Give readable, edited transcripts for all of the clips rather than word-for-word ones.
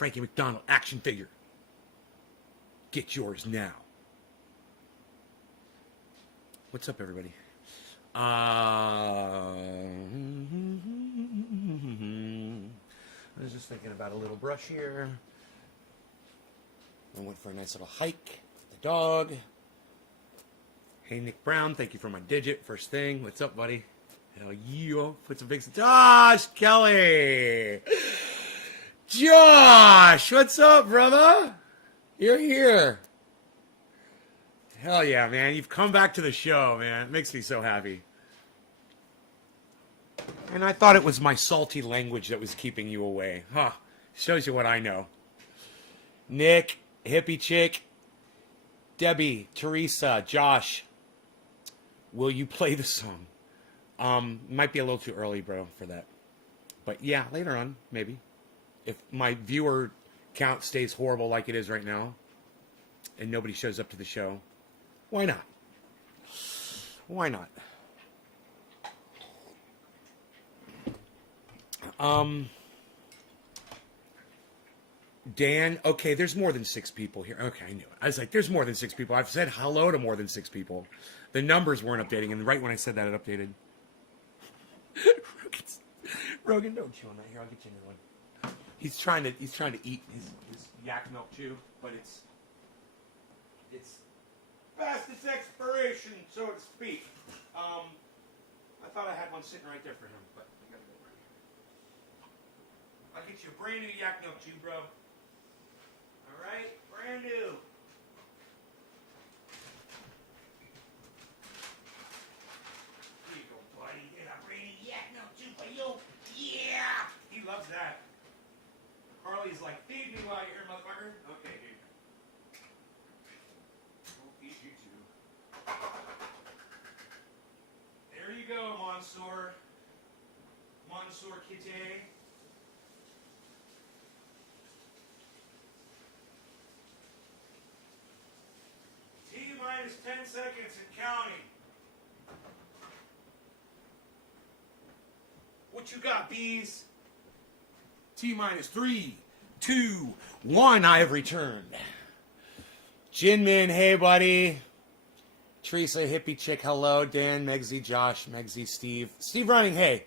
Frankie McDonald action figure. Get yours now. What's up, everybody? I was just thinking about a little brush here. I went for a nice little hike with the dog. Hey, Nick Brown, thank you for my digit. First thing. What's up, buddy? Hell yeah. Put some big... Josh Kelly! Josh! What's up, brother? You're here. Hell yeah, man. You've come back to the show, man. It makes me so happy. And I thought it was my salty language that was keeping you away. Huh. Shows you what I know. Nick, Hippie Chick, Debbie, Teresa, Josh. Will you play the song? Might be a little too early, bro, for that. But yeah, later on, maybe. If my viewer count stays horrible like it is right now, and nobody shows up to the show, why not? Why not? Dan, okay, there's more than 6 people here. Okay, I knew it. I was like, there's more than 6 people. I've said hello to more than 6 people. The numbers weren't updating, and right when I said that, it updated. Rogan, don't chew on that. Here, I'll get you a new one. He's trying to eat his yak milk chew, but it's past its expiration, so to speak. I thought I had one sitting right there for him, but I gotta go right here. I'll get you a brand new yak milk chew, bro. All right, brand new. Here you go, buddy. Get a brand new yak milk chew for you. Yeah, he loves that. Carly's like, feed me while you're here, motherfucker. Okay, dude. We'll feed you too. There you go, Mansoor. Mansoor Kitty. T-minus 10 seconds and counting. What you got, bees? T-minus 3, 2, 1. I have returned. Jinmin, hey, buddy. Teresa, Hippie Chick, hello. Dan, Megsy, Josh, Megsy, Steve. Steve Running, hey.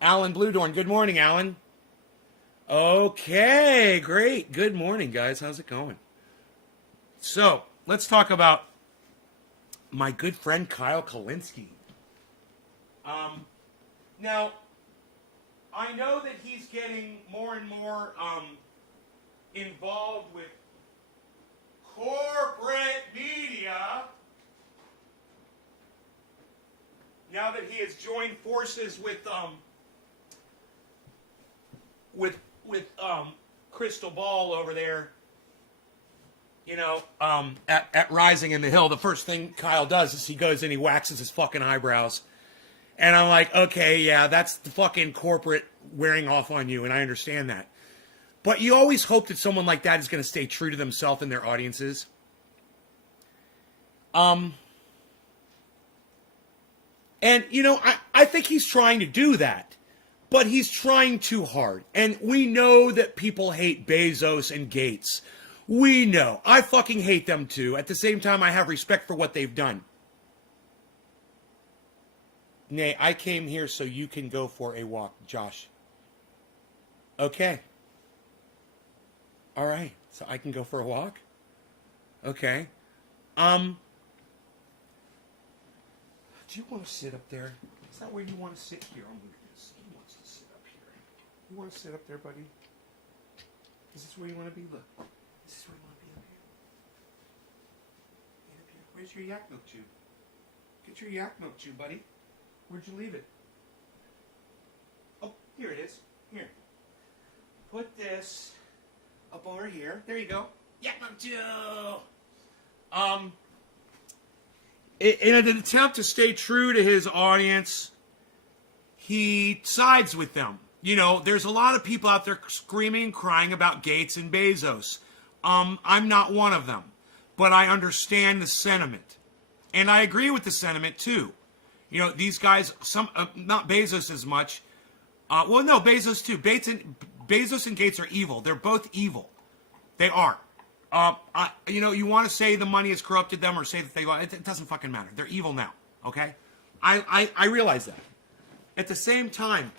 Alan Bluedorn, good morning, Alan. Okay, great. Good morning, guys. How's it going? So, let's talk about my good friend Kyle Kalinske. Now, I know that he's getting more and more involved with corporate media now that he has joined forces with Crystal Ball over there. You know, at Rising in the Hill, the first thing Kyle does is he goes and he waxes his fucking eyebrows. And I'm like, okay, yeah, that's the fucking corporate wearing off on you, and I understand that. But you always hope that someone like that is going to stay true to themselves and their audiences. And, you know, I think he's trying to do that. But he's trying too hard. And we know that people hate Bezos and Gates. We know. I fucking hate them too. At the same time, I have respect for what they've done. Nay, I came here so you can go for a walk, Josh. Okay. All right. So I can go for a walk? Okay. Do you want to sit up there? Is that where you want to sit? Here, I'll move this. He wants to sit up here. You want to sit up there, buddy? Is this where you want to be? Look. This is where you want to be up here. Get up here. Where's your yak milk chew? Get your yak milk chew, buddy. Where'd you leave it? Oh, here it is. Here. Put this up over here. There you go. Yak milk chew. In an attempt to stay true to his audience, he sides with them. You know, there's a lot of people out there screaming and crying about Gates and Bezos. I'm not one of them. But I understand the sentiment. And I agree with the sentiment, too. You know, these guys, not Bezos as much. Well, no, Bezos, too. Bezos and Gates are evil. They're both evil. They are. You want to say the money has corrupted them or say that they... It doesn't fucking matter. They're evil now, okay? I realize that. At the same time,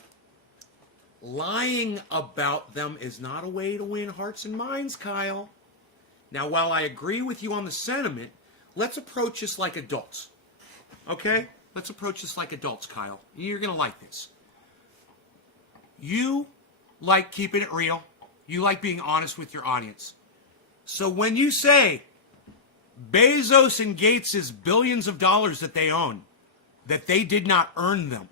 lying about them is not a way to win hearts and minds, Kyle. Now, while I agree with you on the sentiment, let's approach this like adults. Okay? Let's approach this like adults, Kyle. You're going to like this. You like keeping it real. You like being honest with your audience. So when you say Bezos and Gates' billions of dollars that they own, that they did not earn them,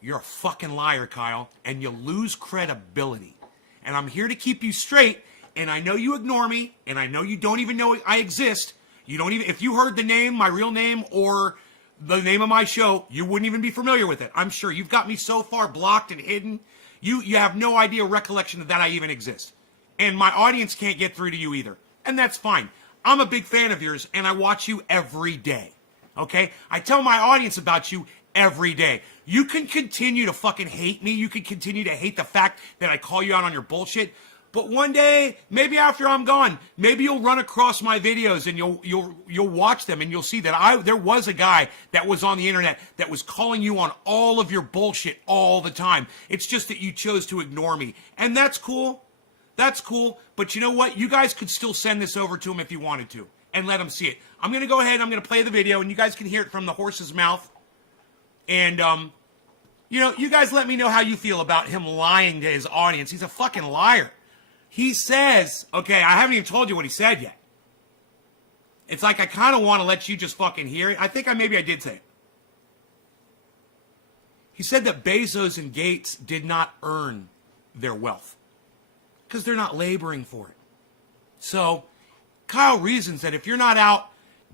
you're a fucking liar, Kyle, and you lose credibility. And I'm here to keep you straight, and I know you ignore me, and I know you don't even know I exist. You don't even, if you heard the name, my real name, or the name of my show, you wouldn't even be familiar with it. I'm sure you've got me so far blocked and hidden, you have no idea, recollection that I even exist. And my audience can't get through to you either. And that's fine. I'm a big fan of yours, and I watch you every day. Okay? I tell my audience about you every day. You can continue to fucking hate me. You can continue to hate the fact that I call you out on your bullshit. But one day, maybe after I'm gone, maybe you'll run across my videos and you'll watch them and you'll see that there was a guy that was on the internet that was calling you on all of your bullshit all the time. It's just that you chose to ignore me. And that's cool. That's cool. But you know what? You guys could still send this over to him if you wanted to and let him see it. I'm going to go ahead and I'm going to play the video and you guys can hear it from the horse's mouth. And, you guys let me know how you feel about him lying to his audience. He's a fucking liar. He says, okay, I haven't even told you what he said yet. It's like I kind of want to let you just fucking hear it. I think maybe I did say it. He said that Bezos and Gates did not earn their wealth because they're not laboring for it. So Kyle reasons that if you're not out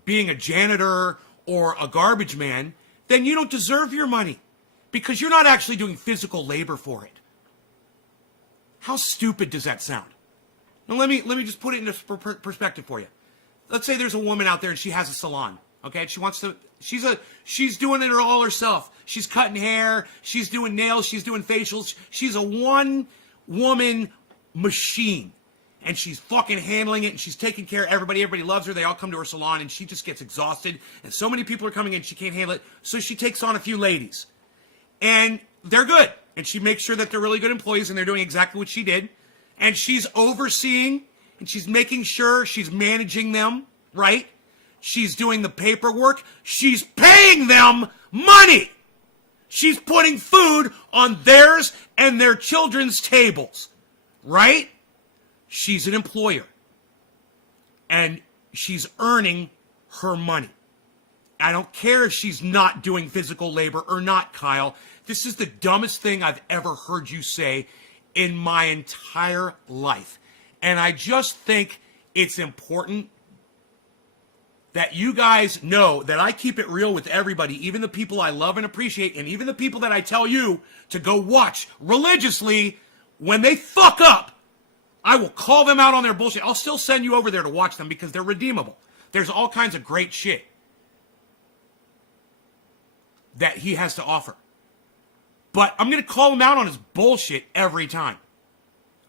being a janitor or a garbage man, then you don't deserve your money because you're not actually doing physical labor for it. How stupid does that sound? Now let me just put it into perspective for you. Let's say there's a woman out there and she has a salon. Okay, she's doing it all herself. She's cutting hair, she's doing nails, she's doing facials. She's a one-woman machine. And she's fucking handling it and she's taking care of everybody. Everybody loves her. They all come to her salon and she just gets exhausted. And so many people are coming in, she can't handle it. So she takes on a few ladies. And they're good. And she makes sure that they're really good employees and they're doing exactly what she did. And she's overseeing and she's making sure she's managing them, right? She's doing the paperwork. She's paying them money. She's putting food on theirs and their children's tables, right? She's an employer. And she's earning her money. I don't care if she's not doing physical labor or not, Kyle. This is the dumbest thing I've ever heard you say in my entire life. And I just think it's important that you guys know that I keep it real with everybody, even the people I love and appreciate, and even the people that I tell you to go watch religiously. When they fuck up, I will call them out on their bullshit. I'll still send you over there to watch them because they're redeemable. There's all kinds of great shit that he has to offer. But I'm going to call him out on his bullshit every time.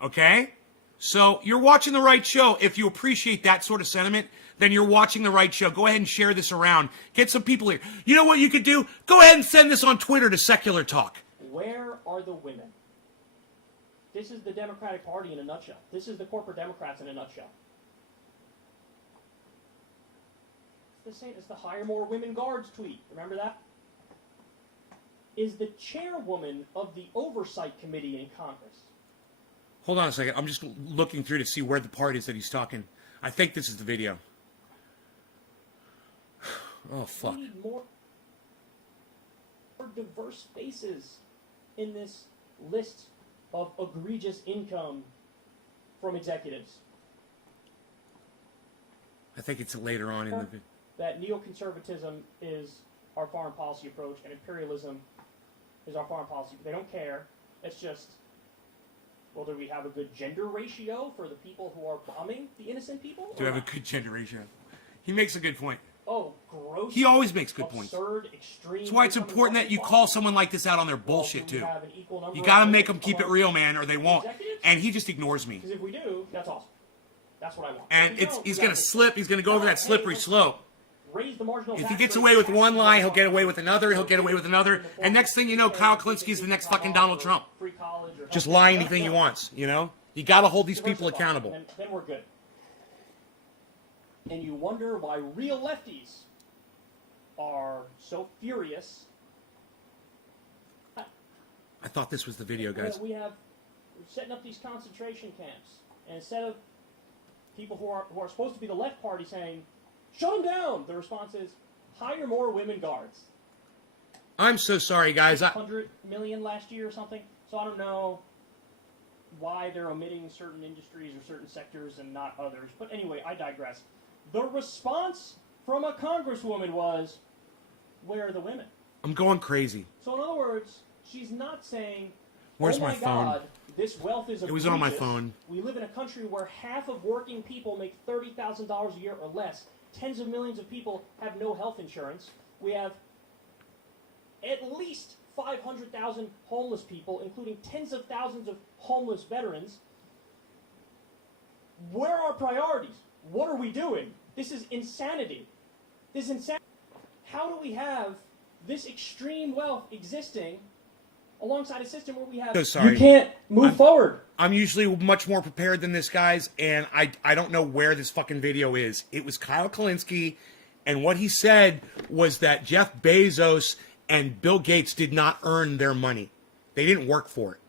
Okay? So you're watching the right show. If you appreciate that sort of sentiment, then you're watching the right show. Go ahead and share this around. Get some people here. You know what you could do? Go ahead and send this on Twitter to Secular Talk. Where are the women? This is the Democratic Party in a nutshell. This is the corporate Democrats in a nutshell. It's the same as the hire more women guards tweet. Remember that? Is the chairwoman of the Oversight Committee in Congress. Hold on a second. I'm just looking through to see where the part is that he's talking. I think this is the video. Oh, fuck. We need more diverse faces in this list of egregious income from executives. I think it's later on in the video. That neoconservatism is our foreign policy approach and imperialism is our foreign policy. They don't care. It's just, well, do we have a good gender ratio for the people who are bombing the innocent people? Do we have a good gender ratio? He makes a good point. Oh, gross. He always makes good points. Absurd, extreme. That's why it's important that you call someone like this out on their bullshit too. You gotta make them keep it real, man, or they won't. And he just ignores me. Because if we do, that's awesome. That's what I want. And he's gonna slip. He's gonna go over that slippery slope. Raise the marginal If he gets away with one lie, he'll get away with another. He'll get away with another. And next thing you know, Kyle Kalinski's the next fucking Donald Trump. Just lie anything he wants. You know. You gotta hold these people accountable. Then we're good. And you wonder why real lefties are so furious. I thought this was the video, guys. We're setting up these concentration camps, and instead of people who are supposed to be the left party saying, "Shut them down," the response is, "Hire more women guards." I'm so sorry, guys. 100 million last year or something. So I don't know why they're omitting certain industries or certain sectors and not others. But anyway, I digress. The response from a congresswoman was, "Where are the women?" I'm going crazy. So in other words, she's not saying, Where's "Oh my phone? God, this wealth is It was on my phone. We live in a country where half of working people make $30,000 a year or less. Tens of millions of people have no health insurance. We have at least 500,000 homeless people, including tens of thousands of homeless veterans. Where are our priorities? What are we doing? This is insanity. This is insanity. How do we have this extreme wealth existing alongside a system where we have... So sorry. You can't move forward. I'm usually much more prepared than this, guys, and I don't know where this fucking video is. It was Kyle Kalinske, and what he said was that Jeff Bezos and Bill Gates did not earn their money. They didn't work for it.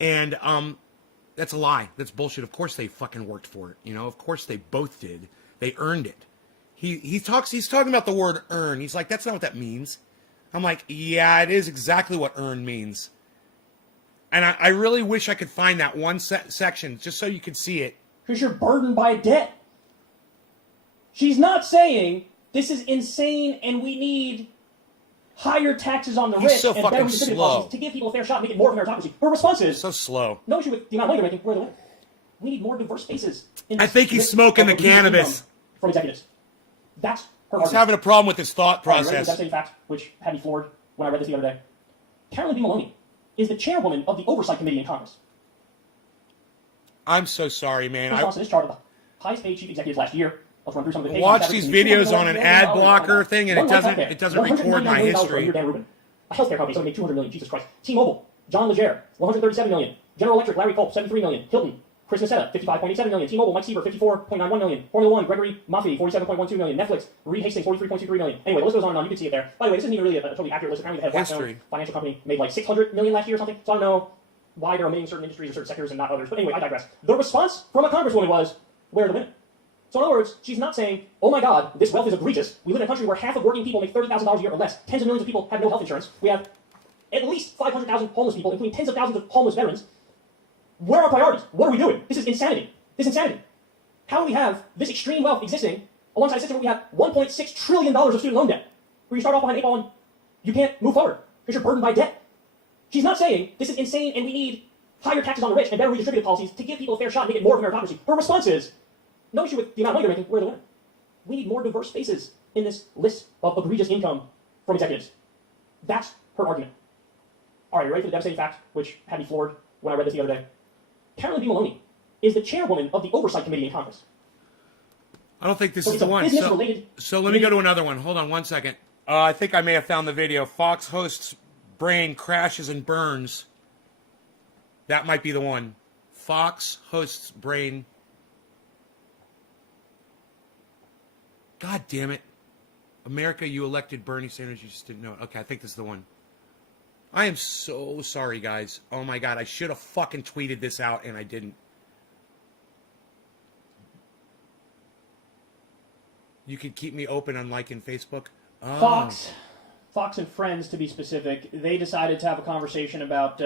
And that's a lie. That's bullshit. Of course they fucking worked for it. You know, of course they both did. They earned it. He's talking about the word earn. He's like, that's not what that means. I'm like, yeah, it is exactly what earn means. And I really wish I could find that one section just so you could see it. Because you're burdened by debt. She's not saying this is insane and we need higher taxes on the rich so and fucking better redistributive slow. policies to give people a fair shot and make it more of a meritocracy. Her response is, So slow. no issue with the amount of money they're making, where they're winning. We need more diverse faces. In I think he's smoking the cannabis. From executives. That's her He's argument. having a problem with his thought Ready for the process. devastating fact, which had me floored when I read this the other day. Carolyn B. Maloney is the chairwoman of the Oversight Committee in Congress. I'm so sorry, man. In response to this chart of the highest paid chief executives last year, let's run through some of the pay Watch these videos on an ad blocker thing, and it doesn't record my history. Dan Rubin. A healthcare company, someone made $200 million. Jesus Christ. T-Mobile, John Legere, $137 million. General Electric, Larry Culp, $73 million. Hilton, Chris Nassetta, $55.87 million. T-Mobile, Mike Seaver, $54.91 million. Formula One, Gregory Maffei, $47.12 million. Netflix, Reed Hastings, $43.23 million. Anyway, the list goes on and on. You can see it there. By the way, this isn't even really a totally accurate list. Apparently, the head of Blackstone financial company made like $600 million last year or something. So I don't know why they're omitting certain industries or certain sectors and not others. But anyway, I digress. The response from a congresswoman was, where are the women? So in other words, she's not saying, oh my God, this wealth is egregious. We live in a country where half of working people make $30,000 a year or less. Tens of millions of people have no health insurance. We have at least 500,000 homeless people, including tens of thousands of homeless veterans. Where are our priorities? What are we doing? This is insanity. This is insanity. How do we have this extreme wealth existing alongside a system where we have $1.6 trillion of student loan debt, where you start off behind the 8 ball and you can't move forward because you're burdened by debt? She's not saying this is insane and we need higher taxes on the rich and better redistributive policies to give people a fair shot and make it more of a meritocracy. Her response is, no issue with the amount of money they're making, where are the women? We need more diverse faces in this list of egregious income from executives. That's her argument. All right, you ready for the devastating fact, which had me floored when I read this the other day? Carolyn B. Maloney is the chairwoman of the Oversight Committee in Congress. I don't think this is the one. So let me go to another one. Hold on one second. I think I may have found the video. Fox hosts brain crashes and burns. That might be the one. Fox hosts brain. God damn it. America, you elected Bernie Sanders. You just didn't know. Okay, I think this is the one. I am so sorry, guys. Oh my God, I should have fucking tweeted this out and I didn't. You could keep me open on like in Facebook. Oh. Fox and Friends, to be specific, they decided to have a conversation about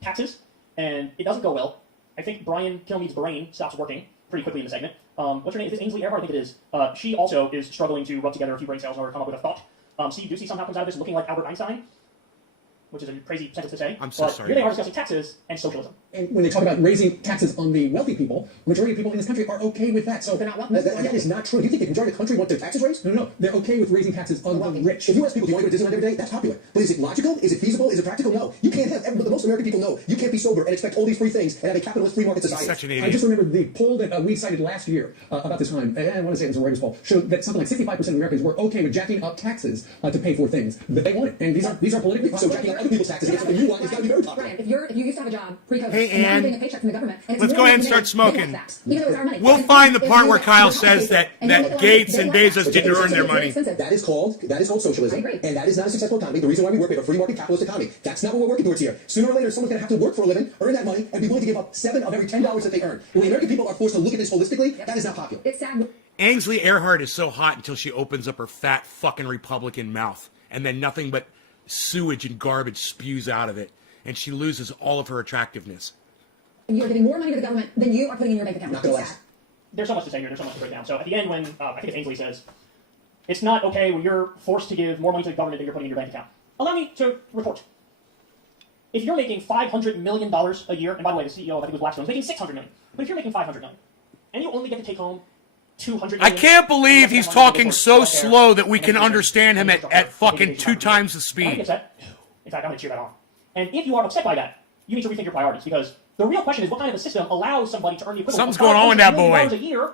taxes, and it doesn't go well. I think Brian Kilmeade's brain stops working pretty quickly in the segment. What's her name? Is this Ainsley Earhart? I think it is. She also is struggling to rub together a few brain cells in order to come up with a thought. Steve Doocy somehow comes out of this looking like Albert Einstein, which is a crazy sentence to say. I'm so sorry. Here they are discussing taxes and socialism. And when they talk about raising taxes on the wealthy people, the majority of people in this country are okay with that. So they're not wealthy. That is not true. Do you think the majority of the country want their taxes raised? No. They're okay with raising taxes on the rich. If you ask people, do you want to go to Disneyland every day? That's popular. But is it logical? Is it feasible? Is it practical? No. You can't have, but the most American people know, you can't be sober and expect all these free things and have a capitalist free market society. Such an idiot. I just remember the poll that we cited last year about this time, and I want to say it was a Reuters poll, showed that something like 65% of Americans were okay with jacking up taxes to pay for things that they wanted. And these are politically so jacking up other people's taxes against something you want is got to be very popular. Brian, if you used to have a job pre-COVID, Hey, and now Ann. you're getting a paycheck from the government, and it's Let's more go ahead and money start than smoking. that, even though it's our money. We'll And find the if part you where get Kyle more says complicated, that and you look at Gates they and want that. Bezos didn't earn their money. That is called socialism. I agree. And that is not a successful economy. The reason why we work, we have a free market capitalist economy. That's not what we're working towards here. Sooner or later, someone's going to have to work for a living, earn that money, and be willing to give up $7 of every $10 that they earn. When the American people are forced to look at this holistically, that is not popular. It's sad. Ainsley Earhart is so hot until she opens up her fat fucking Republican mouth, and then nothing but sewage and garbage spews out of it, and she loses all of her attractiveness. You're giving more money to the government than you are putting in your bank account. Not gonna It's last. sad. There's so much to say here. There's so much to break down. So at the end, when I think it's Ainsley says, it's not okay when you're forced to give more money to the government than you're putting in your bank account. Allow me to report. If you're making $500 million a year, and by the way, the CEO of I think it was Blackstone is making $600 million, but if you're making $500 million, and you only get to take home $200 million, I can't believe he's talking so slow that we and can then understand him at fucking 2 times the I'm speed. upset. In fact, I'm going to cheer that on. And if you are upset by that, you need to rethink your priorities, because the real question is what kind of a system allows somebody to earn the equivalent Something's of going on with that $500 million boy. a year.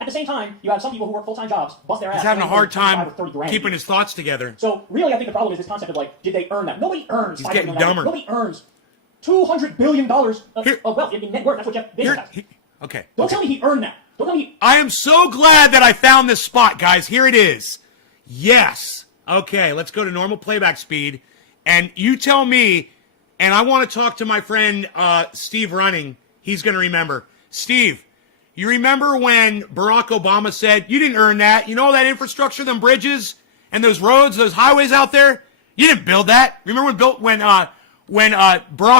At the same time, you have some people who work full-time jobs, bust their ass. He's having a earning hard 25 time or 30 grand a keeping year. his thoughts together. So really, I think the problem is this concept of like, did they earn that? Nobody earns. He's $500 getting million. dumber. Nobody earns $200 billion Here- of wealth in net worth. That's what Jeff Bezos has. Okay. Don't tell me he earned that. Don't tell me. I am so glad that I found this spot, guys. Here it is. Yes. Okay, let's go to normal playback speed. And you tell me, and I want to talk to my friend Steve Running. He's going to remember. Steve, you remember when Barack Obama said, you didn't earn that. You know all that infrastructure, them bridges, and those roads, those highways out there? You didn't build that. Remember when Barack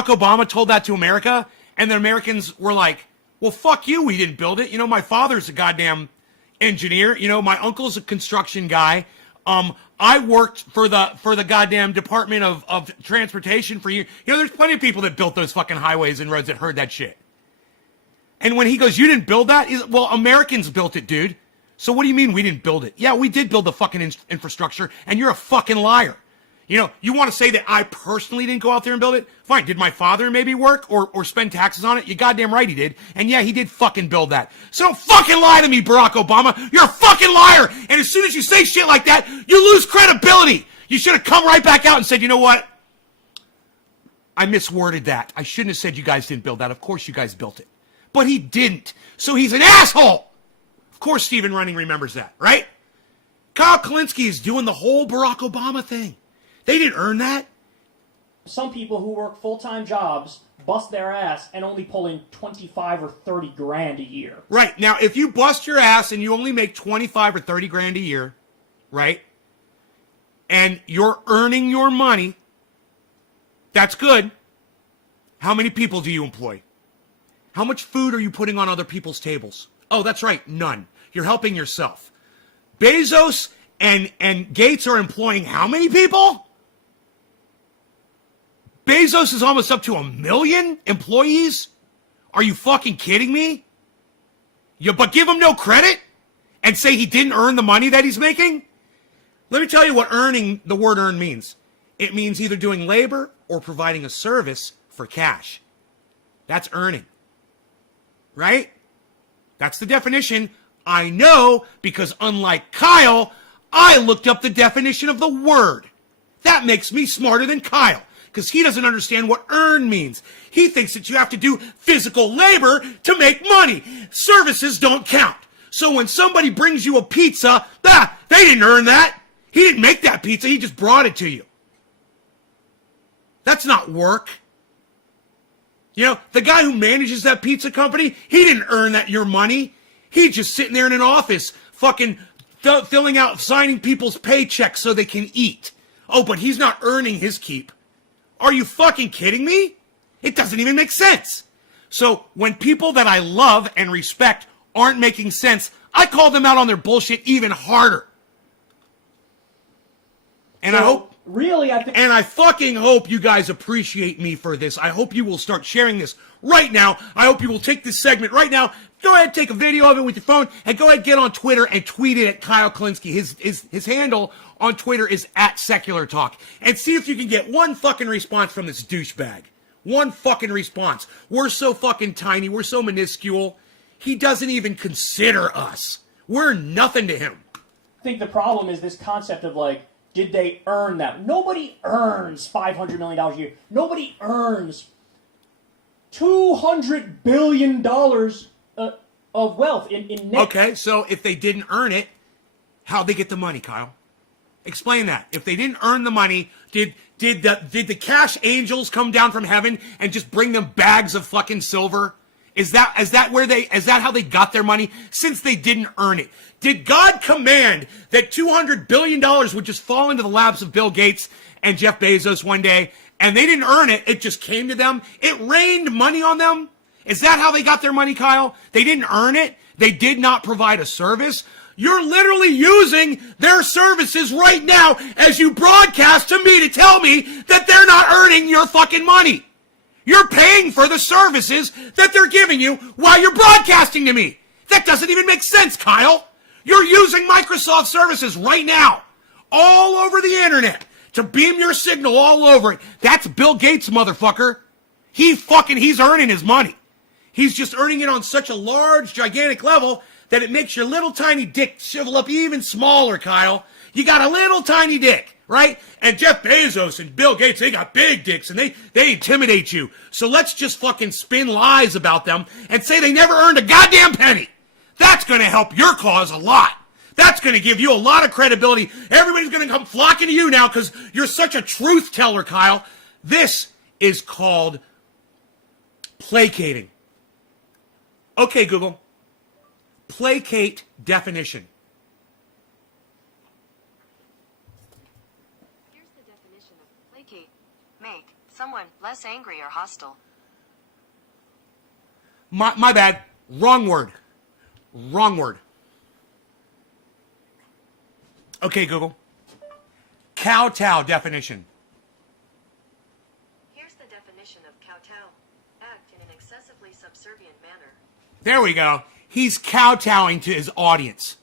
Obama told that to America? And the Americans were like, well, fuck you, we didn't build it. You know, my father's a goddamn engineer. You know, my uncle's a construction guy. I worked for the goddamn Department of Transportation for years. You know, there's plenty of people that built those fucking highways and roads that heard that shit. And when he goes, you didn't build that? He's, well, Americans built it, dude. So what do you mean we didn't build it? Yeah, we did build the fucking infrastructure, and you're a fucking liar. You know, you want to say that I personally didn't go out there and build it? Fine. Did my father maybe work or spend taxes on it? You goddamn right he did. And yeah, he did fucking build that. So don't fucking lie to me, Barack Obama. You're a fucking liar. And as soon as you say shit like that, you lose credibility. You should have come right back out and said, you know what? I misworded that. I shouldn't have said you guys didn't build that. Of course you guys built it. But he didn't. So he's an asshole. Of course Stephen Running remembers that, right? Kyle Kalinske is doing the whole Barack Obama thing. They didn't earn that. Some people who work full-time jobs bust their ass and only pull in 25 or 30 grand a year. Right. Now, if you bust your ass and you only make 25 or 30 grand a year, right? And you're earning your money, that's good. How many people do you employ? How much food are you putting on other people's tables? Oh, that's right, none. You're helping yourself. Bezos and Gates are employing how many people? Bezos is almost up to 1 million employees? Are you fucking kidding me? But give him no credit and say he didn't earn the money that he's making? Let me tell you what the word earn means. It means either doing labor or providing a service for cash. That's earning. Right? That's the definition. I know because unlike Kyle, I looked up the definition of the word. That makes me smarter than Kyle because he doesn't understand what earn means. He thinks that you have to do physical labor to make money. Services don't count. So when somebody brings you a pizza, they didn't earn that. He didn't make that pizza. He just brought it to you. That's not work. You know, the guy who manages that pizza company, he didn't earn your money. He's just sitting there in an office, fucking filling out, signing people's paychecks so they can eat. Oh, but he's not earning his keep. Are you fucking kidding me? It doesn't even make sense. So when people that I love and respect aren't making sense, I call them out on their bullshit even harder. And I hope really, I think... And I fucking hope you guys appreciate me for this. I hope you will start sharing this right now. I hope you will take this segment right now. Go ahead, take a video of it with your phone, and go ahead, get on Twitter and tweet it at Kyle Kalinske. His handle on Twitter is @SecularTalk. And see if you can get one fucking response from this douchebag. One fucking response. We're so fucking tiny. We're so minuscule. He doesn't even consider us. We're nothing to him. I think the problem is this concept of, like, did they earn that? Nobody earns $500 million a year. Nobody earns $200 billion of wealth in net. Okay, so if they didn't earn it, how'd they get the money, Kyle? Explain that. If they didn't earn the money, did the cash angels come down from heaven and just bring them bags of fucking silver? Is that how they got their money? Since they didn't earn it. Did God command that $200 billion would just fall into the laps of Bill Gates and Jeff Bezos one day, and they didn't earn it, it just came to them? It rained money on them? Is that how they got their money, Kyle? They didn't earn it? They did not provide a service? You're literally using their services right now as you broadcast to me to tell me that they're not earning your fucking money. You're paying for the services that they're giving you while you're broadcasting to me. That doesn't even make sense, Kyle. You're using Microsoft services right now, all over the internet, to beam your signal all over it. That's Bill Gates, motherfucker. He's earning his money. He's just earning it on such a large, gigantic level that it makes your little tiny dick shrivel up even smaller, Kyle. You got a little tiny dick, right? And Jeff Bezos and Bill Gates, they got big dicks, and they intimidate you. So let's just fucking spin lies about them and say they never earned a goddamn penny. That's going to help your cause a lot. That's going to give you a lot of credibility. Everybody's going to come flocking to you now because you're such a truth teller, Kyle. This is called placating. Okay, Google. Placate definition. Here's the definition of placate. Make someone less angry or hostile. My bad. Wrong word. Wrong word. Okay, Google. Kowtow definition. Here's the definition of kowtow. Act in an excessively subservient manner. There we go. He's kowtowing to his audience.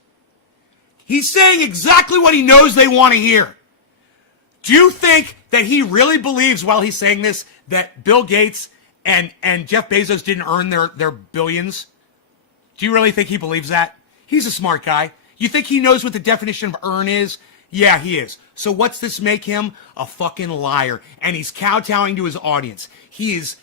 He's saying exactly what he knows they want to hear. Do you think that he really believes while he's saying this that Bill Gates and Jeff Bezos didn't earn their billions? Do you really think he believes that? He's a smart guy. You think he knows what the definition of earn is? Yeah, he is. So what's this make him? A fucking liar. And he's kowtowing to his audience. He is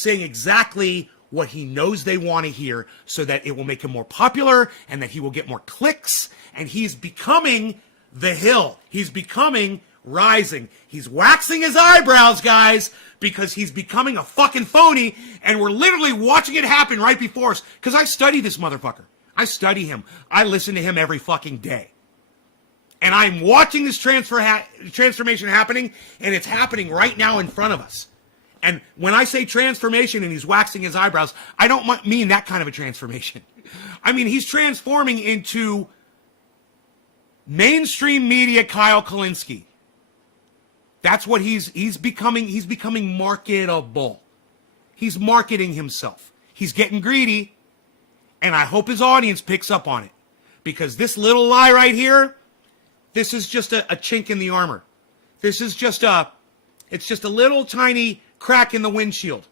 saying exactly what he knows they want to hear so that it will make him more popular and that he will get more clicks. And he's becoming the hill. He's becoming rising. He's waxing his eyebrows, guys, because he's becoming a fucking phony, and we're literally watching it happen right before us. Because I study this motherfucker. I study him. I listen to him every fucking day. And I'm watching this transformation happening, and it's happening right now in front of us. And when I say transformation and he's waxing his eyebrows, I don't mean that kind of a transformation. I mean, he's transforming into mainstream media Kyle Kalinske. That's what he's becoming. He's becoming marketable. He's marketing himself. He's getting greedy. And I hope his audience picks up on it. Because this little lie right here, this is just a chink in the armor. This is just it's just a little tiny crack in the windshield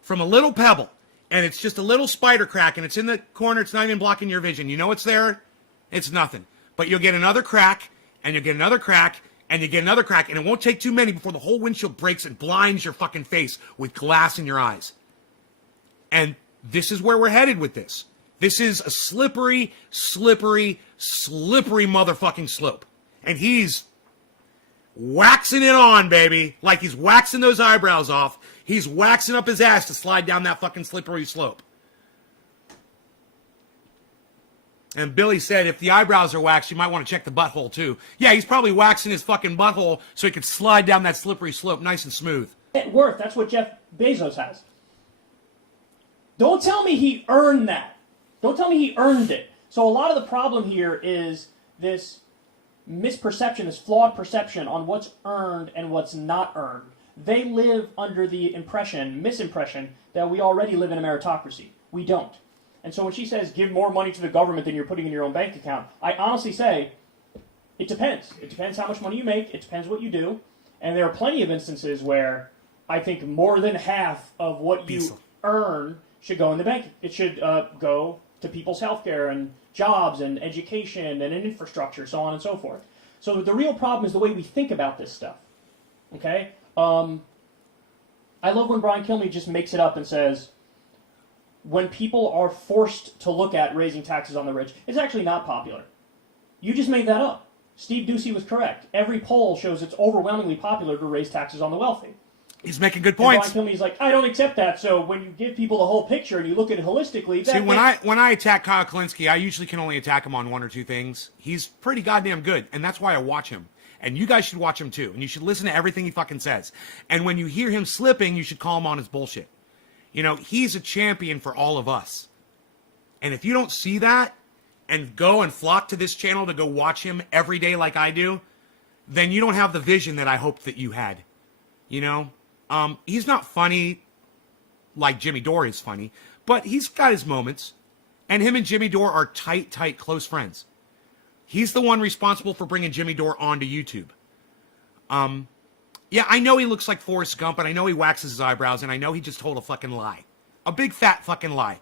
from a little pebble. And it's just a little spider crack, and it's in the corner. It's not even blocking your vision. You know it's there? It's nothing. But you'll get another crack, and you'll get another crack, and you get another crack, and it won't take too many before the whole windshield breaks and blinds your fucking face with glass in your eyes. And this is where we're headed with this. This is a slippery, slippery, slippery motherfucking slope. And he's waxing it on, baby. Like he's waxing those eyebrows off. He's waxing up his ass to slide down that fucking slippery slope. And Billy said if the eyebrows are waxed, you might want to check the butthole too. Yeah, he's probably waxing his fucking butthole so he could slide down that slippery slope nice and smooth. Net worth, that's what Jeff Bezos has. Don't tell me he earned that. Don't tell me he earned it. So a lot of the problem here is this misperception, this flawed perception on what's earned and what's not earned. They live under the misimpression, that we already live in a meritocracy. We don't. And so when she says, give more money to the government than you're putting in your own bank account, I honestly say, it depends. It depends how much money you make. It depends what you do. And there are plenty of instances where I think more than half of what you earn should go in the bank. It should go to people's healthcare and jobs and education and infrastructure, so on and so forth. So the real problem is the way we think about this stuff. Okay? I love when Brian Kilmeade just makes it up and says, when people are forced to look at raising taxes on the rich, it's actually not popular. You just made that up. Steve Ducey was correct. Every poll shows it's overwhelmingly popular to raise taxes on the wealthy. He's making good points. And Brian Kilmeade's like, I don't accept that. So when you give people the whole picture and you look at it holistically, See, when I attack Kyle Kalinske, I usually can only attack him on one or two things. He's pretty goddamn good, and that's why I watch him. And you guys should watch him too, and you should listen to everything he fucking says. And when you hear him slipping, you should call him on his bullshit. You know, he's a champion for all of us. And if you don't see that and go and flock to this channel to go watch him every day like I do, then you don't have the vision that I hoped that you had. You know? He's not funny like Jimmy Dore is funny, but he's got his moments. And him and Jimmy Dore are tight, close friends. He's the one responsible for bringing Jimmy Dore onto YouTube. Yeah, I know he looks like Forrest Gump, and I know he waxes his eyebrows, and I know he just told a fucking lie. A big, fat fucking lie.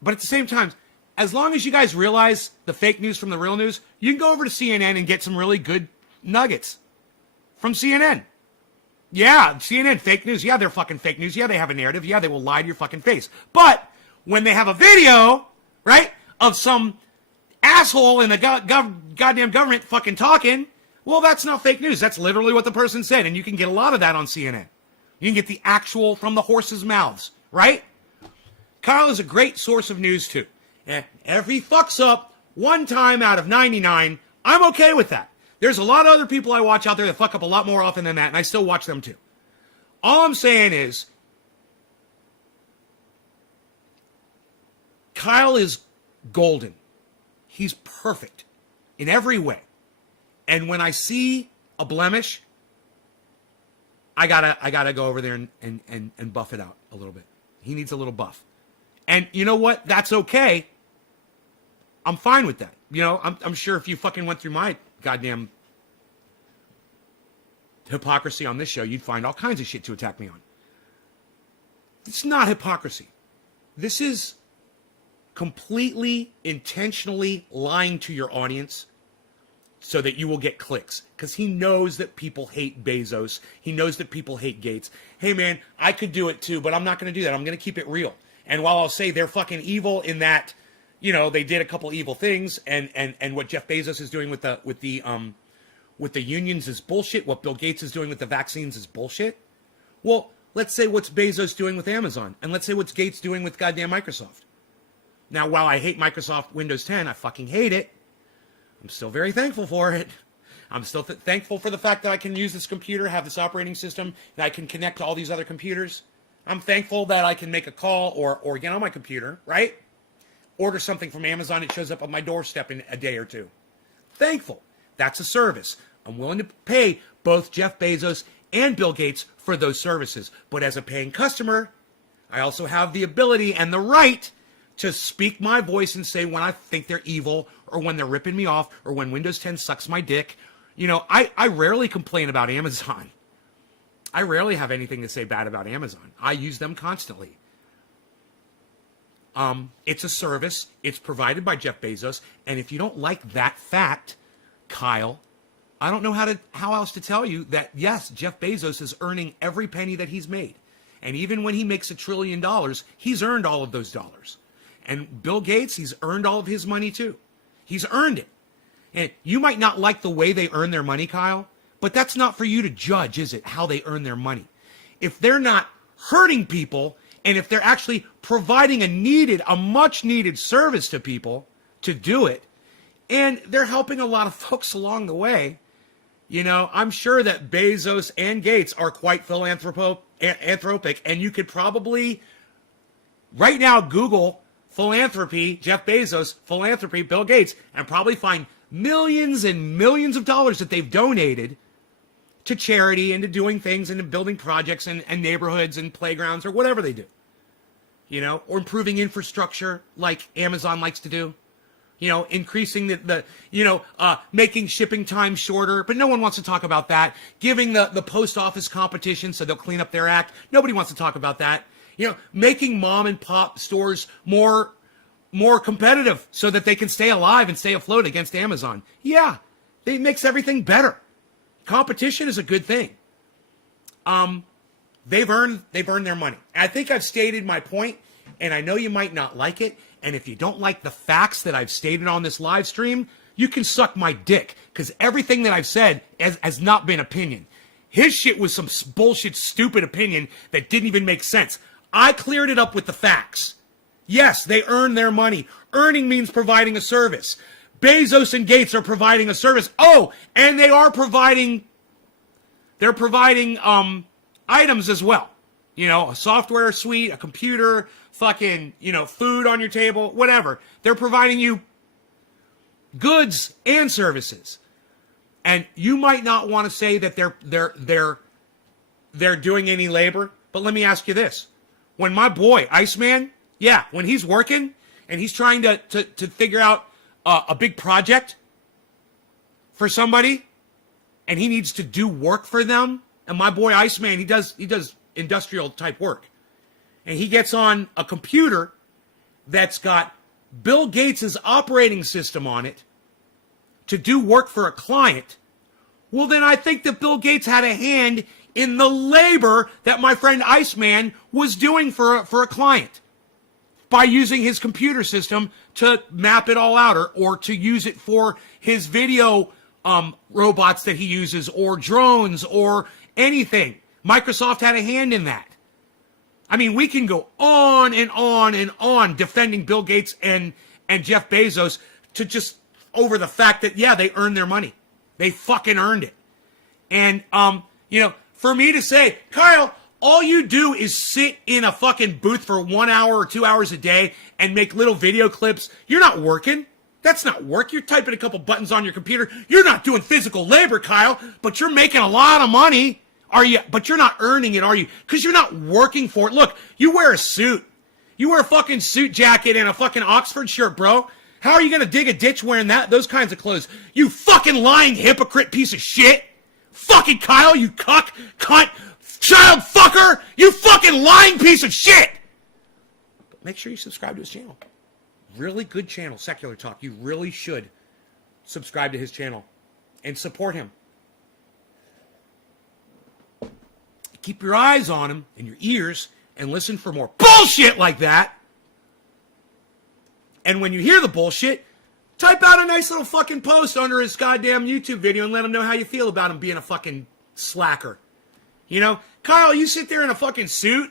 But at the same time, as long as you guys realize the fake news from the real news, you can go over to CNN and get some really good nuggets from CNN. Yeah, CNN, fake news. Yeah, they're fucking fake news. Yeah, they have a narrative. Yeah, they will lie to your fucking face. But when they have a video, right, of some asshole in the goddamn government fucking talking, well, that's not fake news. That's literally what the person said, and you can get a lot of that on CNN. You can get the actual from the horse's mouths, right? Kyle is a great source of news, too. And if he fucks up one time out of 99, I'm okay with that. There's a lot of other people I watch out there that fuck up a lot more often than that, and I still watch them, too. All I'm saying is, Kyle is golden. He's perfect in every way. And when I see a blemish, I gotta go over there and buff it out a little bit. He needs a little buff. And you know what? That's okay. I'm fine with that. You know, I'm sure if you fucking went through my goddamn hypocrisy on this show, you'd find all kinds of shit to attack me on. It's not hypocrisy. This is completely, intentionally lying to your audience so that you will get clicks. Because he knows that people hate Bezos. He knows that people hate Gates. Hey, man, I could do it too, but I'm not going to do that. I'm going to keep it real. And while I'll say they're fucking evil in that, you know, they did a couple evil things, and what Jeff Bezos is doing with the unions is bullshit. What Bill Gates is doing with the vaccines is bullshit. Well, let's say what's Bezos doing with Amazon, and let's say what's Gates doing with goddamn Microsoft. Now, while I hate Microsoft Windows 10, I fucking hate it. I'm still very thankful for it. I'm still thankful for the fact that I can use this computer, have this operating system, that I can connect to all these other computers. I'm thankful that I can make a call or get on my computer, right? Order something from Amazon, it shows up on my doorstep in a day or two. Thankful. That's a service. I'm willing to pay both Jeff Bezos and Bill Gates for those services. But as a paying customer, I also have the ability and the right to speak my voice and say when I think they're evil, or when they're ripping me off, or when Windows 10 sucks my dick. You know, I rarely complain about Amazon. I rarely have anything to say bad about Amazon. I use them constantly. It's a service. It's provided by Jeff Bezos. And if you don't like that fact, Kyle, I don't know how else to tell you that, yes, Jeff Bezos is earning every penny that he's made. And even when he makes $1 trillion, he's earned all of those dollars. And Bill Gates, he's earned all of his money too. He's earned it. And you might not like the way they earn their money, Kyle, but that's not for you to judge, is it, how they earn their money? If they're not hurting people, and if they're actually providing a much needed service to people to do it, and they're helping a lot of folks along the way, you know, I'm sure that Bezos and Gates are quite philanthropic, and you could probably, right now, Google philanthropy, Jeff Bezos, philanthropy, Bill Gates, and probably find millions and millions of dollars that they've donated to charity and to doing things and to building projects and neighborhoods and playgrounds or whatever they do. You know, or improving infrastructure like Amazon likes to do. You know, increasing making shipping time shorter, but no one wants to talk about that. Giving the post office competition so they'll clean up their act. Nobody wants to talk about that. You know, making mom and pop stores more competitive so that they can stay alive and stay afloat against Amazon. Yeah, it makes everything better. Competition is a good thing. They've earned their money. I think I've stated my point, and I know you might not like it. And if you don't like the facts that I've stated on this live stream, you can suck my dick, because everything that I've said has not been opinion. His shit was some bullshit, stupid opinion that didn't even make sense. I cleared it up with the facts. Yes, they earn their money. Earning means providing a service. Bezos and Gates are providing a service. Oh, and they are providing items as well. You know, a software suite, a computer, fucking, you know, food on your table, whatever. They're providing you goods and services. And you might not want to say that they're doing any labor, but let me ask you this. When my boy, Iceman, yeah, when he's working and he's trying to figure out a big project for somebody and he needs to do work for them, and my boy Iceman, he does industrial type work. And he gets on a computer that's got Bill Gates' operating system on it to do work for a client. Well, then I think that Bill Gates had a hand in the labor that my friend Iceman was doing for a client by using his computer system to map it all out or to use it for his video robots that he uses or drones or anything. Microsoft had a hand in that. I mean, we can go on and on and on defending Bill Gates and Jeff Bezos to just over the fact that, yeah, they earned their money. They fucking earned it. And, for me to say, Kyle, all you do is sit in a fucking booth for 1 hour or 2 hours a day and make little video clips. You're not working. That's not work. You're typing a couple buttons on your computer. You're not doing physical labor, Kyle, but you're making a lot of money. Are you? But you're not earning it, are you? Because you're not working for it. Look, you wear a suit. You wear a fucking suit jacket and a fucking Oxford shirt, bro. How are you going to dig a ditch wearing those kinds of clothes? You fucking lying hypocrite piece of shit. Fucking Kyle, you cuck, cunt, child fucker. You fucking lying piece of shit. But make sure you subscribe to his channel. Really good channel, Secular Talk. You really should subscribe to his channel and support him. Keep your eyes on him and your ears and listen for more bullshit like that. And when you hear the bullshit, type out a nice little fucking post under his goddamn YouTube video and let him know how you feel about him being a fucking slacker. You know, Kyle, you sit there in a fucking suit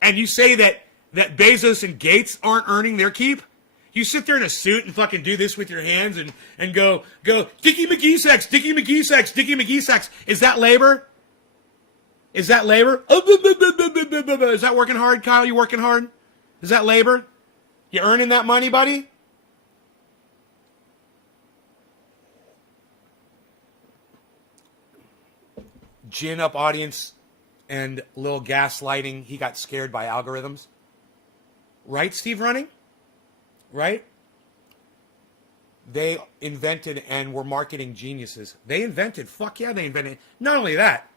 and you say that Bezos and Gates aren't earning their keep. You sit there in a suit and fucking do this with your hands and go, Dickie McGee sex, Dickie McGee sex, Dickie McGee sex. Is that labor? Is that labor? Is that working hard, Kyle? You working hard? Is that labor? You earning that money, buddy? Gin up audience and little gaslighting. He got scared by algorithms. Right, Steve Running? Right? They invented and were marketing geniuses. They invented. Not only that,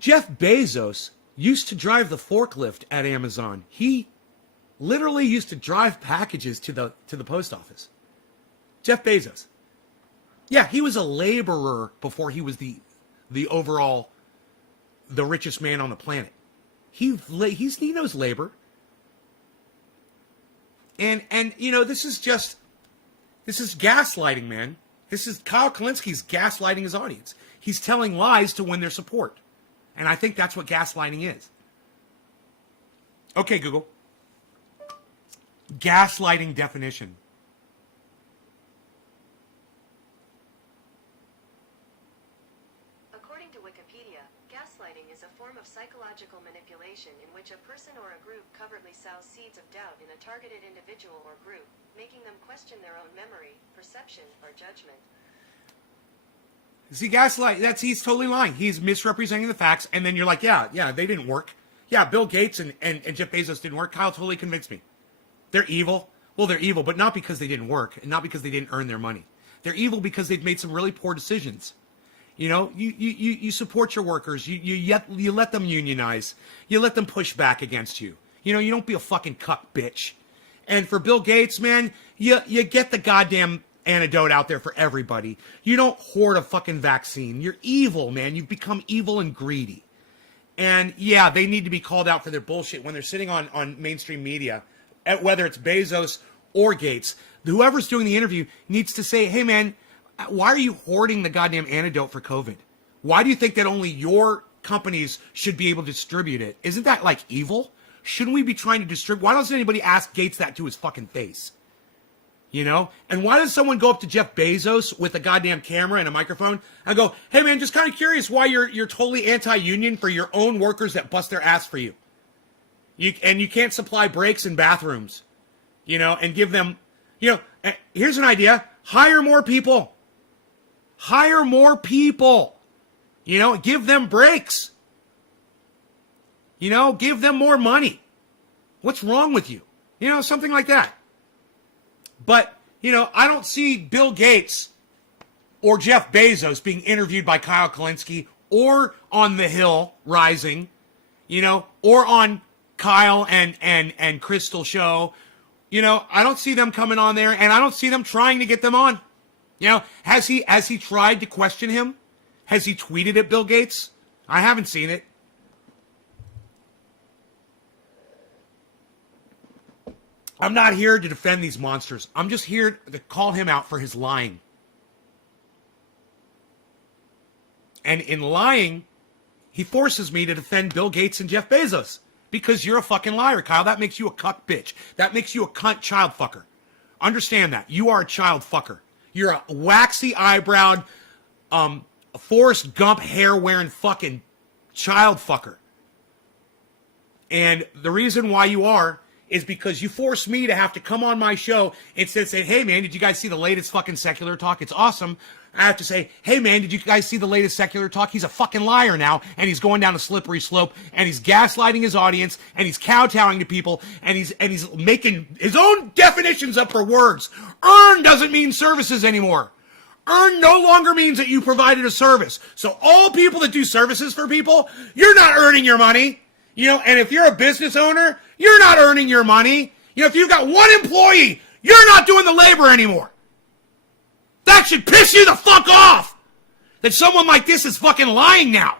Jeff Bezos used to drive the forklift at Amazon. He literally used to drive packages to the post office. Jeff Bezos. Yeah, he was a laborer before he was the richest man on the planet. He knows labor. And this is gaslighting, man. This is Kyle Kalinski's gaslighting his audience. He's telling lies to win their support. And I think that's what gaslighting is. Okay, Google. Gaslighting definition. According to Wikipedia, gaslighting is a form of psychological ecological manipulation in which a person or a group covertly sows seeds of doubt in a targeted individual or group, making them question their own memory, perception, or judgment. See, gaslight, he's totally lying. He's misrepresenting the facts, and then you're like, yeah, they didn't work. Yeah, Bill Gates and Jeff Bezos didn't work. Kyle totally convinced me. They're evil. Well, they're evil, but not because they didn't work, and not because they didn't earn their money. They're evil because they've made some really poor decisions. You know, you support your workers. You let them unionize. You let them push back against you. You know, you don't be a fucking cuck bitch. And for Bill Gates, man, you get the goddamn antidote out there for everybody. You don't hoard a fucking vaccine. You're evil, man. You've become evil and greedy. And yeah, they need to be called out for their bullshit when they're sitting on mainstream media, whether it's Bezos or Gates. Whoever's doing the interview needs to say, hey, man, why are you hoarding the goddamn antidote for COVID? Why do you think that only your companies should be able to distribute it? Isn't that like evil? Shouldn't we be trying to distribute? Why doesn't anybody ask Gates that to his fucking face? You know? And why does someone go up to Jeff Bezos with a goddamn camera and a microphone and go, hey man, just kind of curious why you're totally anti-union for your own workers that bust their ass for you. And you can't supply breaks in bathrooms, you know, and give them, you know, here's an idea. Hire more people. Hire more people. You know, give them breaks. You know, give them more money. What's wrong with you? You know, something like that. But, you know, I don't see Bill Gates or Jeff Bezos being interviewed by Kyle Kalinske or on The Hill Rising, you know, or on Kyle and Crystal show. You know, I don't see them coming on there, and I don't see them trying to get them on. You know, has he tried to question him? Has he tweeted at Bill Gates? I haven't seen it. I'm not here to defend these monsters. I'm just here to call him out for his lying. And in lying, he forces me to defend Bill Gates and Jeff Bezos. Because you're a fucking liar, Kyle. That makes you a cuck bitch. That makes you a cunt child fucker. Understand that. You are a child fucker. You're a waxy eyebrowed, Forrest Gump hair wearing fucking child fucker. And the reason why you are is because you force me to have to come on my show instead of saying, hey man, did you guys see the latest fucking secular talk? It's awesome. I have to say, hey man, did you guys see the latest secular talk? He's a fucking liar now, and he's going down a slippery slope, and he's gaslighting his audience, and he's kowtowing to people, and he's making his own definitions up for words. Earn doesn't mean services anymore. Earn no longer means that you provided a service. So all people that do services for people, you're not earning your money. You know, and if you're a business owner, you're not earning your money. You know, if you've got one employee, you're not doing the labor anymore. That should piss you the fuck off. That someone like this is fucking lying now.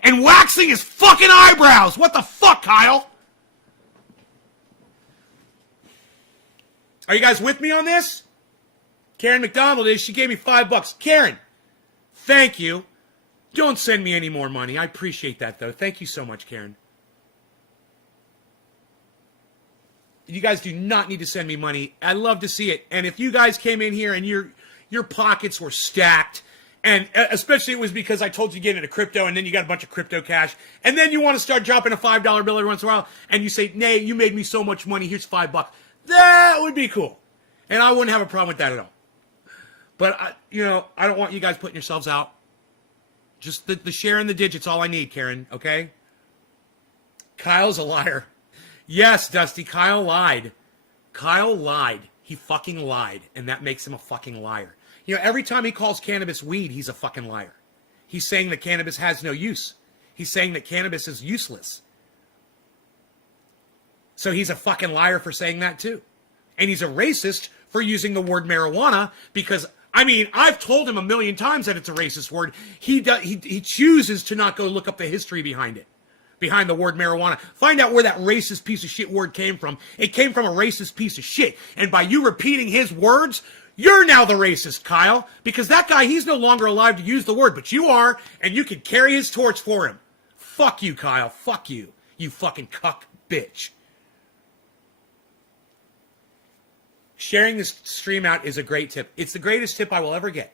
And waxing his fucking eyebrows. What the fuck, Kyle? Are you guys with me on this? Karen McDonald is. She gave me $5. Karen, thank you. Don't send me any more money. I appreciate that, though. Thank you so much, Karen. You guys do not need to send me money. I love to see it. And if you guys came in here and your pockets were stacked, and especially it was because I told you to get into crypto, and then you got a bunch of crypto cash, and then you want to start dropping a $5 bill every once in a while, and you say, "Nay, you made me so much money. Here's $5." That would be cool, and I wouldn't have a problem with that at all. But I don't want you guys putting yourselves out. Just the share and the digits, all I need, Karen. Okay. Kyle's a liar. Yes, Dusty, Kyle lied. Kyle lied. He fucking lied, and that makes him a fucking liar. You know, every time he calls cannabis weed, he's a fucking liar. He's saying that cannabis has no use. He's saying that cannabis is useless. So he's a fucking liar for saying that too. And he's a racist for using the word marijuana because, I mean, I've told him a million times that it's a racist word. He chooses to not go look up the history behind it. Behind the word marijuana. Find out where that racist piece of shit word came from. It came from a racist piece of shit. And by you repeating his words, you're now the racist, Kyle. Because that guy, he's no longer alive to use the word, but you are, and you can carry his torch for him. Fuck you, Kyle. Fuck you. You fucking cuck bitch. Sharing this stream out is a great tip. It's the greatest tip I will ever get.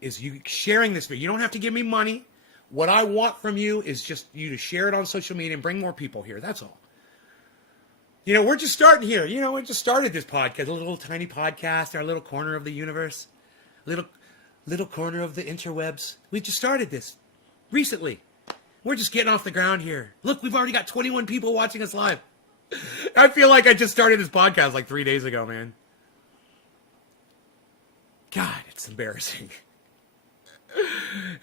Is you sharing this video. You don't have to give me money. What I want from you is just you to share it on social media and bring more people here. That's all. You know, we're just starting here. You know, we just started this podcast, a little tiny podcast, our little corner of the universe, little corner of the interwebs. We just started this recently. We're just getting off the ground here. Look, we've already got 21 people watching us live. I feel like I just started this podcast like 3 days ago, man. God, it's embarrassing.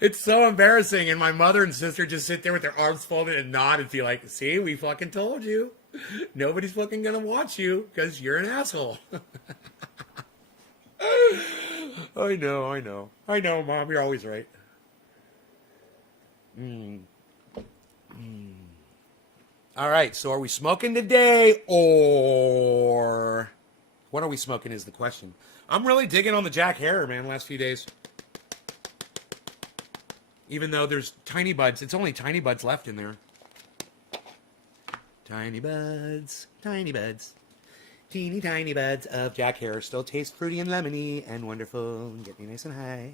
It's so embarrassing. And my mother and sister just sit there with their arms folded and nod and be like, see, we fucking told you. Nobody's fucking gonna watch you because you're an asshole. I know, Mom. You're always right. All right, so are we smoking today or what are we smoking is the question. I'm really digging on the Jack Herer, man, the last few days. Even though there's tiny buds. It's only tiny buds left in there. Tiny buds. Teeny tiny buds of Jack Herer. Still taste fruity and lemony and wonderful and get me nice and high.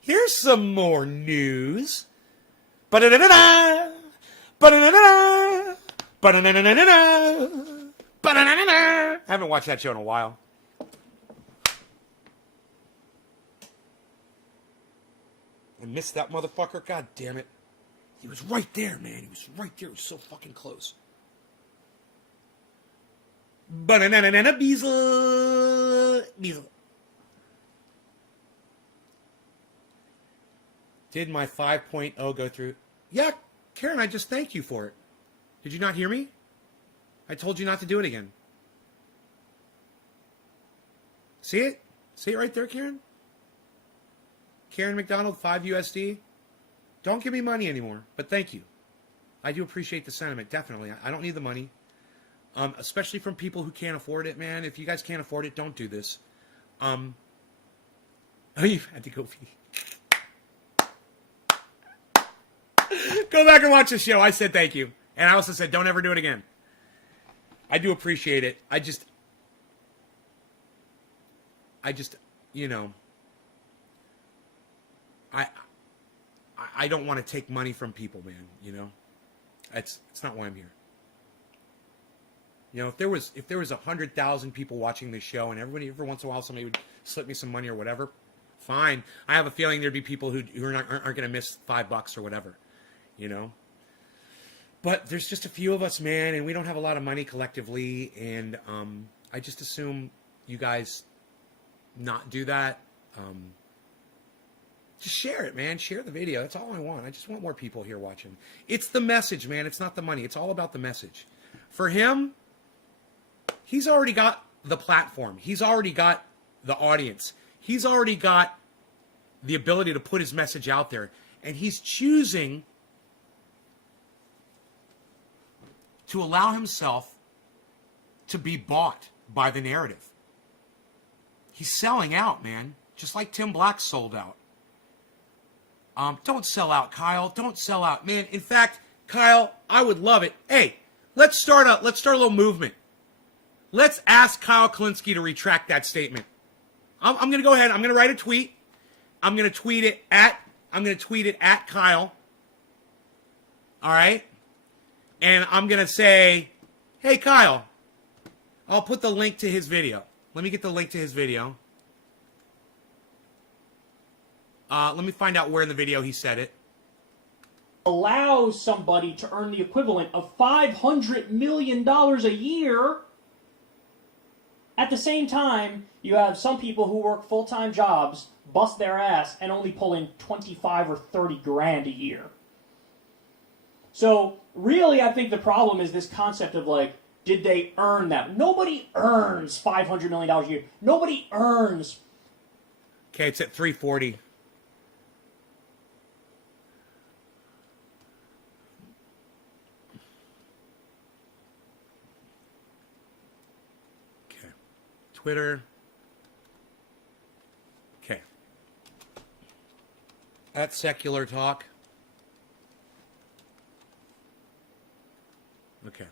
Here's some more news. Ba-da-da-da-da. Ba-da-da-da-da. Ba-da-da-da-da-da. Ba-da-da-da-da. I haven't watched that show in a while. I missed that motherfucker. God damn it. He was right there, man. He was right there. He was so fucking close. Ba-da-da-da-da-da. Beezle. Did my 5.0 go through? Yeah, Karen, I just thanked you for it. Did you not hear me? I told you not to do it again. See it? See it right there, Karen? Karen McDonald, 5 USD. Don't give me money anymore, but thank you. I do appreciate the sentiment, definitely. I don't need the money. Especially from people who can't afford it, man. If you guys can't afford it, don't do this. Oh, you've had to go pee. Go back and watch the show. I said thank you. And I also said don't ever do it again. I do appreciate it. I just, you know, I don't want to take money from people, man, you know? It's not why I'm here. You know, if there was 100,000 people watching this show and every once in a while somebody would slip me some money or whatever, fine. I have a feeling there'd be people who aren't going to miss $5 or whatever, you know? But there's just a few of us, man, and we don't have a lot of money collectively, and I just assume you guys not do that. Just share it, man. Share the video. That's all I want. I just want more people here watching. It's the message, man. It's not the money. It's all about the message. For him, he's already got the platform. He's already got the audience. He's already got the ability to put his message out there. And he's choosing to allow himself to be bought by the narrative. He's selling out, man. Just like Tim Black sold out. Don't sell out, Kyle. Don't sell out, man. In fact, Kyle, I would love it. Hey, let's start a little movement. Let's ask Kyle Kalinske to retract that statement. I'm going to go ahead. I'm going to write a tweet. I'm going to tweet it at Kyle. All right? And I'm going to say, hey, Kyle, I'll put the link to his video. Let me get the link to his video. Let me find out where in the video he said it. Allows somebody to earn the equivalent of $500 million a year. At the same time, you have some people who work full-time jobs, bust their ass, and only pull in 25 or 30 grand a year. So, really, I think the problem is this concept of, like, did they earn that? Nobody earns $500 million a year. Nobody earns... Okay, it's at 340. Okay. Twitter. Okay. At Secular Talk. Okay.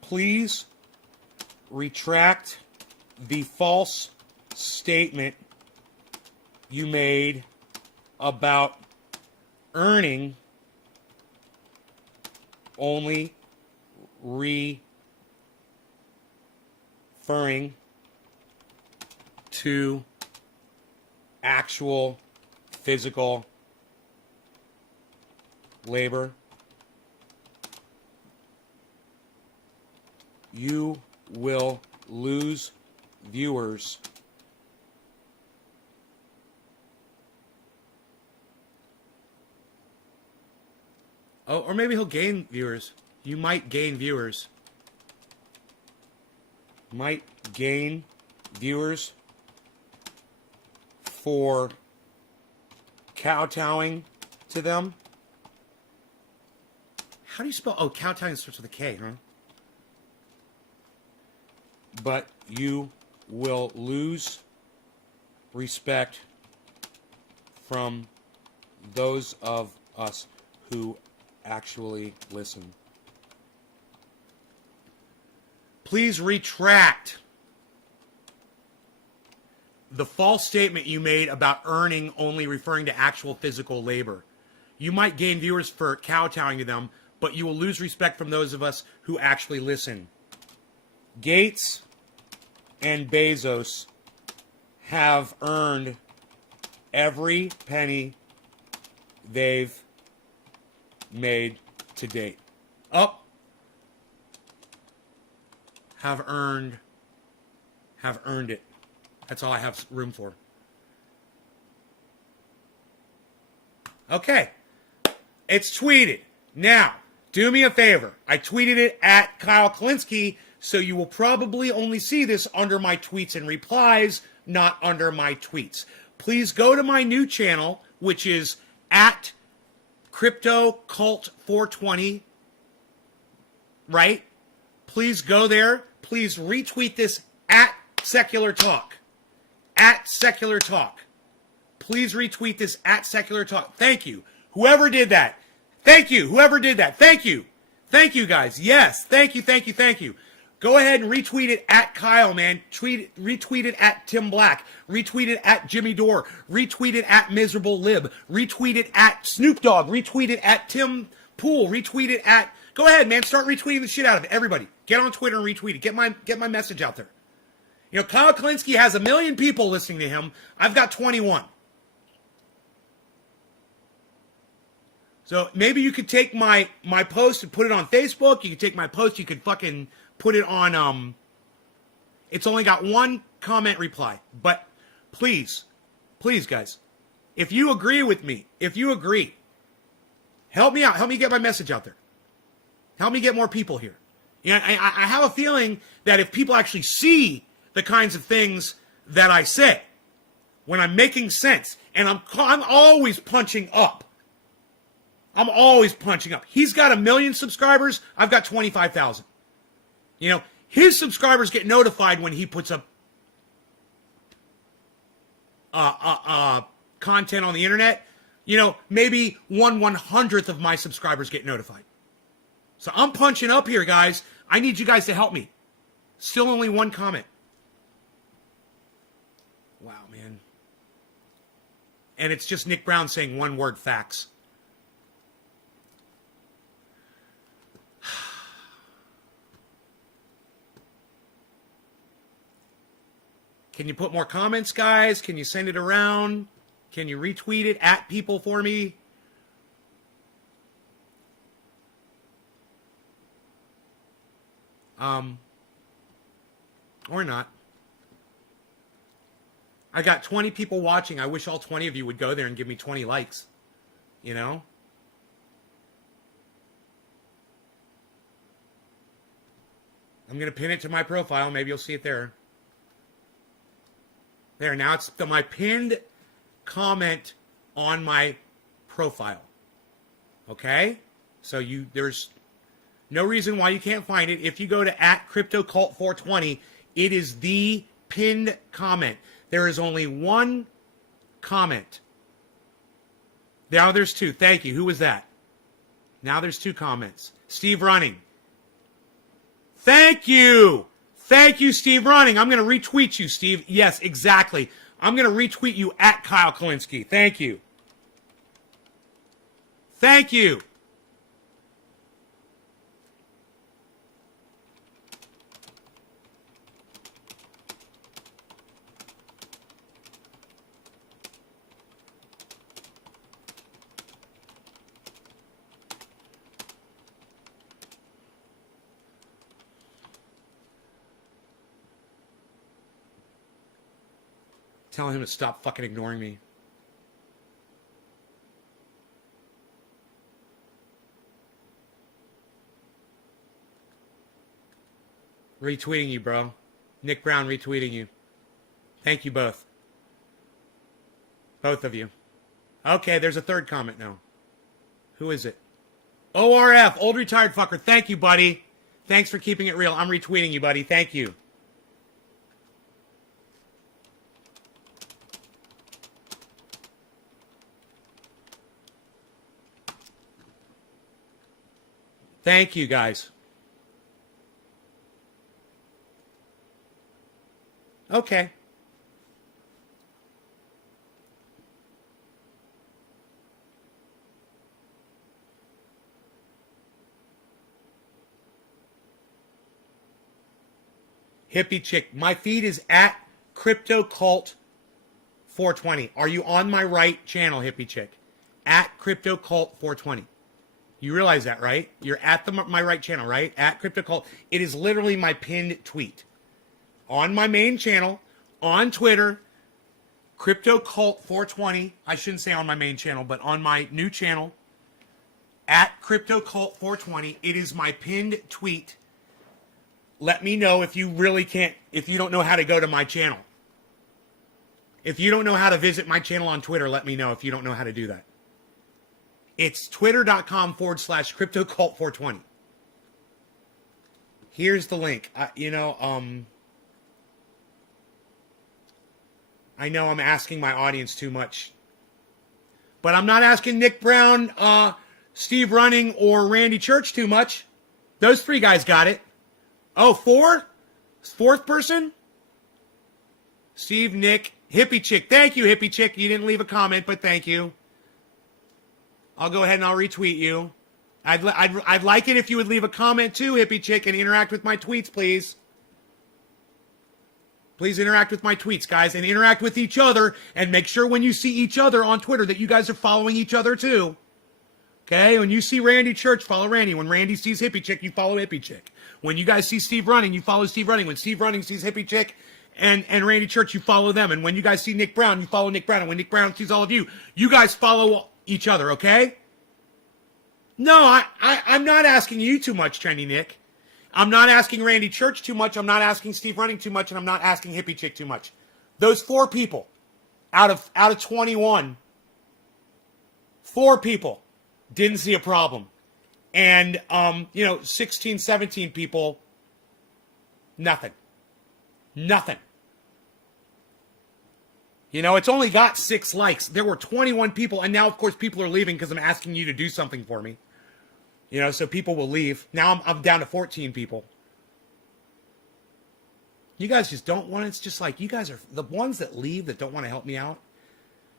Please retract the false statement you made about earning only referring to actual physical labor. You will lose viewers or maybe he'll gain viewers. You might gain viewers. Might gain viewers for kowtowing to them. How do you spell? Oh, kowtowing starts with a K, huh? But you will lose respect from those of us who actually listen. Please retract the false statement you made about earning only referring to actual physical labor. You might gain viewers for kowtowing to them, but you will lose respect from those of us who actually listen. Gates and Bezos have earned every penny they've made to date. Have earned it. That's all I have room for. Okay. It's tweeted. Now, do me a favor. I tweeted it at Kyle Kalinske, so you will probably only see this under my tweets and replies, not under my tweets. Please go to my new channel, which is at CryptoCult420, right? Please go there. Please retweet this at Secular Talk. At Secular Talk. Please retweet this at Secular Talk. Thank you. Whoever did that. Thank you. Whoever did that. Thank you. Thank you, guys. Yes. Thank you. Thank you. Thank you. Go ahead and retweet it at Kyle, man. Retweet it at Tim Black. Retweet it at Jimmy Dore. Retweet it at Miserable Lib. Retweet it at Snoop Dogg. Retweet it at Tim Pool. Retweet it at... Go ahead, man. Start retweeting the shit out of it. Everybody. Get on Twitter and retweet it. Get my message out there. You know, Kyle Kalinske has 1 million people listening to him. I've got 21. So maybe you could take my post and put it on Facebook. You could take my post. You could fucking put it on... It's only got 1 comment reply. But please, guys, if you agree with me, help me out. Help me get my message out there. Help me get more people here. You know, I have a feeling that if people actually see the kinds of things that I say, when I'm making sense, and I'm always punching up. I'm always punching up. He's got 1 million subscribers. I've got 25,000. You know, his subscribers get notified when he puts up content on the internet. You know, maybe 1/100th of my subscribers get notified. So I'm punching up here, guys. I need you guys to help me. Still only 1 comment. Wow, man. And it's just Nick Brown saying 1 word, facts. Can you put more comments, guys? Can you send it around? Can you retweet it at people for me? Or not. I got 20 people watching. I wish all 20 of you would go there and give me 20 likes. You know? I'm going to pin it to my profile. Maybe you'll see it there. There, now it's my pinned comment on my profile. Okay? So there's no reason why you can't find it. If you go to at CryptoCult420, it is the pinned comment. There is only 1 comment. Now there's 2. Thank you. Who was that? Now there's 2 comments. Steve Running. Thank you. Thank you, Steve Running. I'm going to retweet you, Steve. Yes, exactly. I'm going to retweet you at Kyle Kalinske. Thank you. Thank you. Telling him to stop fucking ignoring me. Retweeting you, bro. Nick Brown retweeting you. Thank you both. Both of you. Okay, there's a third comment now. Who is it? ORF, old retired fucker. Thank you, buddy. Thanks for keeping it real. I'm retweeting you, buddy. Thank you. Thank you, guys. Okay. Hippie chick. My feed is at CryptoCult420. Are you on my right channel, hippie chick? At CryptoCult420. You realize that, right? You're at my right channel, right? At CryptoCult. It is literally my pinned tweet. On my main channel, on Twitter, CryptoCult420. I shouldn't say on my main channel, but on my new channel, at CryptoCult420. It is my pinned tweet. Let me know if you really can't, if you don't know how to go to my channel. If you don't know how to visit my channel on Twitter, let me know if you don't know how to do that. It's twitter.com/CryptoCult420. Here's the link. I know I'm asking my audience too much. But I'm not asking Nick Brown, Steve Running, or Randy Church too much. Those three guys got it. Oh, fourth person? Steve, Nick, Hippie Chick. Thank you, Hippie Chick. You didn't leave a comment, but thank you. I'll go ahead and I'll retweet you. I'd like it if you would leave a comment too, Hippie Chick, and interact with my tweets, please. Please interact with my tweets, guys, and interact with each other, and make sure when you see each other on Twitter that you guys are following each other too. Okay? When you see Randy Church, follow Randy. When Randy sees Hippie Chick, you follow Hippie Chick. When you guys see Steve Running, you follow Steve Running. When Steve Running sees Hippie Chick and Randy Church, you follow them. And when you guys see Nick Brown, you follow Nick Brown. And when Nick Brown sees all of you, you guys follow each other, okay? No, I'm not asking you too much, Trendy Nick. I'm not asking Randy Church too much. I'm not asking Steve Running too much. And I'm not asking Hippie Chick too much. Those 4 people out of 21, 4 people didn't see a problem. And, 16, 17 people, nothing. Nothing. It's only got 6 likes. There were 21 people, and now, of course, people are leaving because I'm asking you to do something for me. So people will leave. Now I'm down to 14 people. You guys just don't want it. It's just like, you guys are the ones that leave that don't want to help me out.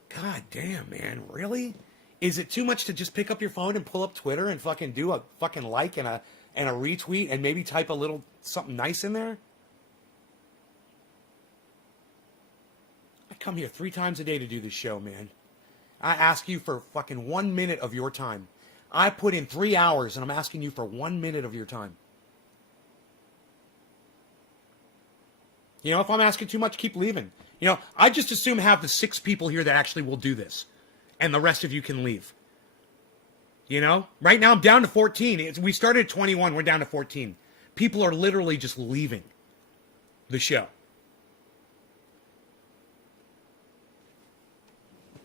God damn, man. Really? Is it too much to just pick up your phone and pull up Twitter and fucking do a fucking like and a retweet and maybe type a little something nice in there? I come here 3 times a day to do this show, man. I ask you for fucking 1 minute of your time. I put in 3 hours and I'm asking you for 1 minute of your time. If I'm asking too much, keep leaving. I just assume have the 6 people here that actually will do this. And the rest of you can leave. Right now I'm down to 14. We started at 21. We're down to 14. People are literally just leaving the show.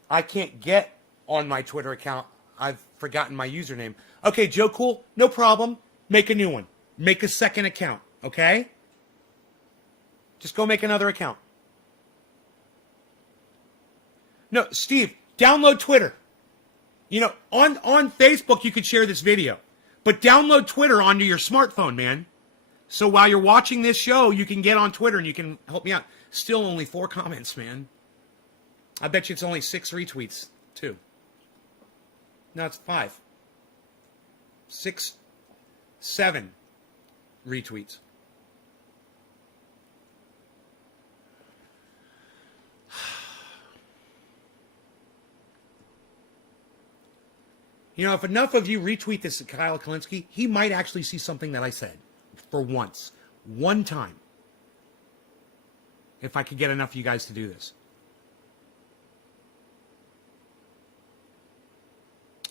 I can't get on my Twitter account. I've forgotten my username. Okay, Joe Cool, no problem. Make a new one. Make a second account, okay? Just go make another account. No, Steve, download Twitter. On Facebook you could share this video. But download Twitter onto your smartphone, man. So while you're watching this show, you can get on Twitter and you can help me out. Still only 4 comments, man. I bet you it's only 6 retweets, too. No, it's 5. 6, 7 retweets. You know, if enough of you retweet this at Kyle Kalinske, he might actually see something that I said for once. One time. If I could get enough of you guys to do this.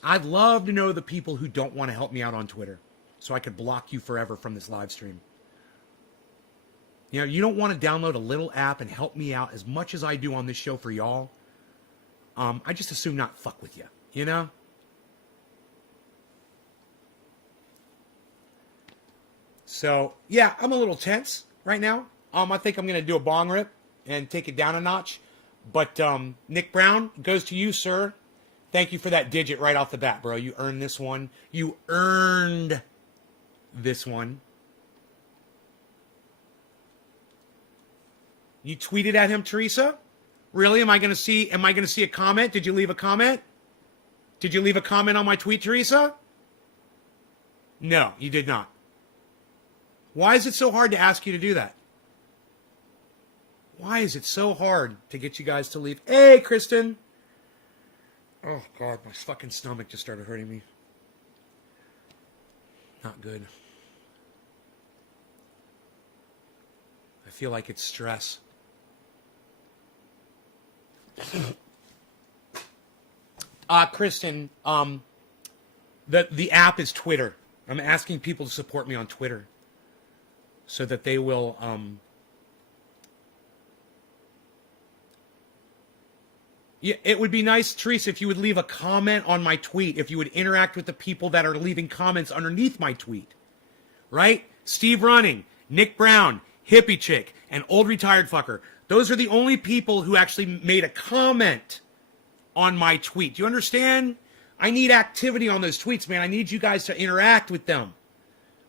I'd love to know the people who don't want to help me out on Twitter so I could block you forever from this live stream. You know, you don't want to download a little app and help me out as much as I do on this show for y'all. I just assume not fuck with you, you know? So, yeah, I'm a little tense right now. I think I'm going to do a bong rip and take it down a notch. But Nick Brown, goes to you, sir. Thank you for that digit right off the bat, bro. You earned this one. You earned this one. You tweeted at him, Teresa? Really? Am I going to see a comment? Did you leave a comment? Did you leave a comment on my tweet, Teresa? No, you did not. Why is it so hard to ask you to do that? Why is it so hard to get you guys to leave? Hey, Kristen. Oh, God, my fucking stomach just started hurting me. Not good. I feel like it's stress. Kristen, the app is Twitter. I'm asking people to support me on Twitter so that they will, yeah, it would be nice, Teresa, if you would leave a comment on my tweet, if you would interact with the people that are leaving comments underneath my tweet, right? Steve Running, Nick Brown, Hippie Chick, and Old Retired Fucker. Those are the only people who actually made a comment on my tweet. Do you understand? I need activity on those tweets, man. I need you guys to interact with them.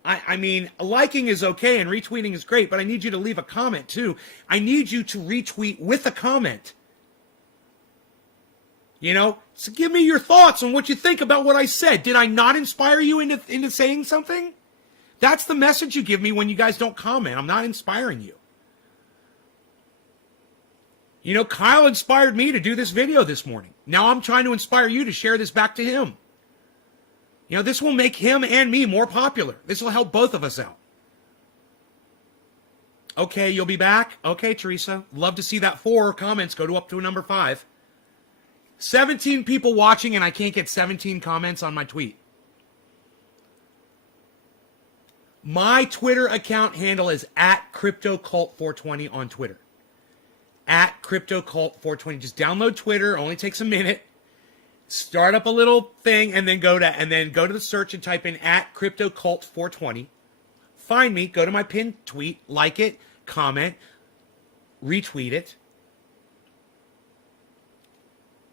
I mean, liking is okay and retweeting is great, but I need you to leave a comment too. I need you to retweet with a comment. You know, so give me your thoughts on what you think about what I said. Did I not inspire you into saying something? That's the message you give me when you guys don't comment. I'm not inspiring you. You know, Kyle inspired me to do this video this morning. Now I'm trying to inspire you to share this back to him. You know, this will make him and me more popular. This will help both of us out. Okay, you'll be back? Okay, Teresa. Love to see that 4 comments go up to a number 5. 17 people watching and I can't get 17 comments on my tweet. My Twitter account handle is @CryptoCult420 on Twitter. @CryptoCult420. Just download Twitter. Only takes a minute. Start up a little thing and then go to the search and type in @CryptoCult420. Find me. Go to my pinned tweet. Like it. Comment. Retweet it.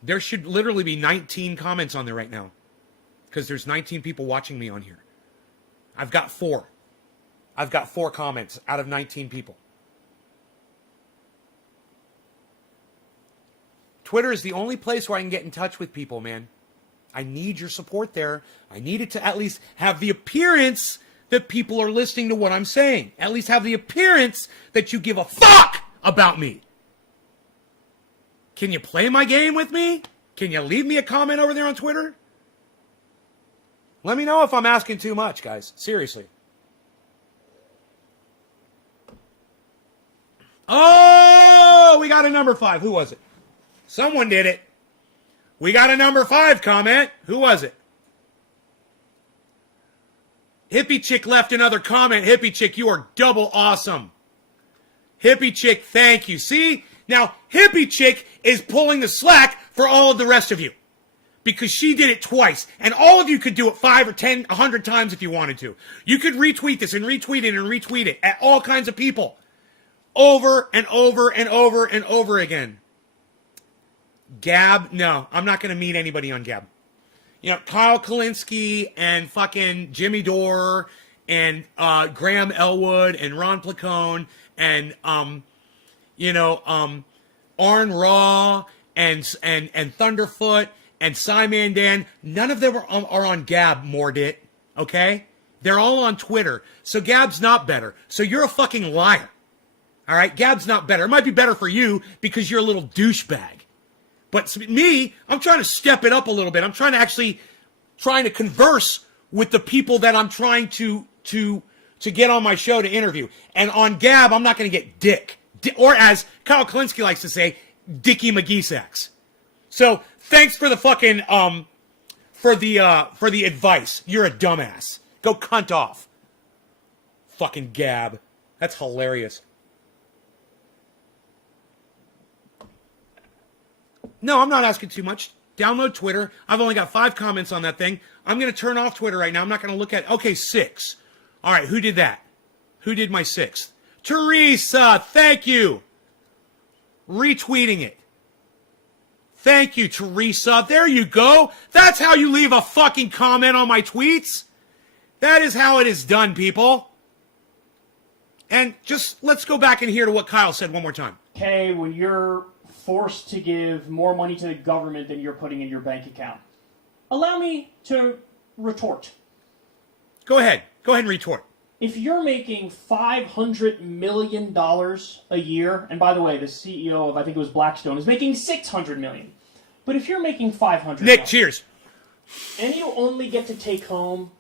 There should literally be 19 comments on there right now. Because there's 19 people watching me on here. I've got 4. I've got 4 comments out of 19 people. Twitter is the only place where I can get in touch with people, man. I need your support there. I need it to at least have the appearance that people are listening to what I'm saying. At least have the appearance that you give a fuck about me. Can you play my game with me? Can you leave me a comment over there on Twitter? Let me know if I'm asking too much, guys. Seriously. Oh, we got a number 5. Who was it? Someone did it. We got a number 5 comment. Who was it? Hippie Chick left another comment. Hippie Chick, you are double awesome. Hippie Chick, thank you. See? Now, Hippie Chick is pulling the slack for all of the rest of you. Because she did it twice. And all of you could do it 5 or 10, 100 times if you wanted to. You could retweet this and retweet it and retweet it at all kinds of people. Over and over and over and over again. Gab, no, I'm not going to meet anybody on Gab. You know, Kyle Kalinske and fucking Jimmy Dore and Graham Elwood and Ron Placone and Arn Raw and Thunderfoot and Simon Dan. None of them are on Gab, Mordit. Okay, they're all on Twitter. So Gab's not better. So you're a fucking liar. All right, Gab's not better. It might be better for you because you're a little douchebag. But me, I'm trying to step it up a little bit. I'm trying to converse with the people that I'm trying to get on my show to interview. And on Gab, I'm not going to get dick. Or as Kyle Klinsky likes to say, Dickie McGee sex. So thanks for the fucking for the advice. You're a dumbass. Go cunt off. Fucking Gab. That's hilarious. No, I'm not asking too much. Download Twitter. I've only got 5 comments on that thing. I'm going to turn off Twitter right now. I'm not going to look at... Okay, 6. All right, who did that? Who did my 6th? Teresa, thank you. Retweeting it. Thank you, Teresa. There you go. That's how you leave a fucking comment on my tweets. That is how it is done, people. And just let's go back and hear to what Kyle said one more time. Okay, when you're forced to give more money to the government than you're putting in your bank account. Allow me to retort. Go ahead. Go ahead and retort. If you're making $500 million a year, and by the way, the CEO of, I think it was Blackstone, is making $600 million. But if you're making $500 Nick, cheers. and you only get to take home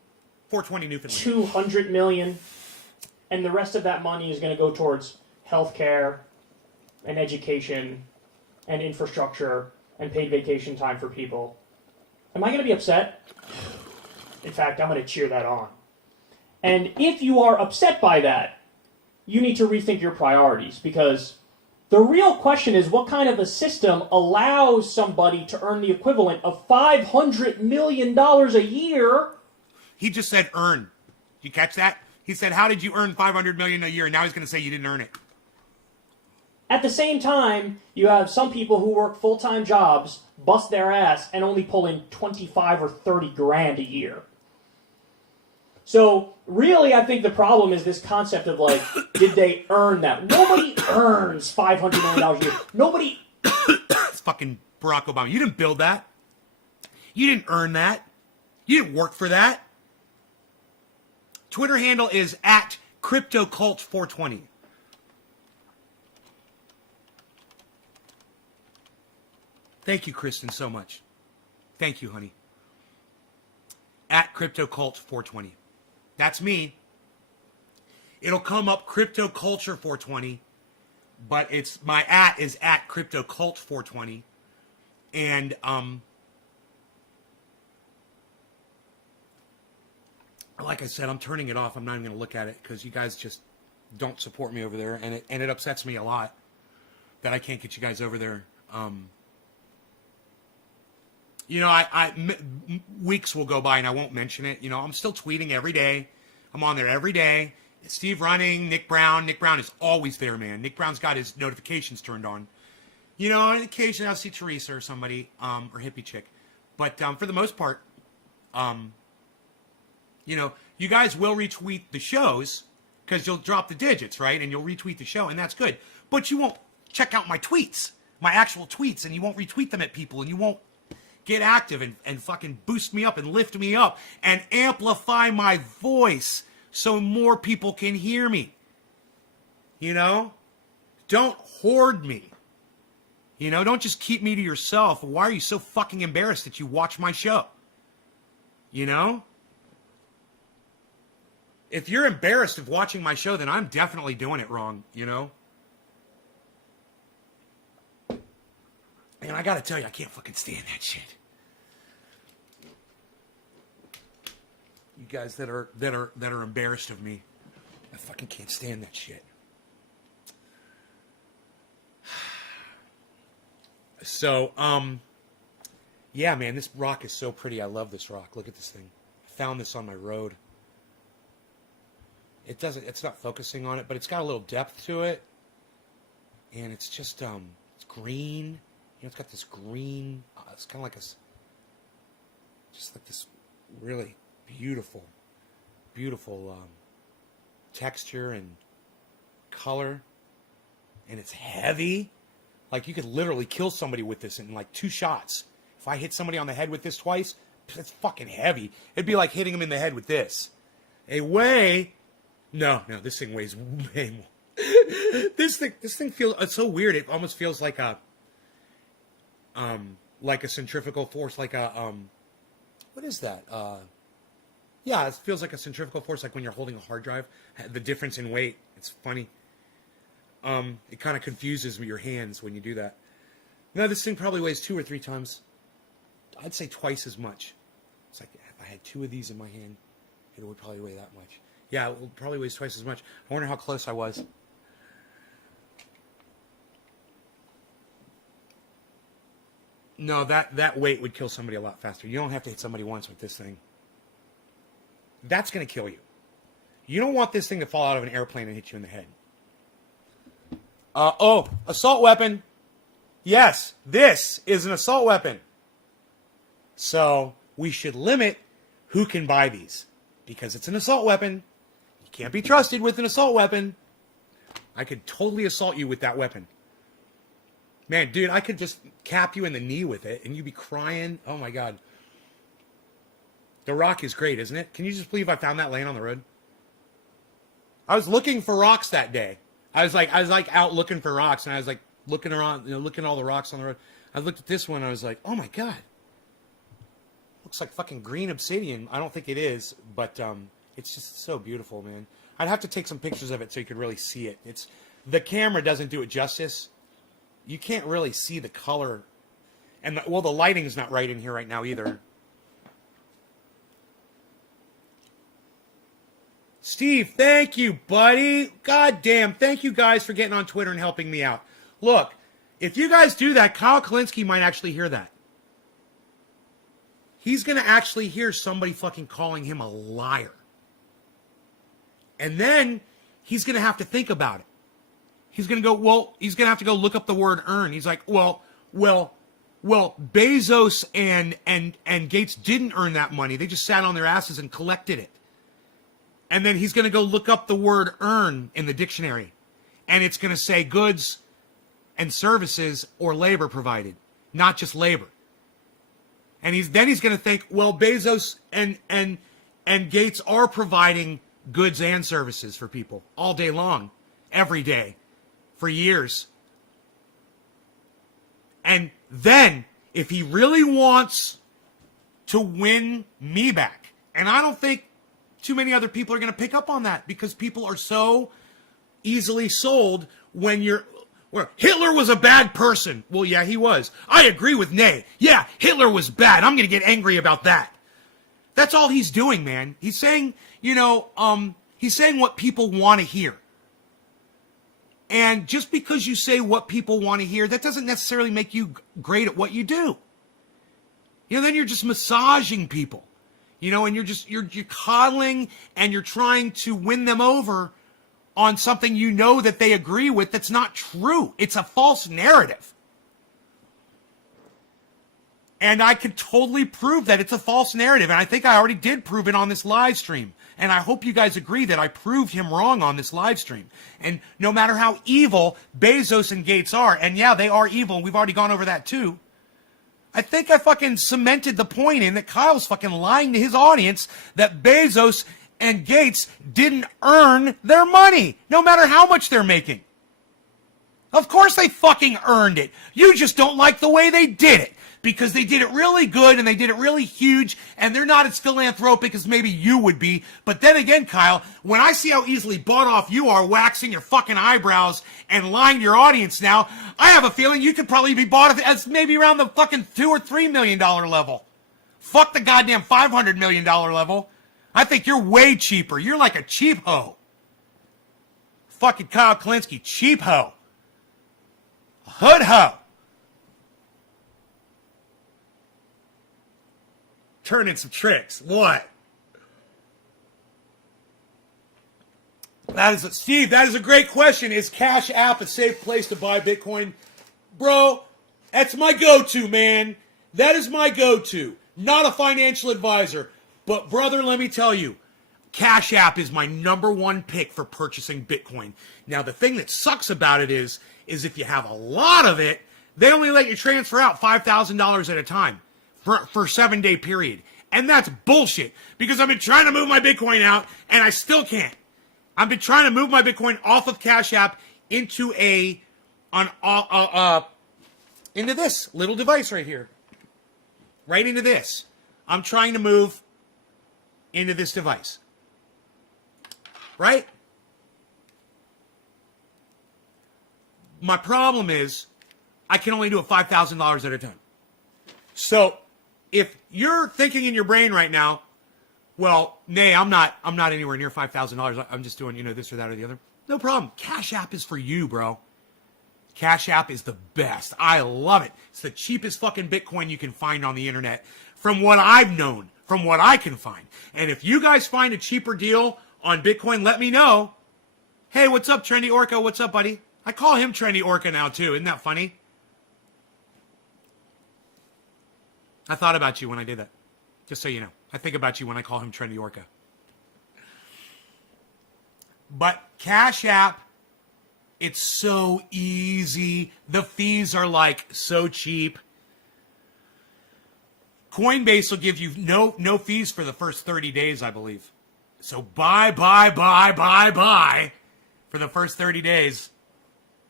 420 Newfoundland. $200 million, and the rest of that money is going to go towards healthcare and education and infrastructure and paid vacation time for people. Am I going to be upset? In fact, I'm going to cheer that on. And if you are upset by that, you need to rethink your priorities, because the real question is, what kind of a system allows somebody to earn the equivalent of $500 million a year? He just said earn. Did you catch that? He said, how did you earn $500 million a year? And now he's going to say you didn't earn it. At the same time, you have some people who work full-time jobs, bust their ass, and only pull in 25 or 30 grand a year. So, really, I think the problem is this concept of, like, did they earn that? Nobody earns $500 million a year. Nobody... It's fucking Barack Obama. You didn't build that. You didn't earn that. You didn't work for that. Twitter handle is @CryptoCult420. Thank you, Kristen, so much. Thank you, honey. @CryptoCult420. That's me. It'll come up CryptoCulture420, but it's my is @CryptoCult420. And like I said, I'm turning it off. I'm not even going to look at it because you guys just don't support me over there, and it upsets me a lot that I can't get you guys over there. You know, weeks will go by and I won't mention it. You know, I'm still tweeting every day. I'm on there every day. Steve Running, Nick Brown. Nick Brown is always there, man. Nick Brown's got his notifications turned on. You know, on occasion I'll see Teresa or somebody, or Hippie Chick. But for the most part, you know, you guys will retweet the shows because you'll drop the digits, right? And you'll retweet the show, and that's good. But you won't check out my tweets, my actual tweets, and you won't retweet them at people, and you won't get active and fucking boost me up and lift me up and amplify my voice so more people can hear me. You know? Don't hoard me. You know, don't just keep me to yourself. Why are you so fucking embarrassed that you watch my show? You know? If you're embarrassed of watching my show, then I'm definitely doing it wrong, you know? And I gotta tell you, I can't fucking stand that shit. You guys that are embarrassed of me, I fucking can't stand that shit. So, yeah, man, this rock is so pretty. I love this rock. Look at this thing. I found this on my road. It's not focusing on it, but it's got a little depth to it. And it's just, it's green. You know, it's got this green, it's kind of like just like this really beautiful beautiful texture and color, and it's heavy. Like, you could literally kill somebody with this in like 2 shots. If I hit somebody on the head with this twice, it's fucking heavy. It'd be like hitting them in the head with this. No, this thing weighs way more. This thing feels, it's so weird. It almost feels like a centrifugal force, like a what is that? Yeah, it feels like a centrifugal force, like when you're holding a hard drive. The difference in weight, it's funny. It kind of confuses your hands when you do that. No, this thing probably weighs 2 or 3 times. I'd say twice as much. It's like if I had 2 of these in my hand, it would probably weigh that much. Yeah, it probably weighs twice as much. I wonder how close I was. No, that weight would kill somebody a lot faster. You don't have to hit somebody once with this thing. That's going to kill you. You don't want this thing to fall out of an airplane and hit you in the head. Assault weapon. Yes, this is an assault weapon. So we should limit who can buy these. Because it's an assault weapon. You can't be trusted with an assault weapon. I could totally assault you with that weapon. Man, dude, I could just cap you in the knee with it and you'd be crying. Oh my God. The rock is great, isn't it? Can you just believe I found that laying on the road? I was looking for rocks that day. I was like out looking for rocks, and I was like looking around, looking at all the rocks on the road. I looked at this one, and I was like, oh my God. Looks like fucking green obsidian. I don't think it is, but it's just so beautiful, man. I'd have to take some pictures of it so you could really see it. The camera doesn't do it justice. You can't really see the color. And the lighting's not right in here right now either. Steve, thank you, buddy. God damn, thank you guys for getting on Twitter and helping me out. Look, if you guys do that, Kyle Kalinske might actually hear that. He's going to actually hear somebody fucking calling him a liar. And then he's going to have to think about it. He's going to go, he's going to have to go look up the word earn. He's like, well, Bezos and Gates didn't earn that money. They just sat on their asses and collected it. And then he's going to go look up the word earn in the dictionary. And it's going to say goods and services or labor provided, not just labor. And he's going to think, well, Bezos and Gates are providing goods and services for people all day long, every day, for years. And then, if he really wants to win me back, and I don't think too many other people are going to pick up on that because people are so easily sold when Hitler was a bad person. Well, yeah, he was. I agree with Nay. Yeah, Hitler was bad. I'm going to get angry about that. That's all he's doing, man. He's saying, he's saying what people want to hear. And just because you say what people want to hear, that doesn't necessarily make you great at what you do. Then you're just massaging people. And you're coddling and you're trying to win them over on something that they agree with that's not true. It's a false narrative. And I could totally prove that it's a false narrative. And I think I already did prove it on this live stream. And I hope you guys agree that I proved him wrong on this live stream. And no matter how evil Bezos and Gates are, and yeah, they are evil, and we've already gone over that too, I think I fucking cemented the point in that Kyle's fucking lying to his audience that Bezos and Gates didn't earn their money, no matter how much they're making. Of course they fucking earned it. You just don't like the way they did it. Because they did it really good and they did it really huge and they're not as philanthropic as maybe you would be. But then again, Kyle, when I see how easily bought off you are waxing your fucking eyebrows and lying to your audience now, I have a feeling you could probably be bought off as maybe around the fucking $2 or $3 million level. Fuck the goddamn $500 million level. I think you're way cheaper. You're like a cheap hoe. Fucking Kyle Kalinske, cheap hoe. Hood hoe. Turn in some tricks. What? Steve, that is a great question. Is Cash App a safe place to buy Bitcoin? Bro, that's my go-to, man. That is my go-to. Not a financial advisor. But, brother, let me tell you, Cash App is my number one pick for purchasing Bitcoin. Now, the thing that sucks about it is if you have a lot of it, they only let you transfer out $5,000 at a time for a 7-day period. And that's bullshit, because I've been trying to move my Bitcoin out and I still can't. I've been trying to move my Bitcoin off of Cash App into into this little device right here. Right into this. I'm trying to move into this device. Right? My problem is I can only do it $5,000 at a time. So if you're thinking in your brain right now, well, nay, I'm not anywhere near $5,000. I'm just doing, this or that or the other. No problem. Cash App is for you, bro. Cash App is the best. I love it. It's the cheapest fucking Bitcoin you can find on the internet, from what I've known, from what I can find. And if you guys find a cheaper deal on Bitcoin, let me know. Hey, what's up, Trendy Orca? What's up, buddy? I call him Trendy Orca now, too. Isn't that funny? I thought about you when I did that. Just so you know. I think about you when I call him Trendy Orca. But Cash App, it's so easy. The fees are like so cheap. Coinbase will give you no fees for the first 30 days, I believe. So buy for the first 30 days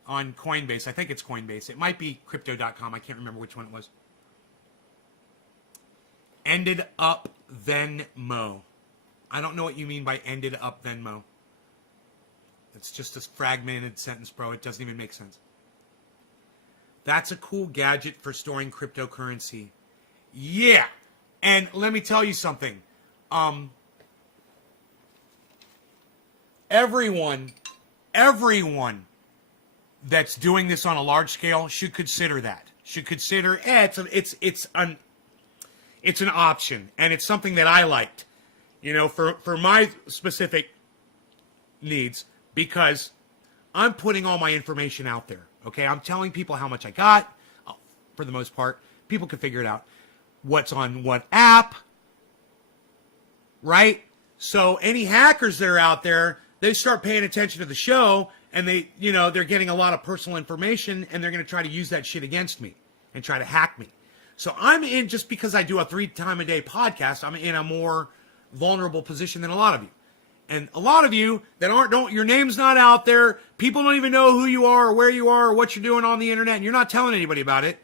on Coinbase. I think it's Coinbase. It might be crypto.com. I can't remember which one it was. Ended up Venmo. I don't know what you mean by ended up Venmo. It's just a fragmented sentence, bro. It doesn't even make sense. That's a cool gadget for storing cryptocurrency. Yeah. And let me tell you something. Everyone that's doing this on a large scale should consider that. Should consider it's an option, and it's something that I liked, for my specific needs, because I'm putting all my information out there. Okay, I'm telling people how much I got, for the most part. People can figure it out. What's on what app, right? So any hackers that are out there, they start paying attention to the show, and they're getting a lot of personal information, and they're going to try to use that shit against me and try to hack me. So I'm in, just because I do a 3-time-a-day podcast, I'm in a more vulnerable position than a lot of you. And a lot of you that your name's not out there, people don't even know who you are or where you are or what you're doing on the internet, and you're not telling anybody about it.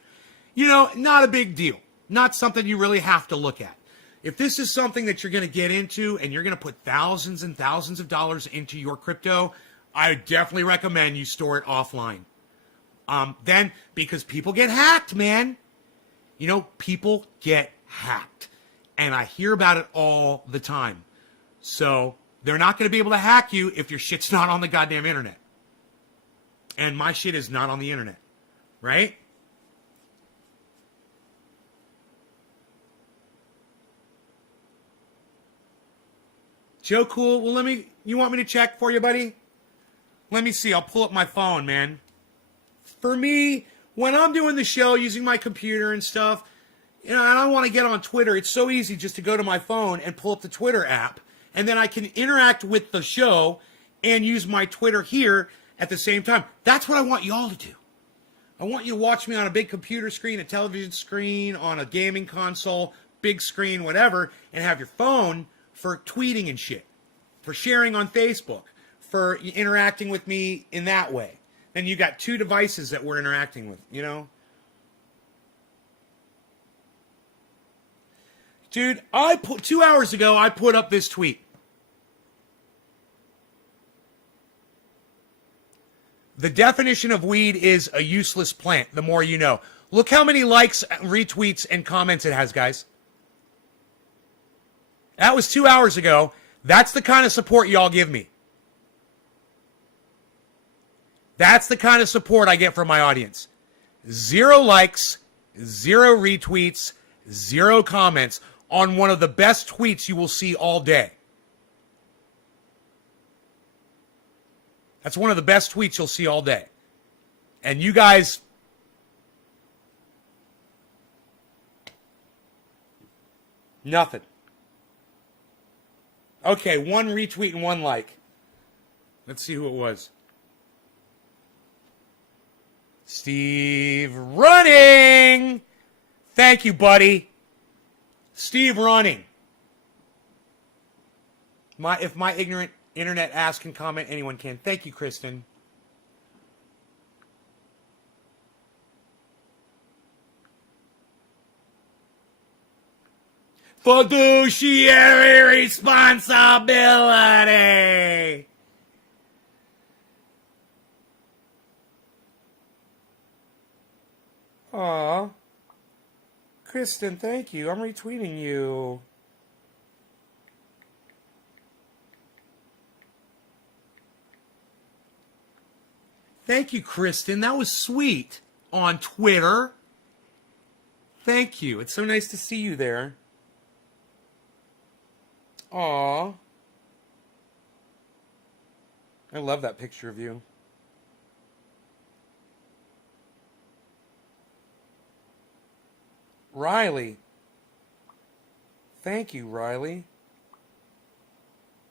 Not a big deal. Not something you really have to look at. If this is something that you're going to get into and you're going to put thousands and thousands of dollars into your crypto, I definitely recommend you store it offline. Then, because people get hacked, man. People get hacked. And I hear about it all the time. So they're not going to be able to hack you if your shit's not on the goddamn internet. And my shit is not on the internet. Right? Joe Cool, well, you want me to check for you, buddy? Let me see. I'll pull up my phone, man. For me, when I'm doing the show using my computer and stuff, and I want to get on Twitter, it's so easy just to go to my phone and pull up the Twitter app, and then I can interact with the show and use my Twitter here at the same time. That's what I want you all to do. I want you to watch me on a big computer screen, a television screen, on a gaming console, big screen, whatever, and have your phone for tweeting and shit, for sharing on Facebook, for interacting with me in that way. Then you got 2 devices that we're interacting with, Dude, 2 hours ago, I put up this tweet. The definition of weed is a useless plant, the more you know. Look how many likes, retweets, and comments it has, guys. That was 2 hours ago. That's the kind of support y'all give me. That's the kind of support I get from my audience. 0 likes, 0 retweets, 0 comments on one of the best tweets you will see all day. That's one of the best tweets you'll see all day. And you guys... Nothing. Okay, 1 retweet and 1 like. Let's see who it was. Steve Running! Thank you, buddy. Steve Running. If my ignorant internet ass can comment, anyone can. Thank you, Kristen. Fiduciary responsibility. Aw. Kristen, thank you. I'm retweeting you. Thank you, Kristen. That was sweet. On Twitter. Thank you. It's so nice to see you there. Aw. I love that picture of you. Riley. Thank you, Riley.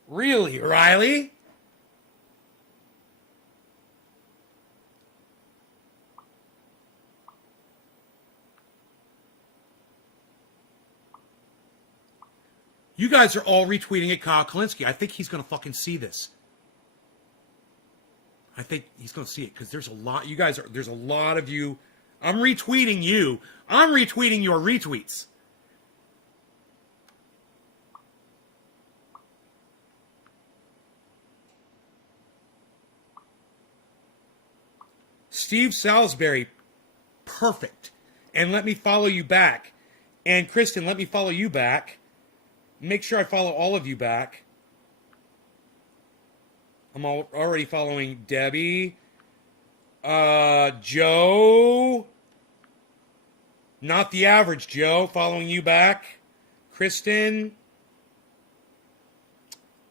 Really, Riley? You guys are all retweeting at Kyle Kalinske. I think he's going to fucking see this. I think he's going to see it because there's a lot. You guys are. There's a lot of you. I'm retweeting you. I'm retweeting your retweets. Steve Salisbury, perfect. And let me follow you back. And Kristen, let me follow you back. Make sure I follow all of you back. I'm already following Debbie. Joe. Not the average Joe. Following you back. Kristen.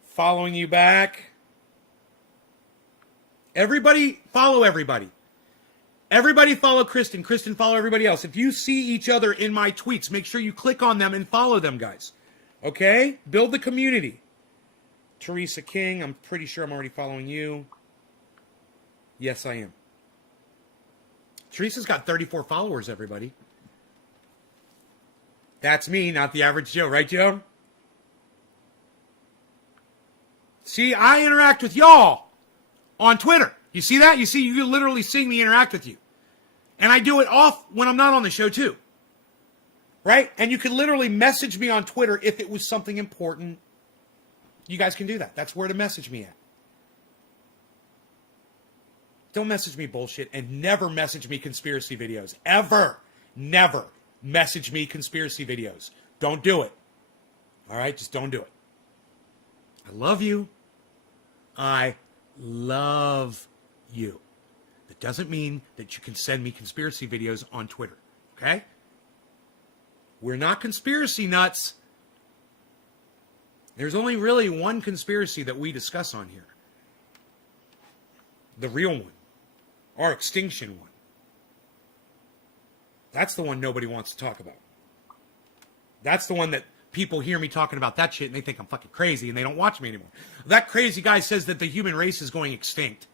Following you back. Everybody, follow everybody. Everybody follow Kristen. Kristen, follow everybody else. If you see each other in my tweets, make sure you click on them and follow them, guys. Okay? Build the community. Teresa King, I'm pretty sure I'm already following you. Yes, I am. Teresa's got 34 followers, everybody. That's me, not the average Joe. Right, Joe? See, I interact with y'all on Twitter. You see that? You literally see me interact with you. And I do it off when I'm not on the show, too. Right? And you can literally message me on Twitter if it was something important. You guys can do that. That's where to message me at. Don't message me bullshit and never message me conspiracy videos. Ever. Never message me conspiracy videos. Don't do it. All right? Just don't do it. I love you. I love you. That doesn't mean that you can send me conspiracy videos on Twitter. Okay? We're not conspiracy nuts. There's only really one conspiracy that we discuss on here. The real one. Our extinction one. That's the one nobody wants to talk about. That's the one that people hear me talking about that shit and they think I'm fucking crazy and they don't watch me anymore. That crazy guy says that the human race is going extinct.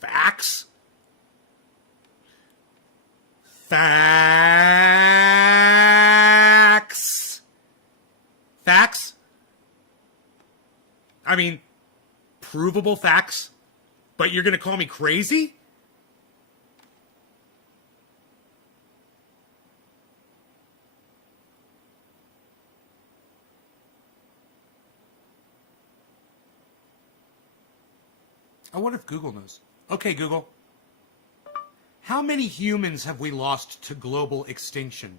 Facts? Facts. Facts? I mean, provable facts? But you're going to call me crazy? I wonder if Google knows. Okay, Google. How many humans have we lost to global extinction?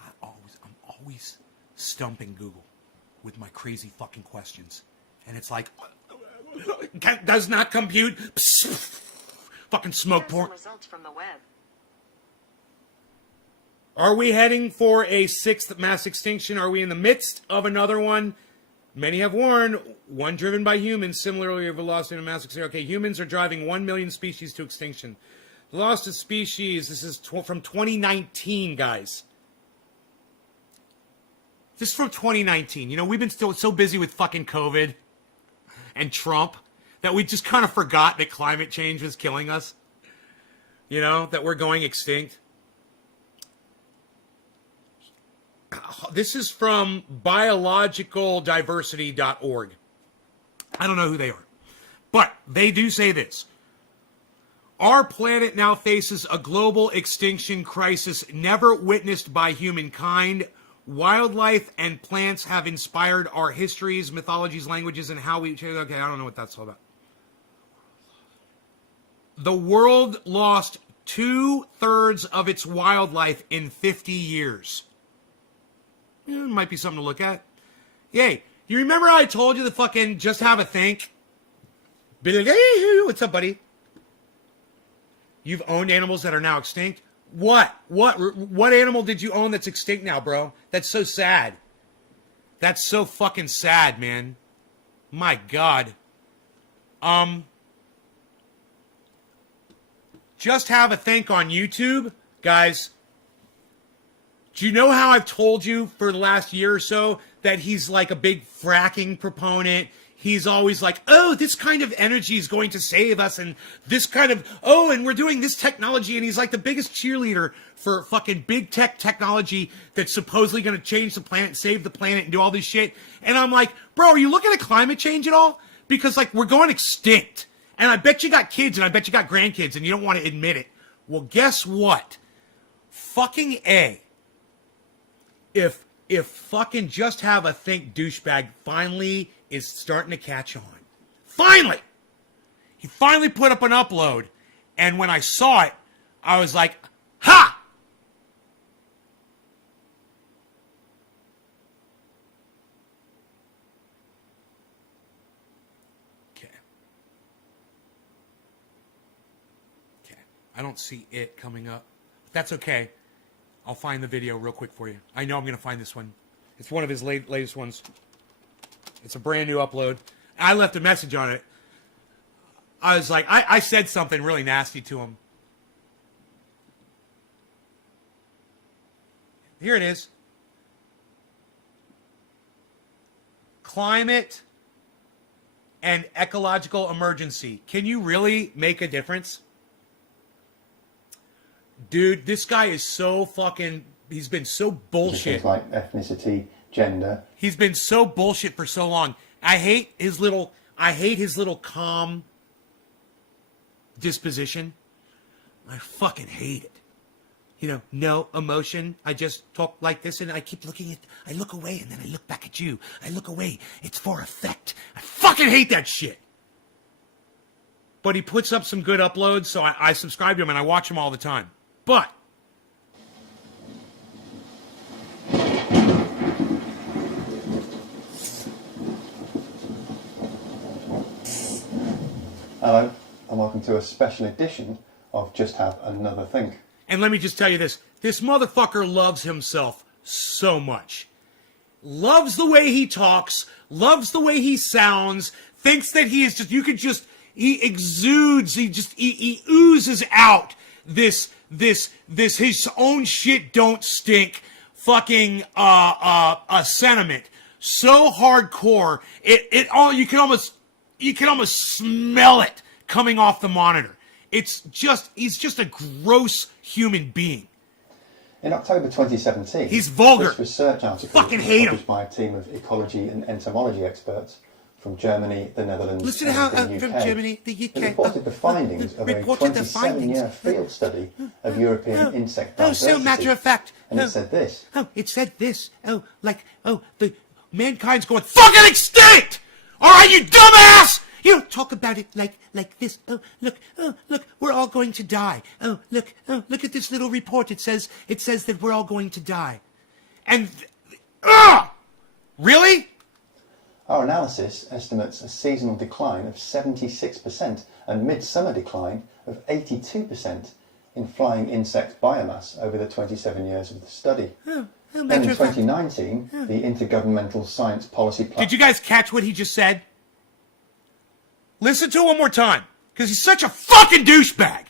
I'm always stumping Google with my crazy fucking questions. And it's like, does not compute. Fucking smoke porn. Results from the web. Are we heading for a 6th mass extinction? Are we in the midst of another one? Many have warned, one driven by humans, similarly a velocity of mass extinction. Okay, humans are driving 1 million species to extinction. Lost a species. This is from 2019, guys. This is from 2019. You know, we've been still so busy with fucking COVID and Trump that we just kind of forgot that climate change was killing us. You know, that we're going extinct. This is from biologicaldiversity.org. I don't know who they are. But they do say this. Our planet now faces a global extinction crisis never witnessed by humankind. Wildlife and plants have inspired our histories, mythologies, languages, and how we... Okay, I don't know what that's all about. The world lost 2/3 of its wildlife in 50 years. Yeah, it might be something to look at. Yay. You remember I told you to fucking just have a think? What's up, buddy? You've owned animals that are now extinct? What animal did you own that's extinct now, bro? That's so sad. That's so fucking sad, man. My God. Just have a think on YouTube, guys. Do you know how I've told you for the last year or so that he's like a big fracking proponent? He's always like, oh, this kind of energy is going to save us, and this kind of, oh, and we're doing this technology, and he's like the biggest cheerleader for fucking big tech technology that's supposedly going to change the planet, save the planet, and do all this shit. And I'm like, bro, are you looking at climate change at all? Because, like, we're going extinct. And I bet you got kids, and I bet you got grandkids, and you don't want to admit it. Well, guess what? Fucking A. If fucking just have a think douchebag finally is starting to catch on. Finally! He finally put up an upload, and when I saw it, I was like, ha! Okay. I don't see it coming up. That's okay. I'll find the video real quick for you. I know I'm going to find this one. It's one of his latest ones. It's a brand new upload. I left a message on it. I was like, I said something really nasty to him. Here it is. Climate and ecological emergency. Can you really make a difference? Dude, this guy is so fucking... He's been so bullshit. Things like ethnicity, gender. He's been so bullshit for so long. I hate his little calm disposition. I fucking hate it. You know, no emotion. I just talk like this and I keep looking at... I look away and then I look back at you. I look away. It's for effect. I fucking hate that shit. But he puts up some good uploads, so I subscribe to him and I watch him all the time. But... Hello, and welcome to a special edition of Just Have Another Think. And let me just tell you this. This motherfucker loves himself so much. Loves the way he talks. Loves the way he sounds. Thinks that he is just... You could just... He exudes. He oozes out this his own shit don't stink fucking a sentiment. So hardcore. You can almost smell it coming off the monitor. He's just a gross human being. In October 2017, he's vulgar. This research article Fucking hate him. published by a team of ecology and entomology experts from Germany, the Netherlands, Listen and how the UK. from Germany, the UK. It reported the findings of a 27-year field study of European insect diversity. So matter of fact. And it said this. It said this. The mankind's going fucking extinct! All right, you dumbass! You don't talk about it like this. Oh, look, we're all going to die. Oh, look at this little report. It says that we're all going to die. And, really? Our analysis estimates a seasonal decline of 76% and midsummer decline of 82% in flying insect biomass over the 27 years of the study. Then in 2019, the Intergovernmental Science Policy Platform... Did you guys catch what he just said? Listen to it one more time, because he's such a fucking douchebag.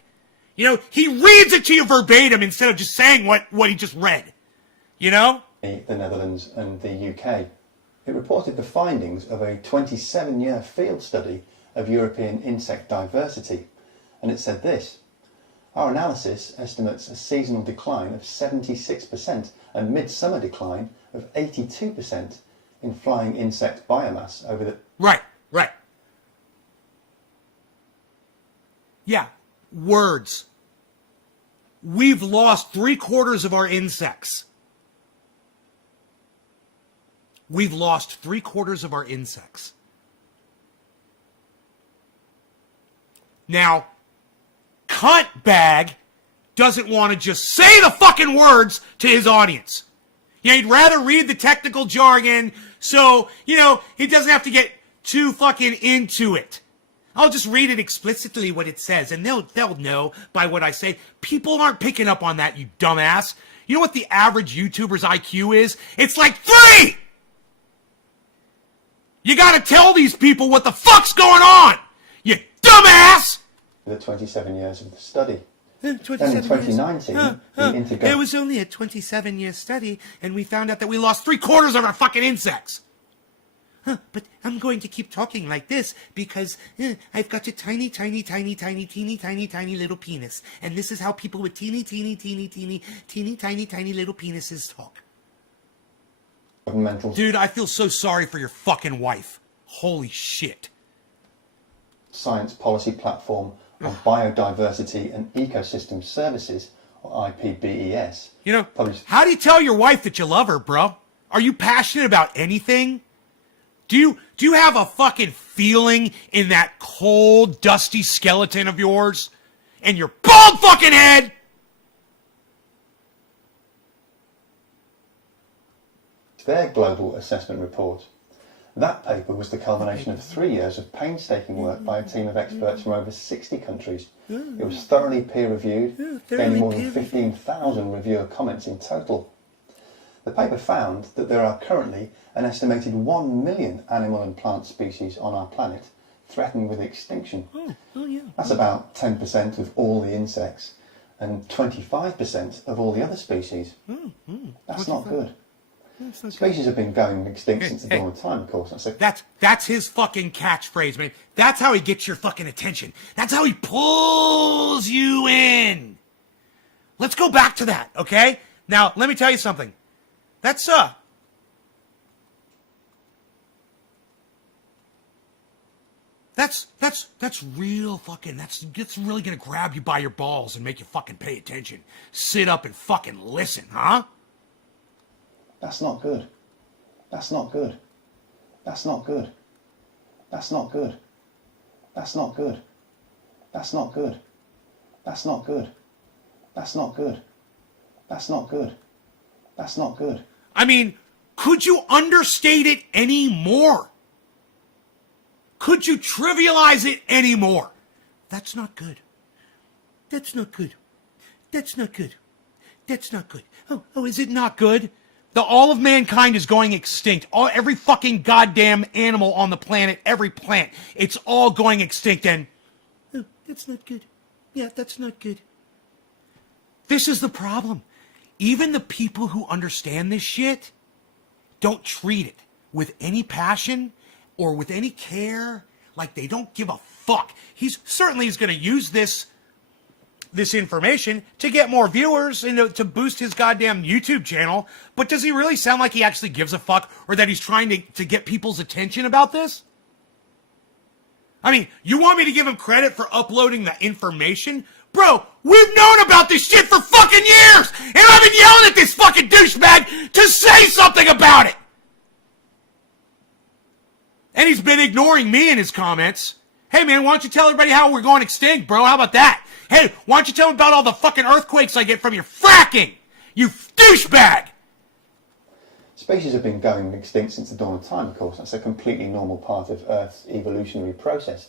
You know, he reads it to you verbatim instead of just saying what he just read. You know? The Netherlands and the UK. It reported the findings of a 27-year field study of European insect diversity, and it said this: our analysis estimates a seasonal decline of 76% and midsummer decline of 82% in flying insect biomass over the... Right. Yeah, words. We've lost 3/4 of our insects. We've lost 3/4 of our insects. Now, cuntbag doesn't want to just say the fucking words to his audience. Yeah, he'd rather read the technical jargon so, you know, he doesn't have to get too fucking into it. I'll just read it explicitly what it says, and they'll know by what I say. People aren't picking up on that, you dumbass. You know what the average YouTuber's IQ is? It's like 3! You gotta tell these people what the fuck's going on, you dumbass! The 27 years of the study. 27 then in 2019, it was only a 27-year study, and we found out that we lost 3/4 of our fucking insects. But I'm going to keep talking like this because I've got a teeny, tiny little penis. And this is how people with teeny, tiny little penises talk. Dude, I feel so sorry for your fucking wife. Holy shit. Science policy platform on biodiversity and ecosystem services, or IPBES. You know, published... how do you tell your wife that you love her, bro? Are you passionate about anything? Do you have a fucking feeling in that cold, dusty skeleton of yours? And your bald fucking head? Their global assessment report. That paper was the culmination of 3 years of painstaking work by a team of experts from over 60 countries. It was thoroughly peer-reviewed, gaining more than 15,000 reviewer comments in total. The paper found that there are currently an estimated 1 million animal and plant species on our planet threatened with extinction. That's about 10% of all the insects and 25% of all the other species. That's not good. Species have been going extinct since the dawn of time, of course. That's his fucking catchphrase, man. That's how he gets your fucking attention. That's how he pulls you in. Let's go back to that, okay? Now, let me tell you something. That's real fucking, that's really gonna grab you by your balls and make you fucking pay attention. Sit up and fucking listen, huh? That's not good. That's not good. That's not good. That's not good. That's not good. That's not good. That's not good. That's not good. That's not good. That's not good. I mean, could you understate it any more? Could you trivialize it any more? That's not good. That's not good. That's not good. That's not good. Oh, is it not good? All of mankind is going extinct. Every fucking goddamn animal on the planet, every plant, it's all going extinct, and that's not good. Yeah, that's not good. This is the problem. Even the people who understand this shit don't treat it with any passion or with any care. Like, they don't give a fuck. He's going to use this information to get more viewers and to boost his goddamn YouTube channel. But does he really sound like he actually gives a fuck, or that he's trying to get people's attention about this? I mean, you want me to give him credit for uploading the information? Bro, we've known about this shit for fucking years! And I've been yelling at this fucking douchebag to say something about it! And he's been ignoring me in his comments. Hey man, why don't you tell everybody how we're going extinct, bro? How about that? Hey, why don't you tell me about all the fucking earthquakes I get from your fracking? You douchebag! Species have been going extinct since the dawn of time, of course. That's a completely normal part of Earth's evolutionary process.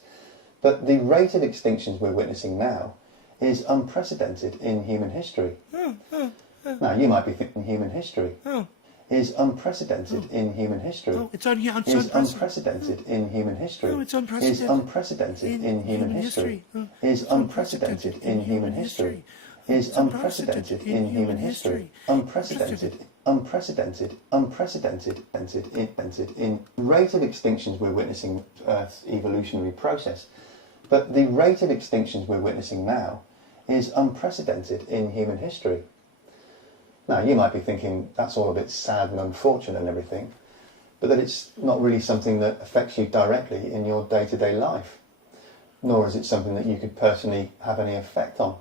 But the rate of extinctions we're witnessing now is unprecedented in human history. Now, you might be thinking human history. is unprecedented in human history. Oh, it's unprecedented. Is unprecedented in human history. Oh, it's unprecedented. Is unprecedented in human history. Is unprecedented in human history. Is unprecedented in human history. Unprecedented, unprecedented in rate of extinctions we're witnessing Earth's evolutionary process. But the rate of extinctions we're witnessing now is unprecedented in human history. Now, you might be thinking that's all a bit sad and unfortunate and everything, but that it's not really something that affects you directly in your day-to-day life, nor is it something that you could personally have any effect on.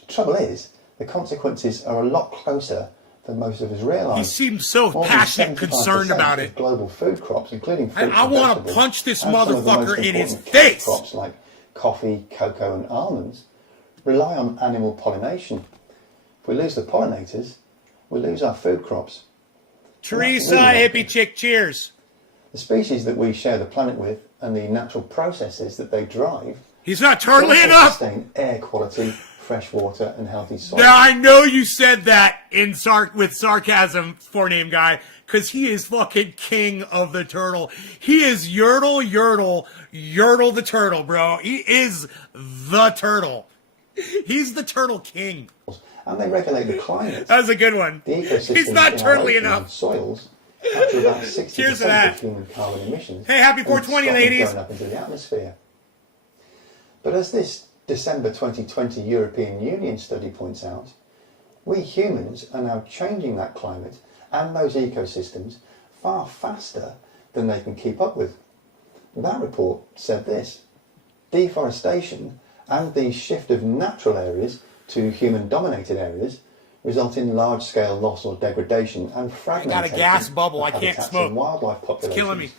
The trouble is, the consequences are a lot closer than most of us realise. He seems so passionate, concerned about it. Global food crops, including fruits I want to punch this motherfucker in his face. Crops like coffee, cocoa, and almonds rely on animal pollination. If we lose the pollinators, we lose our food crops. Teresa, hippie chick, cheers. The species that we share the planet with and the natural processes that they drive. He's not turtling enough. Sustain air quality, fresh water, and healthy soil. Now I know you said that with sarcasm, forename guy, because he is fucking king of the turtle. He is Yertle the turtle, bro. He is the turtle. He's the turtle king. And they regulate the climate. That was a good one. The ecosystem He's not turtly enough. And soils capture about 60% Cheers to that. of human carbon emissions. Hey, happy 420, ladies. Going up into the atmosphere. But as this December 2020 European Union study points out, we humans are now changing that climate and those ecosystems far faster than they can keep up with. That report said this: deforestation and the shift of natural areas to human-dominated areas result in large-scale loss or degradation and fragmentation. I got a gas bubble. I can't habitats smoke. and wildlife populations. It's killing me.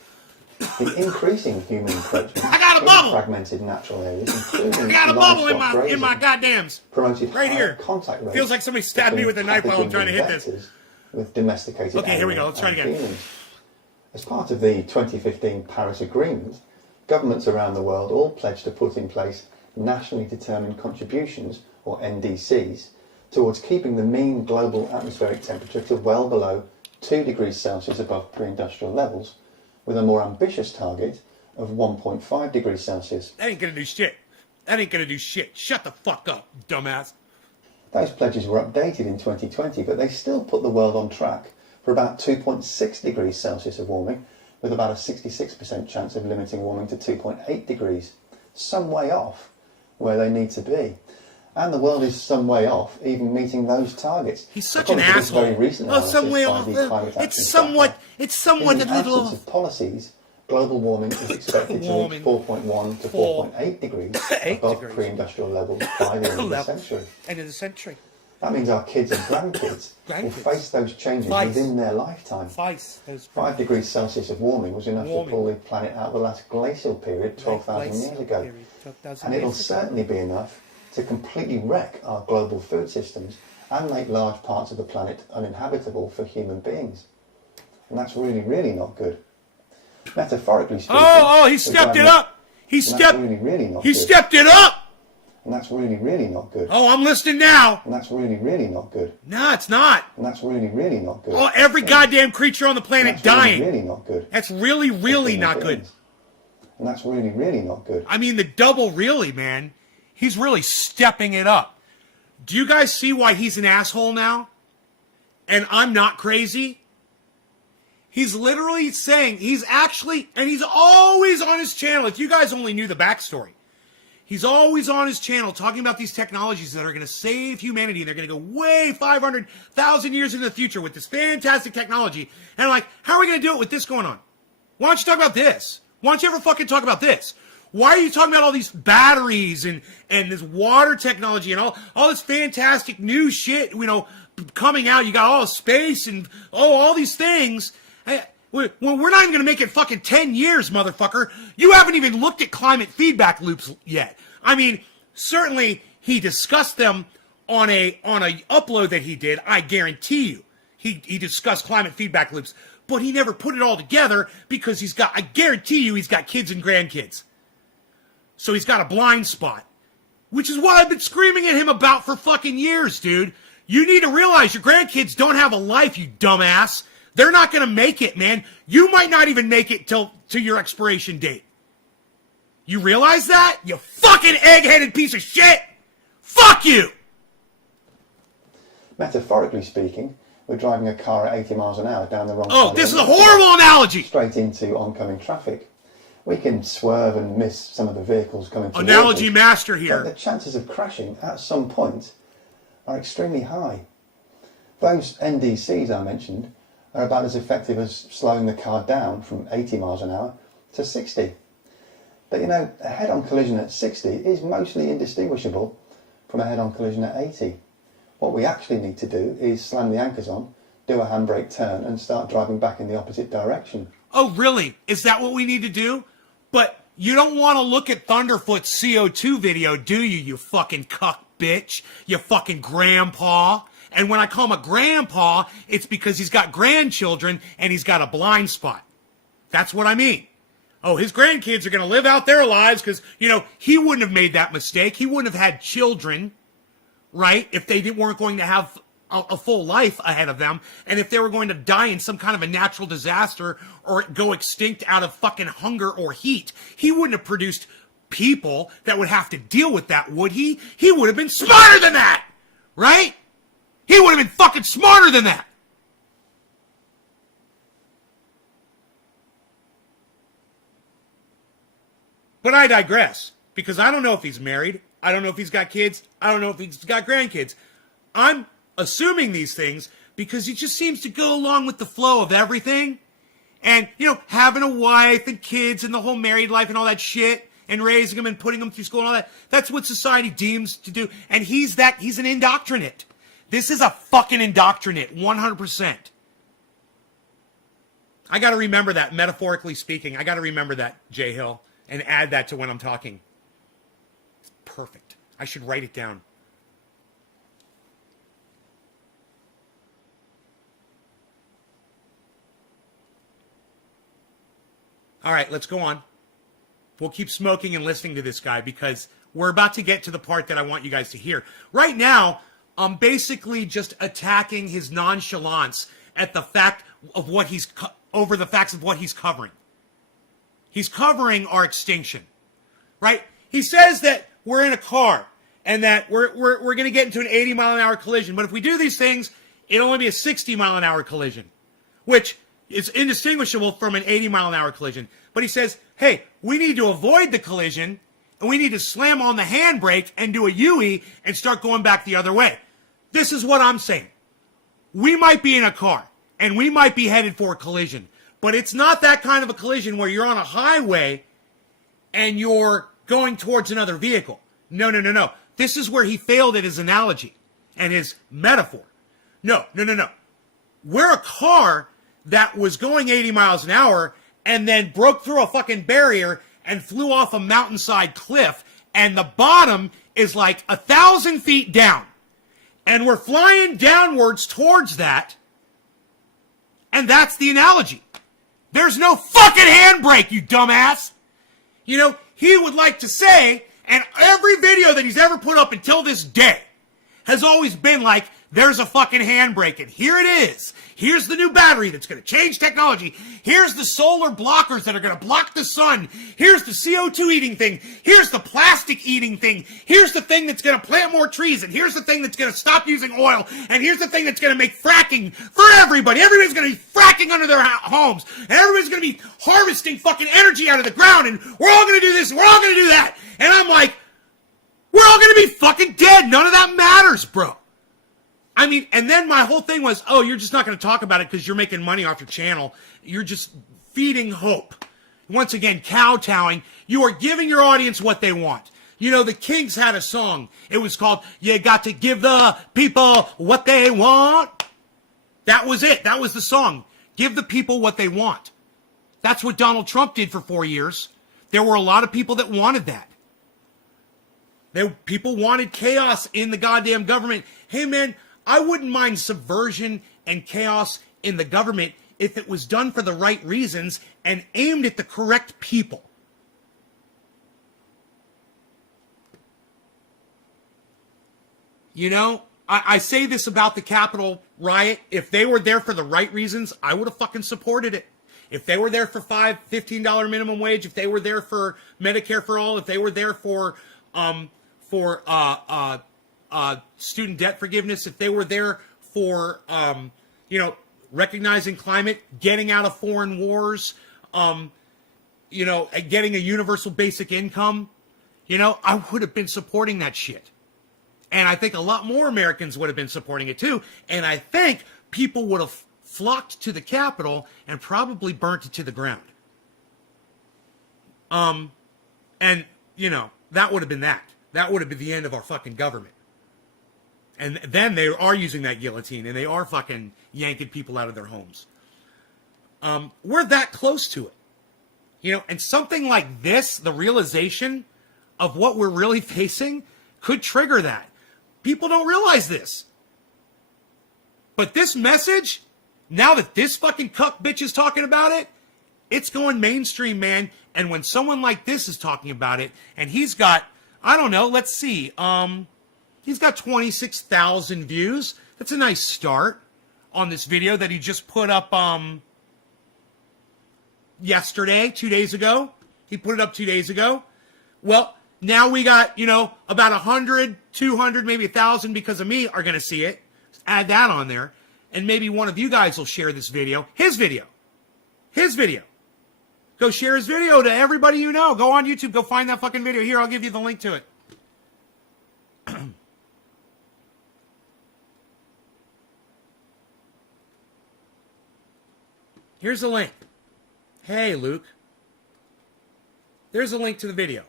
The increasing human encroachment I got a bubble. in fragmented natural areas, including I got a bubble in livestock my grazing, goddams. promoted Right higher here. contact rates Feels like somebody stabbed me with a knife while I'm trying to hit this. vectors with domesticated Okay, here we go. animals Let's try it and again. humans. As part of the 2015 Paris Agreement, governments around the world all pledged to put in place nationally determined contributions, or NDCs, towards keeping the mean global atmospheric temperature to well below 2 degrees Celsius above pre-industrial levels, with a more ambitious target of 1.5 degrees Celsius. That ain't gonna do shit. That ain't gonna do shit. Shut the fuck up, dumbass. Those pledges were updated in 2020, but they still put the world on track for about 2.6 degrees Celsius of warming, with about a 66% chance of limiting warming to 2.8 degrees. Some way off where they need to be. And the world is some way off even meeting those targets. He's such an According to this asshole. very recent Oh, some analysis way by off. the Climate Action It's somewhat Tracker, a in the little absence of policies, global warming is expected to Warming. reach 4.1 to 4.8 degrees above pre-industrial levels by the end of the century. End of the century. That means our kids and grandkids will face those changes within their lifetime. 5 degrees Celsius of warming was enough to pull the planet out of the last glacial period 12,000 years ago. And it'll certainly be enough to completely wreck our global food systems and make large parts of the planet uninhabitable for human beings. And that's really, really not good. Metaphorically speaking... Oh, he stepped it up! He stepped it up! And that's really, really not good. Oh, I'm listening now. And that's really, really not good. No, it's not. And that's really, really not good. Oh, every goddamn creature on the planet dying. Really, really not good. That's really, really not good. And that's really, really not good. I mean, the double really, man. He's really stepping it up. Do you guys see why he's an asshole now? And I'm not crazy? He's literally saying, he's always on his channel. If you guys only knew the backstory. He's always on his channel talking about these technologies that are going to save humanity. And they're going to go way 500,000 years into the future with this fantastic technology. And like, how are we going to do it with this going on? Why don't you talk about this? Why don't you ever fucking talk about this? Why are you talking about all these batteries and this water technology and all this fantastic new shit, coming out? You got all space and all these things. We're not even going to make it fucking 10 years, motherfucker. You haven't even looked at climate feedback loops yet. I mean, certainly he discussed them on a upload that he did. I guarantee you, he discussed climate feedback loops, but he never put it all together because I guarantee you, he's got kids and grandkids. So he's got a blind spot, which is what I've been screaming at him about for fucking years, dude. You need to realize your grandkids don't have a life, you dumbass. They're not going to make it, man. You might not even make it to your expiration date. You realize that? You fucking egg-headed piece of shit! Fuck you! Metaphorically speaking, we're driving a car at 80 miles an hour down the wrong side. Oh, this is a horrible analogy! Straight into oncoming traffic. We can swerve and miss some of the vehicles coming towards Analogy us, master but here. the chances of crashing at some point are extremely high. Those NDCs I mentioned are about as effective as slowing the car down from 80 miles an hour to 60. But you know, a head-on collision at 60 is mostly indistinguishable from a head-on collision at 80. What we actually need to do is slam the anchors on, do a handbrake turn and start driving back in the opposite direction. Oh, really? Is that what we need to do? But you don't want to look at Thunderfoot's CO2 video, do you, you fucking cuck bitch? You fucking grandpa? And when I call him a grandpa, it's because he's got grandchildren and he's got a blind spot. That's what I mean. Oh, his grandkids are going to live out their lives because, you know, he wouldn't have made that mistake. He wouldn't have had children, right, if they weren't going to have a full life ahead of them, and if they were going to die in some kind of a natural disaster or go extinct out of fucking hunger or heat. He wouldn't have produced people that would have to deal with that, would he? He would have been smarter than that, right? He would have been fucking smarter than that. But I digress, because I don't know if he's married. I don't know if he's got kids. I don't know if he's got grandkids. I'm assuming these things because he just seems to go along with the flow of everything. And, you know, having a wife and kids and the whole married life and all that shit and raising them and putting them through school and all that. That's what society deems to do. And he's an indoctrinate. This is a fucking indoctrinate, 100%. I got to remember that, metaphorically speaking. I got to remember that, Jay Hill, and add that to when I'm talking. It's perfect. I should write it down. All right, let's go on. We'll keep smoking and listening to this guy because we're about to get to the part that I want you guys to hear. Right now, I'm basically just attacking his nonchalance at the fact of what he's over the facts of what he's covering. He's covering our extinction, right? He says that we're in a car and that we're going to get into an 80 mile an hour collision. But if we do these things, it'll only be a 60 mile an hour collision, which is indistinguishable from an 80 mile an hour collision. But he says, hey, we need to avoid the collision and we need to slam on the handbrake and do a U-E and start going back the other way. This is what I'm saying. We might be in a car and we might be headed for a collision, but it's not that kind of a collision where you're on a highway and you're going towards another vehicle. No. This is where he failed at his analogy and his metaphor. No. We're a car that was going 80 miles an hour and then broke through a fucking barrier and flew off a mountainside cliff, and the bottom is like 1,000 feet down. And we're flying downwards towards that, and that's the analogy. There's no fucking handbrake, you dumbass. You know, he would like to say, and every video that he's ever put up until this day has always been like, there's a fucking handbrake, and here it is. Here's the new battery that's going to change technology. Here's the solar blockers that are going to block the sun. Here's the CO2 eating thing. Here's the plastic eating thing. Here's the thing that's going to plant more trees. And here's the thing that's going to stop using oil. And here's the thing that's going to make fracking for everybody. Everybody's going to be fracking under their homes. And everybody's going to be harvesting fucking energy out of the ground. And we're all going to do this. And we're all going to do that. And I'm like, we're all going to be fucking dead. None of that matters, bro. I mean, and then my whole thing was, oh, you're just not going to talk about it because you're making money off your channel. You're just feeding hope. Once again, kowtowing. You are giving your audience what they want. You know, the Kings had a song. It was called, You Got to Give the People What They Want. That was it. That was the song. Give the people what they want. That's what Donald Trump did for 4 years. There were a lot of people that wanted that. People wanted chaos in the goddamn government. Hey, man, I wouldn't mind subversion and chaos in the government if it was done for the right reasons and aimed at the correct people. You know, I say this about the Capitol riot. If they were there for the right reasons, I would have fucking supported it. If they were there for $15 minimum wage, if they were there for Medicare for all, if they were there for student debt forgiveness, if they were there for recognizing climate, getting out of foreign wars, getting a universal basic income, I would have been supporting that shit. And I think a lot more Americans would have been supporting it too. And I think people would have flocked to the Capitol and probably burnt it to the ground. That would have been that. That would have been the end of our fucking government. And then they are using that guillotine and they are fucking yanking people out of their homes. We're that close to it. And something like this, the realization of what we're really facing, could trigger that. People don't realize this. But this message, now that this fucking cuck bitch is talking about it, it's going mainstream, man. And when someone like this is talking about it, and he's got, I don't know, let's see, he's got 26,000 views. That's a nice start on this video that he just put up yesterday, 2 days ago. He put it up 2 days ago. Well, now we got, about 100, 200, maybe 1,000 because of me are going to see it. Add that on there. And maybe one of you guys will share this video. His video. Go share his video to everybody you know. Go on YouTube. Go find that fucking video. Here, I'll give you the link to it. Here's the link. Hey, Luke. There's a link to the video.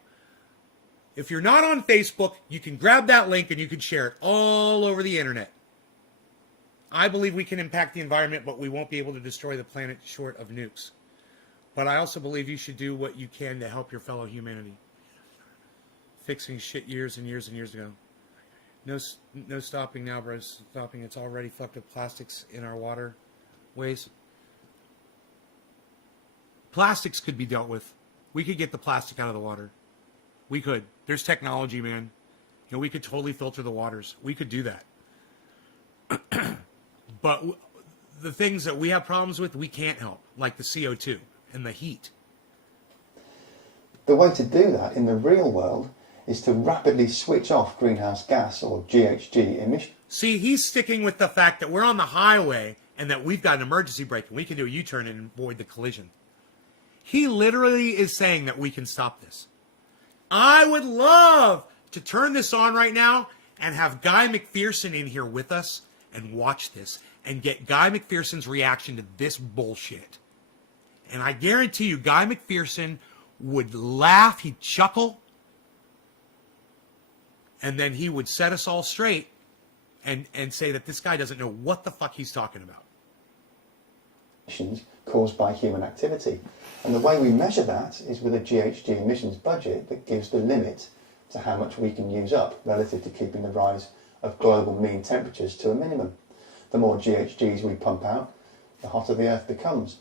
If you're not on Facebook, you can grab that link and you can share it all over the internet. I believe we can impact the environment, but we won't be able to destroy the planet short of nukes. But I also believe you should do what you can to help your fellow humanity. Fixing shit years and years and years ago. No stopping now, bro. Stopping. It's already fucked up plastics in our waterways. Plastics could be dealt with. We could get the plastic out of the water. We could. There's technology, man. We could totally filter the waters. We could do that. But the things that we have problems with, we can't help, like the CO2 and the heat. The way to do that in the real world is to rapidly switch off greenhouse gas or GHG emissions. See, he's sticking with the fact that we're on the highway and that we've got an emergency brake and we can do a U-turn and avoid the collision. He literally is saying that we can stop this. I would love to turn this on right now and have Guy McPherson in here with us and watch this and get Guy McPherson's reaction to this bullshit. And I guarantee you, Guy McPherson would laugh, he'd chuckle, and then he would set us all straight and say that this guy doesn't know what the fuck he's talking about. Caused by human activity. And the way we measure that is with a GHG emissions budget that gives the limit to how much we can use up relative to keeping the rise of global mean temperatures to a minimum. The more GHGs we pump out, the hotter the earth becomes.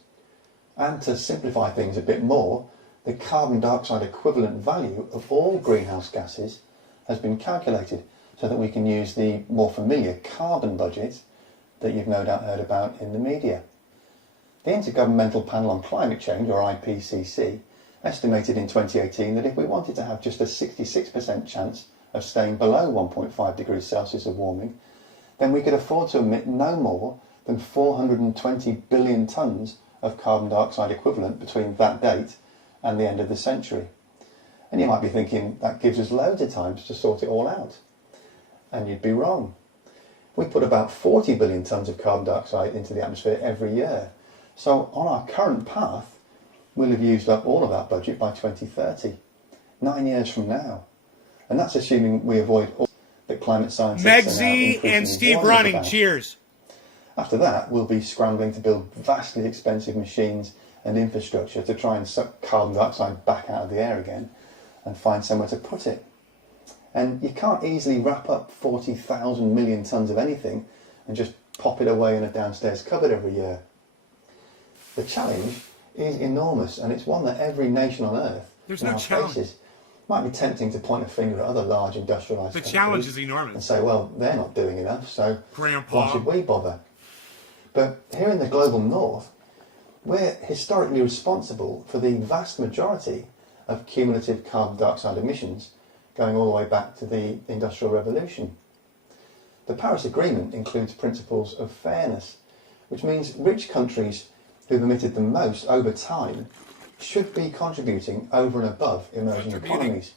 And to simplify things a bit more, the carbon dioxide equivalent value of all greenhouse gases has been calculated so that we can use the more familiar carbon budget that you've no doubt heard about in the media. The Intergovernmental Panel on Climate Change, or IPCC, estimated in 2018 that if we wanted to have just a 66% chance of staying below 1.5 degrees Celsius of warming, then we could afford to emit no more than 420 billion tonnes of carbon dioxide equivalent between that date and the end of the century. And you might be thinking that gives us loads of time to sort it all out. And you'd be wrong. We put about 40 billion tonnes of carbon dioxide into the atmosphere every year. So on our current path, we'll have used up all of that budget by 2030, 9 years from now. And that's assuming we avoid all that climate scientists Megsy and Steve Running, cheers. After that, we'll be scrambling to build vastly expensive machines and infrastructure to try and suck carbon dioxide back out of the air again and find somewhere to put it. And you can't easily wrap up 40,000 million tonnes of anything and just pop it away in a downstairs cupboard every year. The challenge is enormous, and it's one that every nation on earth now faces. Might be tempting to point a finger at other large industrialised The countries challenge is and enormous. say, well, they're not doing enough, so Grandpa. why should we bother? But here in the global north, we're historically responsible for the vast majority of cumulative carbon dioxide emissions going all the way back to the Industrial Revolution. The Paris Agreement includes principles of fairness, which means rich countries who've emitted the most over time should be contributing over and above emerging economies.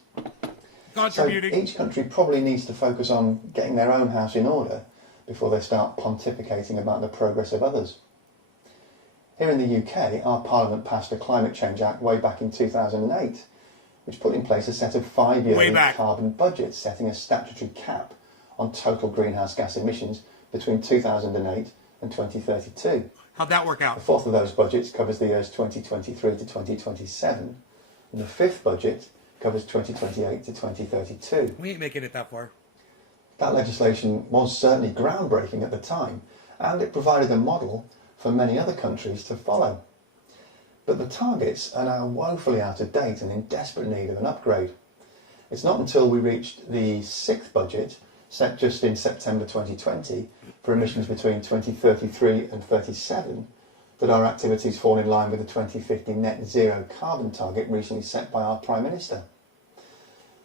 So each country probably needs to focus on getting their own house in order before they start pontificating about the progress of others. Here in the UK, our Parliament passed a Climate Change Act way back in 2008, which put in place a set of 5-year carbon budgets setting a statutory cap on total greenhouse gas emissions between 2008 and 2032. How'd that work out? The fourth of those budgets covers the years 2023 to 2027, and the fifth budget covers 2028 to 2032. We ain't making it that far. That legislation was certainly groundbreaking at the time, and it provided a model for many other countries to follow. But the targets are now woefully out of date and in desperate need of an upgrade. It's not until we reached the sixth budget, set just in September 2020, for emissions between 2033 and 37, that our activities fall in line with the 2050 net zero carbon target recently set by our Prime Minister.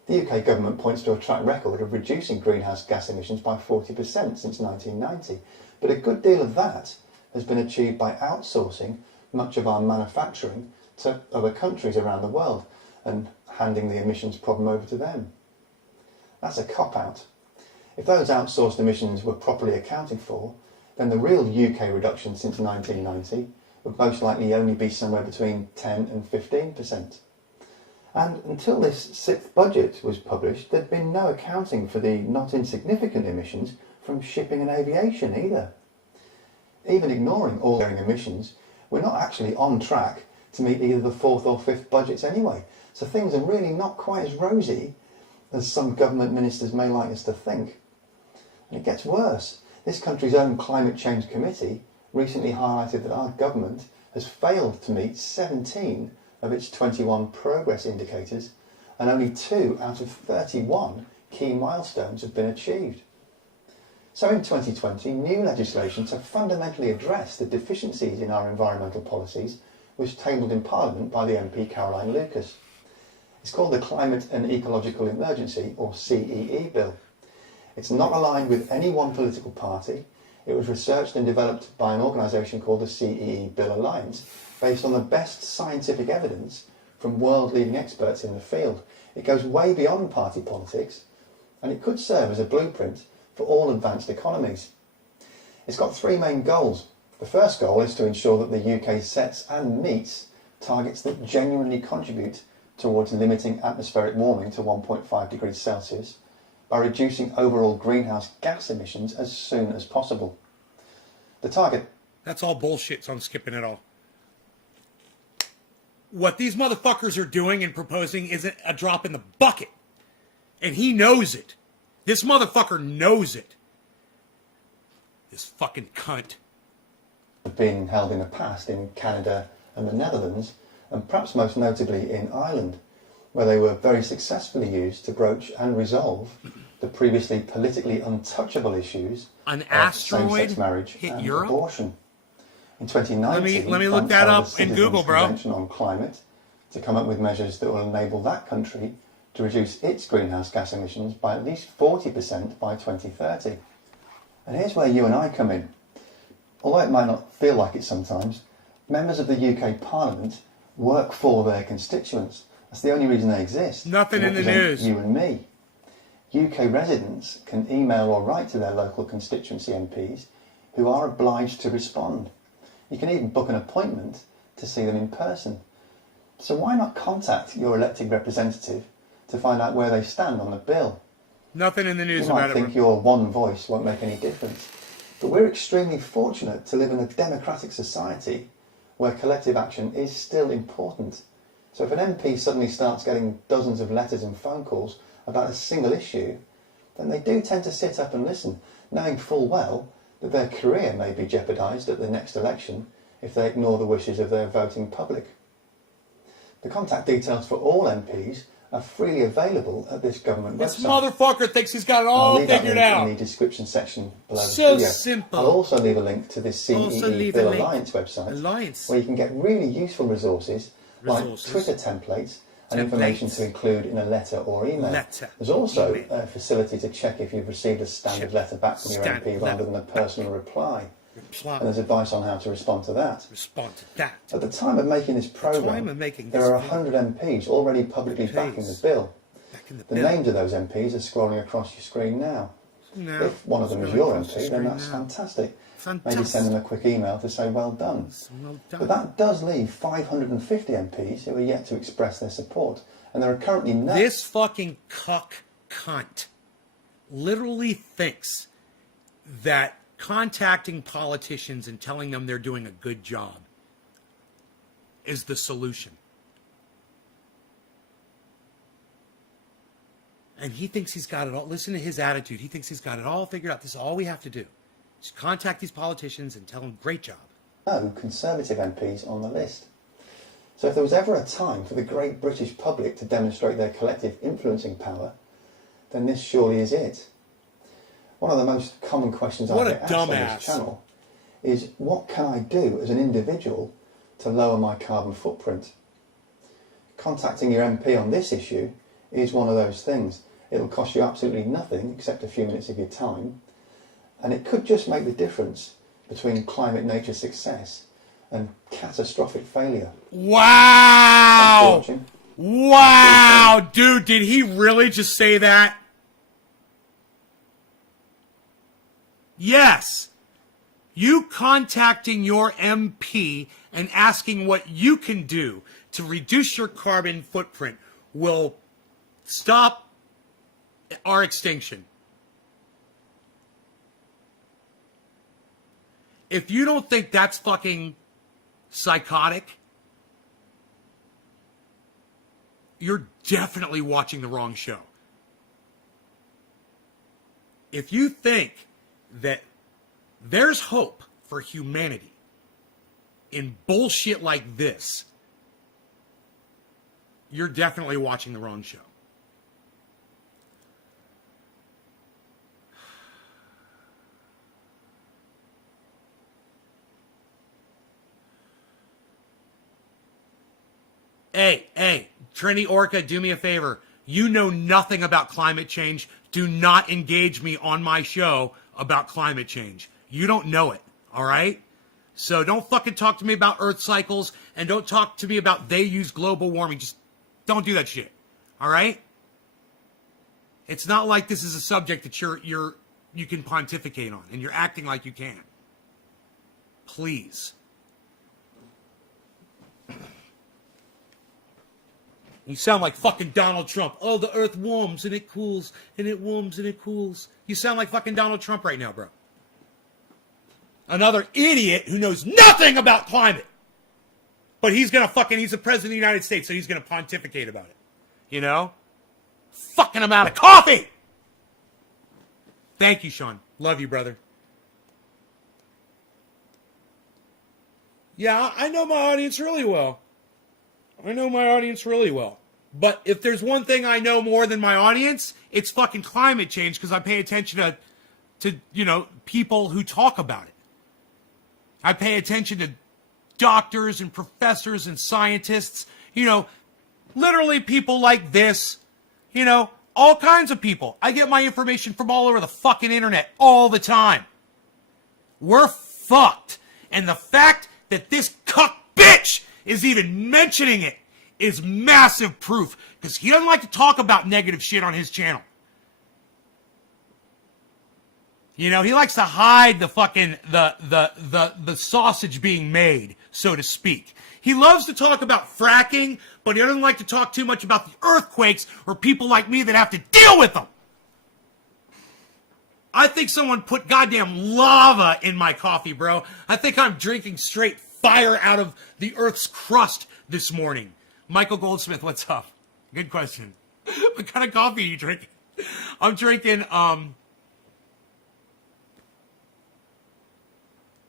The UK government points to a track record of reducing greenhouse gas emissions by 40% since 1990, but a good deal of that has been achieved by outsourcing much of our manufacturing to other countries around the world and handing the emissions problem over to them. That's a cop-out. If those outsourced emissions were properly accounted for, then the real UK reduction since 1990 would most likely only be somewhere between 10 and 15%. And until this sixth budget was published, there'd been no accounting for the not insignificant emissions from shipping and aviation either. Even ignoring all their emissions, we're not actually on track to meet either the fourth or fifth budgets anyway. So things are really not quite as rosy as some government ministers may like us to think. And it gets worse. This country's own Climate Change Committee recently highlighted that our government has failed to meet 17 of its 21 progress indicators, and only 2 out of 31 key milestones have been achieved. So in 2020, new legislation to fundamentally address the deficiencies in our environmental policies was tabled in Parliament by the MP Caroline Lucas. It's called the Climate and Ecological Emergency, or CEE Bill. It's not aligned with any one political party. It was researched and developed by an organisation called the CEE Bill Alliance, based on the best scientific evidence from world-leading experts in the field. It goes way beyond party politics, and it could serve as a blueprint for all advanced economies. It's got 3 main goals. The first goal is to ensure that the UK sets and meets targets that genuinely contribute towards limiting atmospheric warming to 1.5 degrees Celsius by reducing overall greenhouse gas emissions as soon as possible. The target... That's all bullshit, so I'm skipping it all. What these motherfuckers are doing and proposing isn't a drop in the bucket. And he knows it. This motherfucker knows it. This fucking cunt. Been held in the past in Canada and the Netherlands, and perhaps most notably in Ireland, where they were very successfully used to broach and resolve the previously politically untouchable issues of same-sex marriage and abortion. In 2019, let me look that up in Google, bro. Convention on Climate to come up with measures that will enable that country to reduce its greenhouse gas emissions by at least 40% by 2030. And here's where you and I come in. Although it might not feel like it sometimes, members of the UK Parliament work for their constituents. That's the only reason they exist. Nothing in the news. You and me. UK residents can email or write to their local constituency MPs, who are obliged to respond. You can even book an appointment to see them in person. So why not contact your elected representative to find out where they stand on the bill? Nothing in the news about it. You might think your one voice won't make any difference. But we're extremely fortunate to live in a democratic society where collective action is still important. So if an MP suddenly starts getting dozens of letters and phone calls about a single issue, then they do tend to sit up and listen, knowing full well that their career may be jeopardised at the next election if they ignore the wishes of their voting public. The contact details for all MPs are freely available at this government This website. motherfucker thinks he's got it I'll all leave that figured link out. in the description section below the So video. simple. I'll also leave a link to this Also CEE leave a Bill link. Alliance website, Alliance. where you can get really useful resources like Twitter templates and information to include in a letter or email. There's also a facility to check if you've received a standard letter back from your MP rather than a personal reply. And there's advice on how to respond to that. At the time of making this program, there are 100 MPs already publicly backing the bill. The names of those MPs are scrolling across your screen now. If one of them is your MP, then that's fantastic. Maybe send them a quick email to say well done. But that does leave 550 MPs who are yet to express their support. And there are currently no... This fucking cunt literally thinks that contacting politicians and telling them they're doing a good job is the solution. And he thinks he's got it all. Listen to his attitude. He thinks he's got it all figured out. This is all we have to do. Just contact these politicians and tell them, great job. No Conservative MPs on the list. So if there was ever a time for the great British public to demonstrate their collective influencing power, then this surely is it. One of the most common questions I get asked on this channel is, what can I do as an individual to lower my carbon footprint? Contacting your MP on this issue is one of those things. It'll cost you absolutely nothing except a few minutes of your time, and it could just make the difference between climate nature success and catastrophic failure. Wow! Wow! Dude, did he really just say that? Yes. You contacting your MP and asking what you can do to reduce your carbon footprint will stop our extinction. If you don't think that's fucking psychotic, you're definitely watching the wrong show. If you think that there's hope for humanity in bullshit like this, you're definitely watching the wrong show. Hey, Trini Orca, do me a favor. You know nothing about climate change. Do not engage me on my show about climate change. You don't know it, all right? So don't fucking talk to me about Earth cycles, and don't talk to me about they use global warming. Just don't do that shit, all right? It's not like this is a subject that you can pontificate on, and you're acting like you can. Please. You sound like fucking Donald Trump. Oh, the earth warms and it cools, and it warms and it cools. You sound like fucking Donald Trump right now, bro. Another idiot who knows nothing about climate. But he's the president of the United States, so he's gonna pontificate about it. You know? Fucking I'm out of coffee! Thank you, Sean. Love you, brother. Yeah, I know my audience really well. But if there's one thing I know more than my audience, it's fucking climate change, because I pay attention to people who talk about it. I pay attention to doctors and professors and scientists, literally people like this, all kinds of people. I get my information from all over the fucking internet all the time. We're fucked. And the fact that this cuck bitch is even mentioning it is massive proof, because he doesn't like to talk about negative shit on his channel. He likes to hide the fucking the sausage being made, so to speak. He loves to talk about fracking, but he doesn't like to talk too much about the earthquakes or people like me that have to deal with them. I think someone put goddamn lava in my coffee, bro. I think I'm drinking straight fire out of the earth's crust this morning. Michael Goldsmith, what's up? Good question. What kind of coffee are you drinking? I'm drinking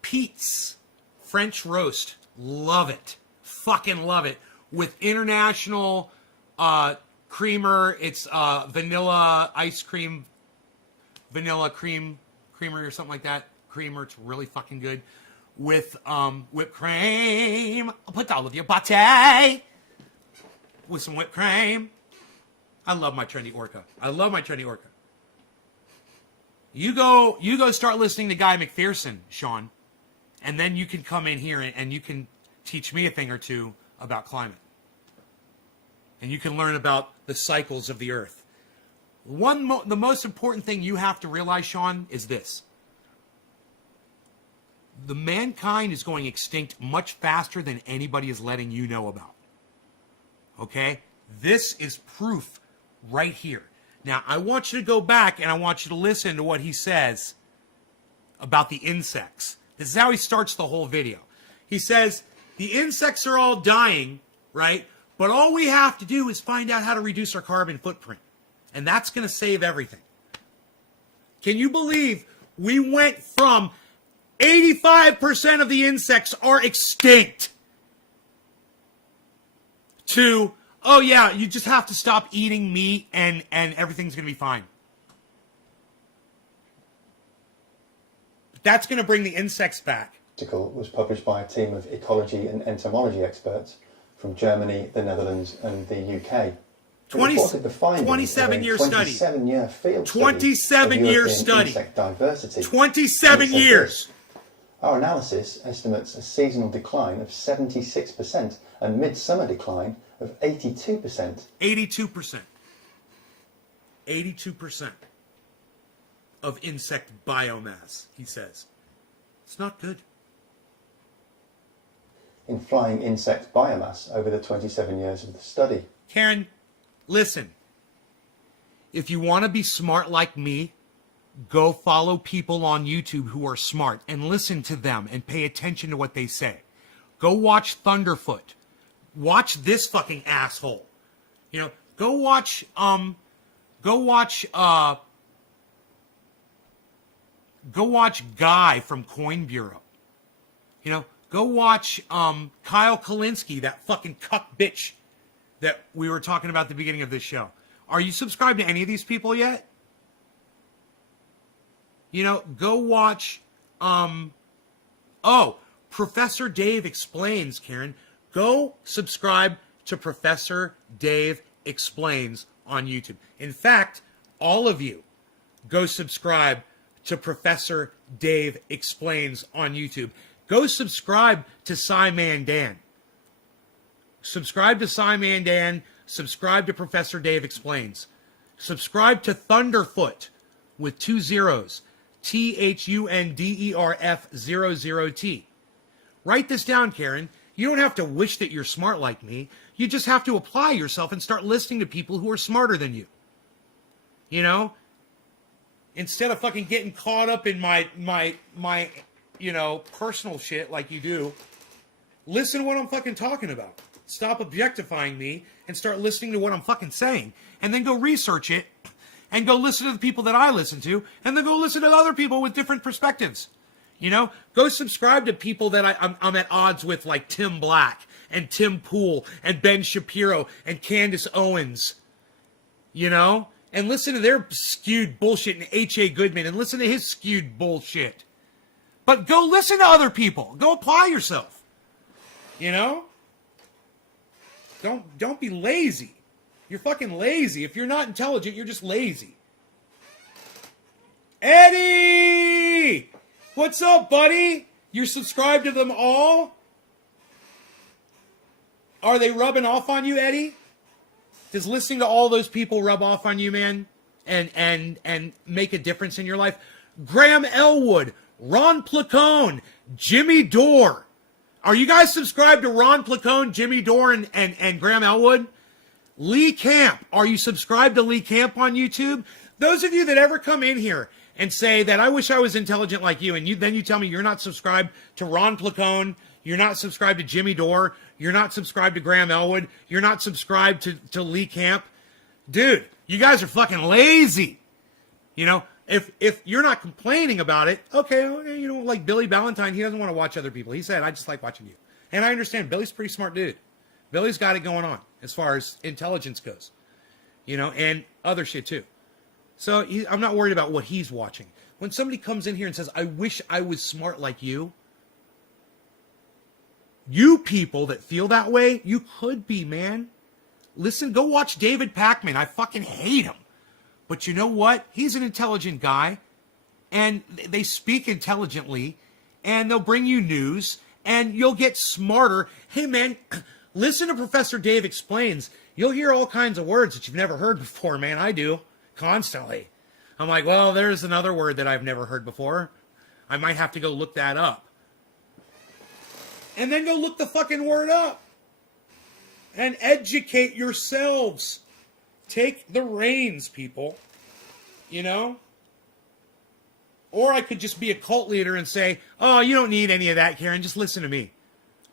Pete's French roast. Love it. Fucking love it. With international creamer. It's vanilla ice cream, vanilla creamer or something like that. Creamer. It's really fucking good with whipped cream. I'll put all of your butter with some whipped cream. I love my trendy orca. I love my trendy orca. You go start listening to Guy McPherson, Sean, and then you can come in here and you can teach me a thing or two about climate. And you can learn about the cycles of the earth. The most important thing you have to realize, Sean, is this. The mankind is going extinct much faster than anybody is letting you know about. Okay? This is proof right here. Now, I want you to go back and I want you to listen to what he says about the insects. This is how he starts the whole video. He says, the insects are all dying, right? But all we have to do is find out how to reduce our carbon footprint. And that's going to save everything. Can you believe we went from 85% of the insects are extinct to, oh yeah, you just have to stop eating meat and everything's going to be fine. That's going to bring the insects back. Article was published by a team of ecology and entomology experts from Germany, the Netherlands and the UK. 27-year study. 27-year field 27-year study. Insect diversity. 27 years. Our analysis estimates a seasonal decline of 76% and midsummer decline of 82%. 82%. 82% of insect biomass, he says. It's not good. In flying insect biomass over the 27 years of the study. Karen, listen. If you want to be smart like me, go follow people on YouTube who are smart and listen to them and pay attention to what they say. Go watch Thunderfoot. Watch this fucking asshole. You know, go watch Guy from Coin Bureau. You know, go watch Kyle Kalinske, that fucking cuck bitch that we were talking about at the beginning of this show. Are you subscribed to any of these people yet? You know, go watch, Professor Dave Explains, Karen. Go subscribe to Professor Dave Explains on YouTube. In fact, all of you, go subscribe to Professor Dave Explains on YouTube. Go subscribe to Simon Dan. Subscribe to Simon Dan. Subscribe to Professor Dave Explains. Subscribe to Thunderfoot with 2 zeros. THUNDERF00T. Write this down, Karen. You don't have to wish that you're smart like me. You just have to apply yourself and start listening to people who are smarter than you. You know? Instead of fucking getting caught up in my personal shit like you do, listen to what I'm fucking talking about. Stop objectifying me and start listening to what I'm fucking saying. And then go research it and go listen to the people that I listen to, and then go listen to other people with different perspectives. You know, go subscribe to people that I'm at odds with, like Tim Black and Tim Pool and Ben Shapiro and Candace Owens. You know, and listen to their skewed bullshit and H.A. Goodman and listen to his skewed bullshit. But go listen to other people. Go apply yourself. You know? Don't be lazy. You're fucking lazy. If you're not intelligent, you're just lazy. Eddie! What's up, buddy? You're subscribed to them all? Are they rubbing off on you, Eddie? Does listening to all those people rub off on you, man? And make a difference in your life? Graham Elwood, Ron Placone, Jimmy Dore. Are you guys subscribed to Ron Placone, Jimmy Dore, and Graham Elwood? Lee Camp. Are you subscribed to Lee Camp on YouTube? Those of you that ever come in here and say that I wish I was intelligent like you, and then you tell me you're not subscribed to Ron Placone, you're not subscribed to Jimmy Dore, you're not subscribed to Graham Elwood, you're not subscribed to Lee Camp. Dude, you guys are fucking lazy. You know, if you're not complaining about it, okay, you know, like Billy Ballantyne, he doesn't want to watch other people. He said, I just like watching you. And I understand, Billy's a pretty smart dude. Billy's got it going on as far as intelligence goes. and other shit too. So I'm not worried about what he's watching. When somebody comes in here and says, I wish I was smart like you people that feel that way, you could be, man. Listen, go watch David Pakman. I fucking hate him. But you know what? He's an intelligent guy, and they speak intelligently, and they'll bring you news, and you'll get smarter. Hey, man, listen to Professor Dave Explains. You'll hear all kinds of words that you've never heard before, man. I do, constantly. I'm like, well, there's another word that I've never heard before. I might have to go look that up. And then go look the fucking word up. And educate yourselves. Take the reins, people. Or I could just be a cult leader and say, oh, you don't need any of that, Karen. Just listen to me.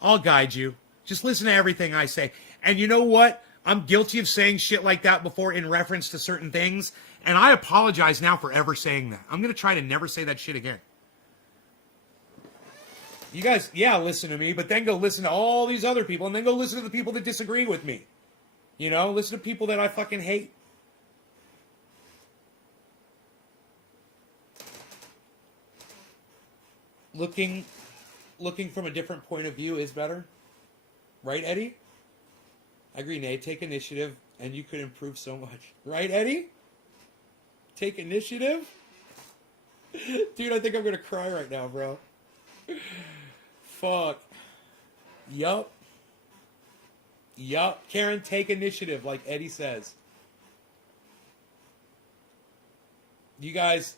I'll guide you. Just listen to everything I say. And you know what? I'm guilty of saying shit like that before in reference to certain things. And I apologize now for ever saying that. I'm going to try to never say that shit again. You guys, listen to me, but then go listen to all these other people, and then go listen to the people that disagree with me. Listen to people that I fucking hate. Looking from a different point of view is better. Right, Eddie? I agree, Nate. Take initiative, and you could improve so much. Right, Eddie? Take initiative? Dude, I think I'm going to cry right now, bro. Fuck. Yup. Karen, take initiative, like Eddie says. You guys,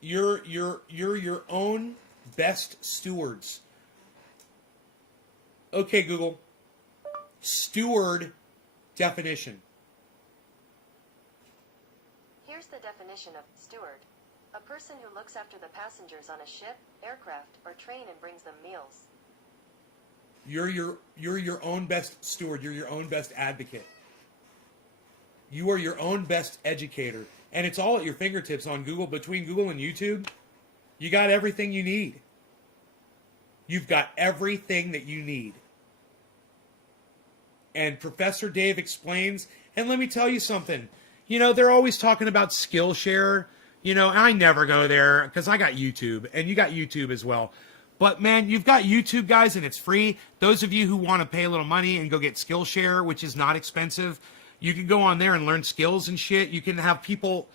you're your own best stewards. Okay, Google. Steward definition. Here's the definition of steward. A person who looks after the passengers on a ship, aircraft, or train and brings them meals. You're your own best steward. You're your own best advocate. You are your own best educator. And it's all at your fingertips on Google. Between Google and YouTube, you got everything you need. You've got everything that you need. And Professor Dave Explains, and let me tell you something. They're always talking about Skillshare. I never go there because I got YouTube, and you got YouTube as well. But, man, you've got YouTube, guys, and it's free. Those of you who want to pay a little money and go get Skillshare, which is not expensive, you can go on there and learn skills and shit. You can have people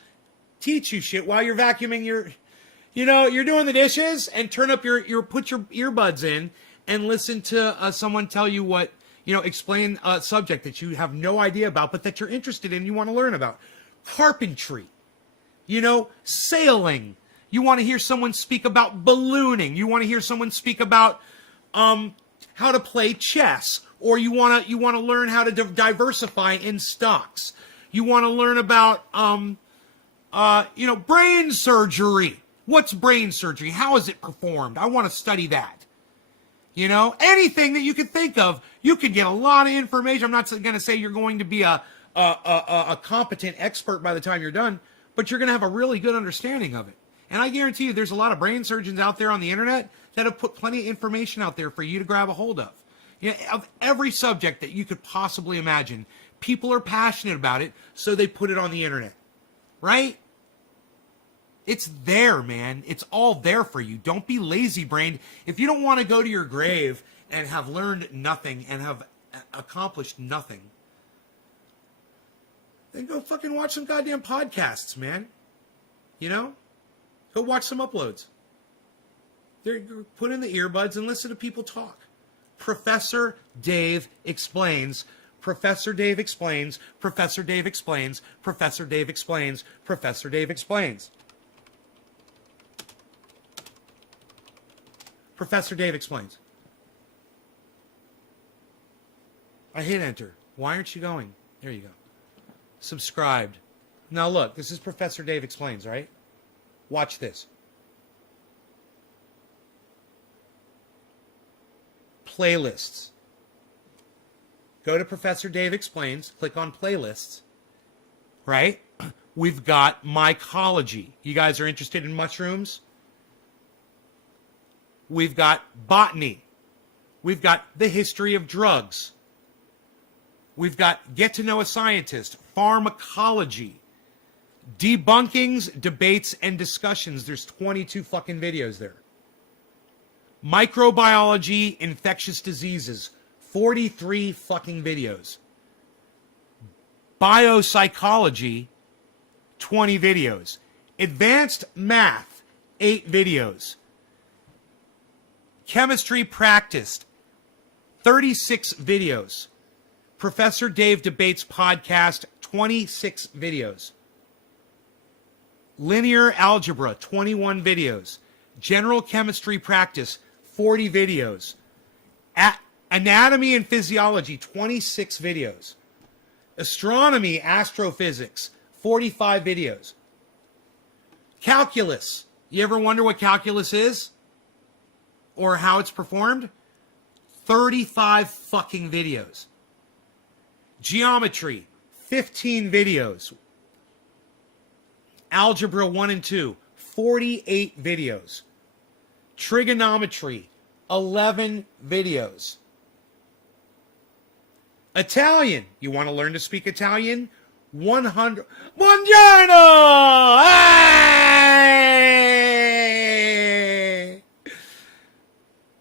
teach you shit while you're vacuuming you're doing the dishes, and turn up put your earbuds in and listen to someone tell you what, explain a subject that you have no idea about, but that you're interested in, you want to learn about. Carpentry, sailing. You want to hear someone speak about ballooning. You want to hear someone speak about how to play chess, or you want to learn how to diversify in stocks. You want to learn about brain surgery. What's brain surgery? How is it performed? I want to study that. Anything that you could think of, you could get a lot of information. I'm not going to say you're going to be a competent expert by the time you're done, but you're going to have a really good understanding of it. And I guarantee you there's a lot of brain surgeons out there on the internet that have put plenty of information out there for you to grab a hold of. Of every subject that you could possibly imagine. People are passionate about it, so they put it on the internet. Right? It's there, man. It's all there for you. Don't be lazy-brained. If you don't want to go to your grave and have learned nothing and have accomplished nothing, then go fucking watch some goddamn podcasts, man. Go watch some uploads. Put in the earbuds and listen to people talk. Professor Dave Explains. Professor Dave Explains. Professor Dave Explains. Professor Dave Explains. Professor Dave Explains. Professor Dave Explains. I hit enter. Why aren't you going? There you go. Subscribed. Now look, this is Professor Dave Explains, right? Watch this. Playlists. Go to Professor Dave Explains, click on playlists, right? We've got mycology. You guys are interested in mushrooms? We've got botany. We've got the history of drugs. We've got Get to Know a Scientist, Pharmacology, Debunkings, Debates, and Discussions. There's 22 fucking videos there. Microbiology, Infectious Diseases, 43 fucking videos. Biopsychology, 20 videos. Advanced Math, 8 videos. Chemistry Practiced, 36 videos. Professor Dave Debates Podcast, 26 videos. Linear Algebra, 21 videos. General Chemistry Practice, 40 videos. Anatomy and Physiology, 26 videos. Astronomy, Astrophysics, 45 videos. Calculus. You ever wonder what calculus is? Or how it's performed? 35 fucking videos. Geometry, 15 videos. Algebra 1 and 2, 48 videos. Trigonometry, 11 videos. Italian. You want to learn to speak Italian? 100. Buongiorno! Hey!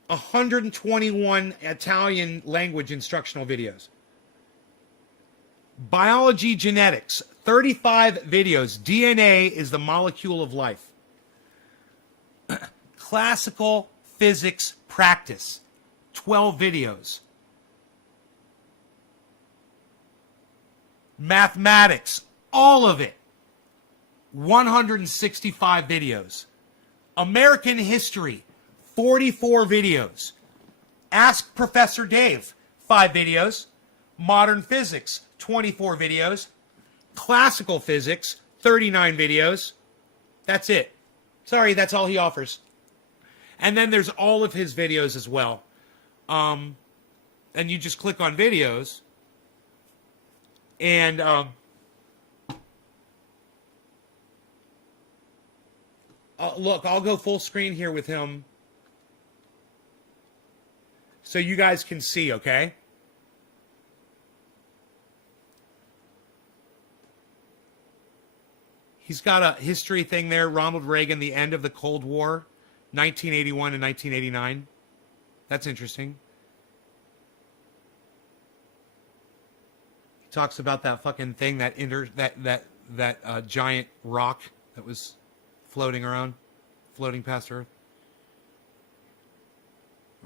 121 Italian language instructional videos. Biology Genetics, 35 videos. DNA is the molecule of life. Classical Physics Practice, 12 videos. Mathematics, all of it, 165 videos. American History, 44 videos. Ask Professor Dave, 5 videos. Modern Physics, 24 videos. Classical Physics, 39 videos. That's it. Sorry, that's all he offers. And then there's all of his videos as well. And you just click on videos. And look, I'll go full screen here with him so you guys can see, okay? He's got a history thing there. Ronald Reagan, the end of the Cold War, 1981 and 1989. That's interesting. He talks about that fucking thing, that giant rock that was floating around, floating past Earth.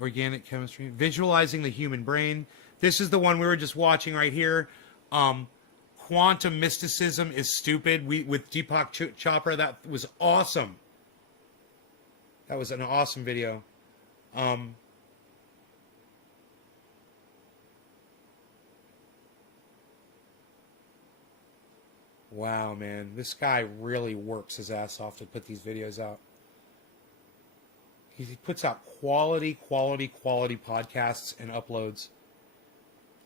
Organic chemistry, visualizing the human brain. This is the one we were just watching right here. Quantum mysticism is stupid. With Deepak Chopra, that was awesome. That was an awesome video. Wow, man, this guy really works his ass off to put these videos out. He puts out quality podcasts and uploads.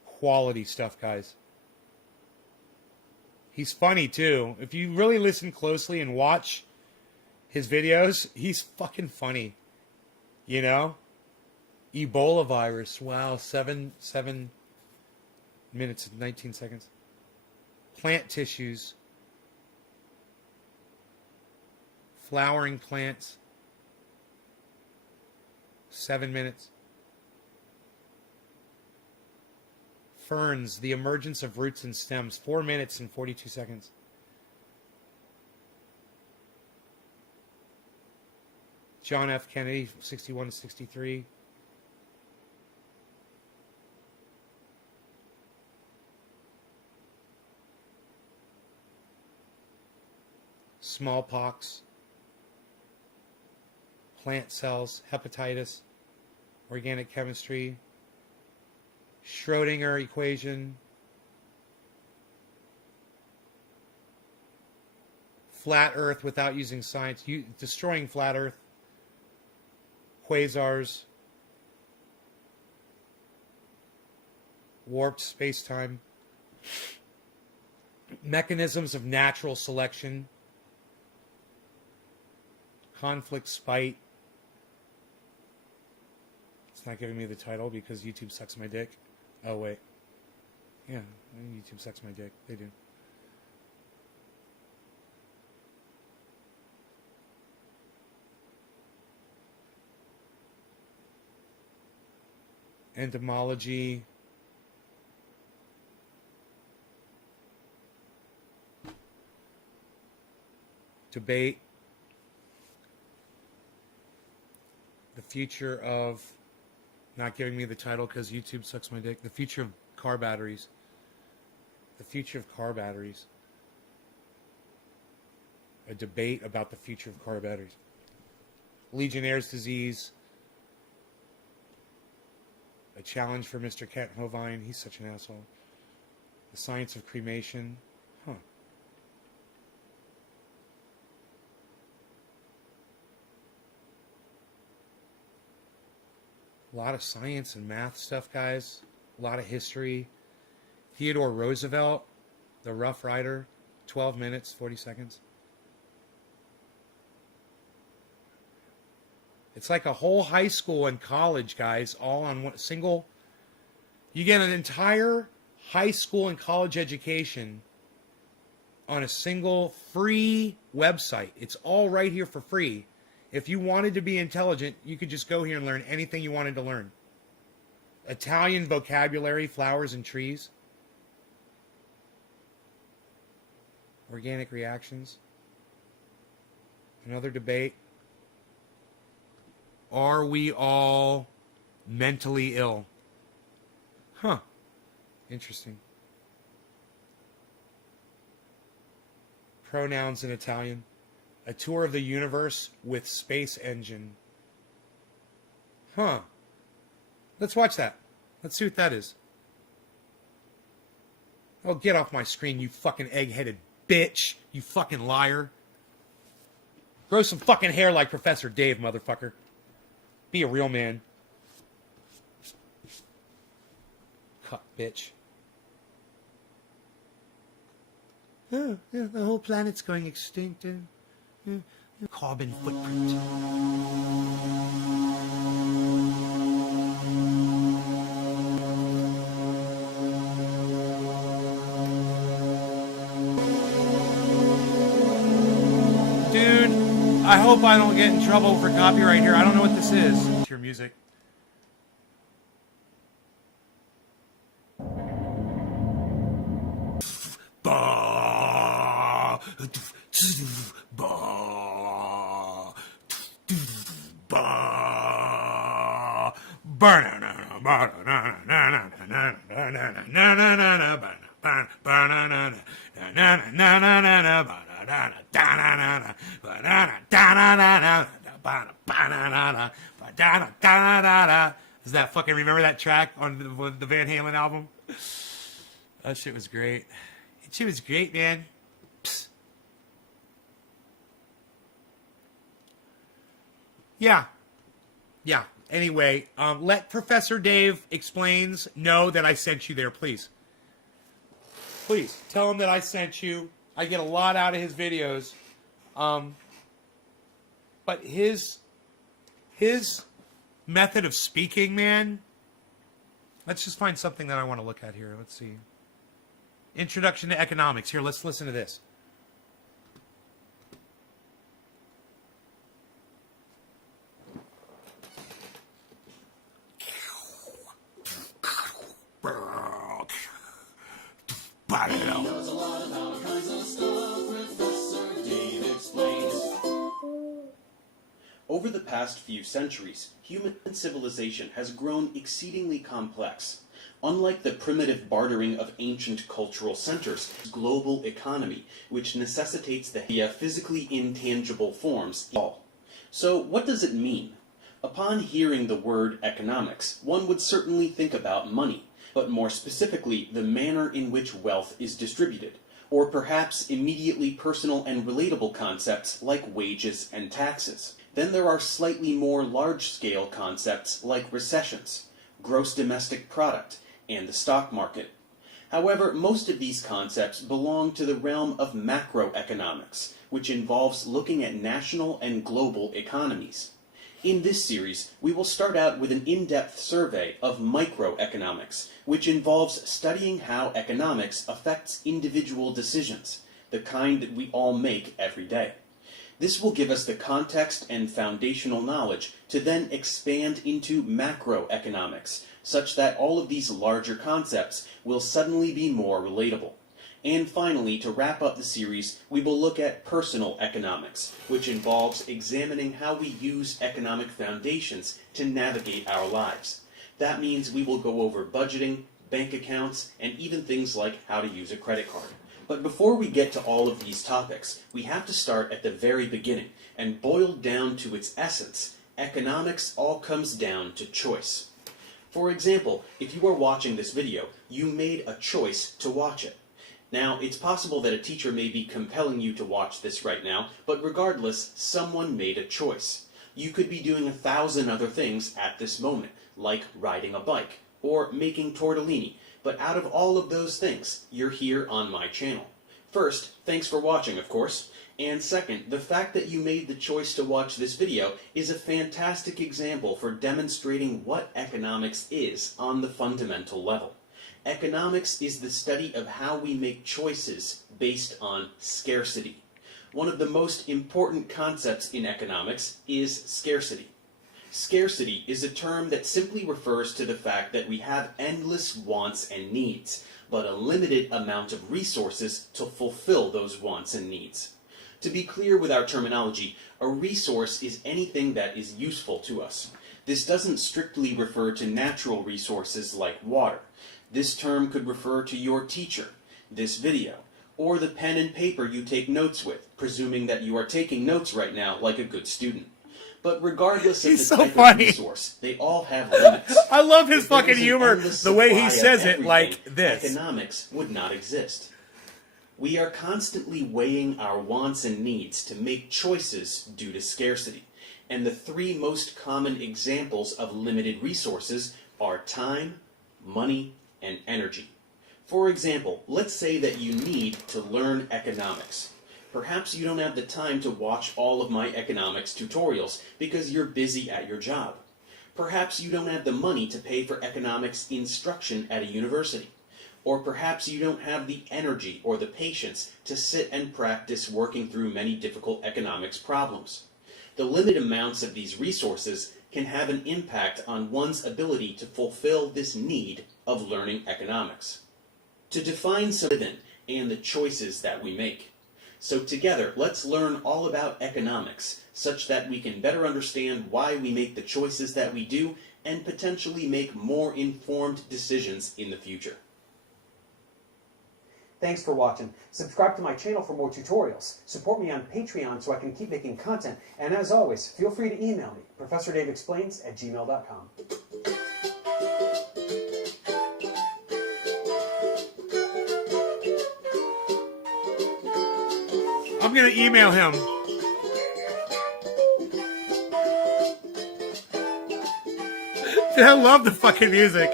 Quality stuff, guys. He's funny, too. If you really listen closely and watch his videos, he's fucking funny. You know? Ebola virus. Wow, 7 minutes and 19 seconds. Plant tissues. Flowering plants. 7 minutes. Ferns, the emergence of roots and stems, 4 minutes and 42 seconds. John F. Kennedy, 61 to 63. Smallpox, plant cells, hepatitis, organic chemistry, Schrodinger equation, flat Earth without using science, destroying flat Earth, quasars, warped space-time, mechanisms of natural selection, conflict, spite. It's not giving me the title because YouTube sucks my dick. Oh, wait. Yeah, YouTube sucks my dick. They do. Entomology. Debate. The future of, not giving me the title because YouTube sucks my dick. The future of car batteries. The future of car batteries. A debate about the future of car batteries. Legionnaire's disease. A challenge for Mr. Kent Hovind. He's such an asshole. The science of cremation. Huh. A lot of science and math stuff, guys. A lot of history. Theodore Roosevelt, the Rough Rider, 12 minutes, 40 seconds. It's like a whole high school and college, guys, all on one single. You get an entire high school and college education on a single free website. It's all right here for free. If you wanted to be intelligent, you could just go here and learn anything you wanted to learn. Italian vocabulary, flowers and trees. Organic reactions. Another debate. Are we all mentally ill? Huh. Interesting. Pronouns in Italian. A tour of the universe with space engine. Huh. Let's watch that. Let's see what that is. Oh, get off my screen, you fucking egg-headed bitch. You fucking liar. Grow some fucking hair like Professor Dave, motherfucker. Be a real man. Cuck, bitch. Oh, yeah, the whole planet's going extinct. Carbon footprint. Dude, I hope I don't get in trouble for copyright here. I don't know what this is. It's your music. Does that fucking remember that track on the Van Halen album? That shit was great. That shit was great, man. Psst. Yeah. Yeah. Anyway, let Professor Dave Explains know that I sent you there, please. Please, tell him that I sent you. I get a lot out of his videos. But his method of speaking, man. Let's just find something that I want to look at here. Let's see. Introduction to Economics. Here, let's listen to this. Over the past few centuries, human civilization has grown exceedingly complex. Unlike the primitive bartering of ancient cultural centers, global economy, which necessitates the physically intangible forms. So what does it mean? Upon hearing the word economics, one would certainly think about money, but more specifically the manner in which wealth is distributed, or perhaps immediately personal and relatable concepts like wages and taxes. Then there are slightly more large-scale concepts like recessions, gross domestic product, and the stock market. However, most of these concepts belong to the realm of macroeconomics, which involves looking at national and global economies. In this series, we will start out with an in-depth survey of microeconomics, which involves studying how economics affects individual decisions, the kind that we all make every day. This will give us the context and foundational knowledge to then expand into macroeconomics, such that all of these larger concepts will suddenly be more relatable. And finally, to wrap up the series, we will look at personal economics, which involves examining how we use economic foundations to navigate our lives. That means we will go over budgeting, bank accounts, and even things like how to use a credit card. But before we get to all of these topics, we have to start at the very beginning, and boiled down to its essence, economics all comes down to choice. For example, if you are watching this video, you made a choice to watch it. Now, it's possible that a teacher may be compelling you to watch this right now, but regardless, someone made a choice. You could be doing 1,000 other things at this moment, like riding a bike, or making tortellini, but out of all of those things, you're here on my channel. First, thanks for watching, of course. And second, the fact that you made the choice to watch this video is a fantastic example for demonstrating what economics is on the fundamental level. Economics is the study of how we make choices based on scarcity. One of the most important concepts in economics is scarcity. Scarcity is a term that simply refers to the fact that we have endless wants and needs, but a limited amount of resources to fulfill those wants and needs. To be clear with our terminology, a resource is anything that is useful to us. This doesn't strictly refer to natural resources like water. This term could refer to your teacher, this video, or the pen and paper you take notes with, presuming that you are taking notes right now like a good student. But regardless of the type of resource, they all have limits. I love his If there fucking was an humor, endless the way he supply of says it everything, like this. Economics would not exist. We are constantly weighing our wants and needs to make choices due to scarcity. And the three most common examples of limited resources are time, money, and energy. For example, let's say that you need to learn economics. Perhaps you don't have the time to watch all of my economics tutorials because you're busy at your job. Perhaps you don't have the money to pay for economics instruction at a university. Or perhaps you don't have the energy or the patience to sit and practice working through many difficult economics problems. The limited amounts of these resources can have an impact on one's ability to fulfill this need of learning economics. To define some and the choices that we make. So together, let's learn all about economics, such that we can better understand why we make the choices that we do, and potentially make more informed decisions in the future. Thanks for watching. Subscribe to my channel for more tutorials. Support me on Patreon so I can keep making content. And as always, feel free to email me, ProfessorDaveExplains@gmail.com. I'm gonna email him. Dude, I love the fucking music.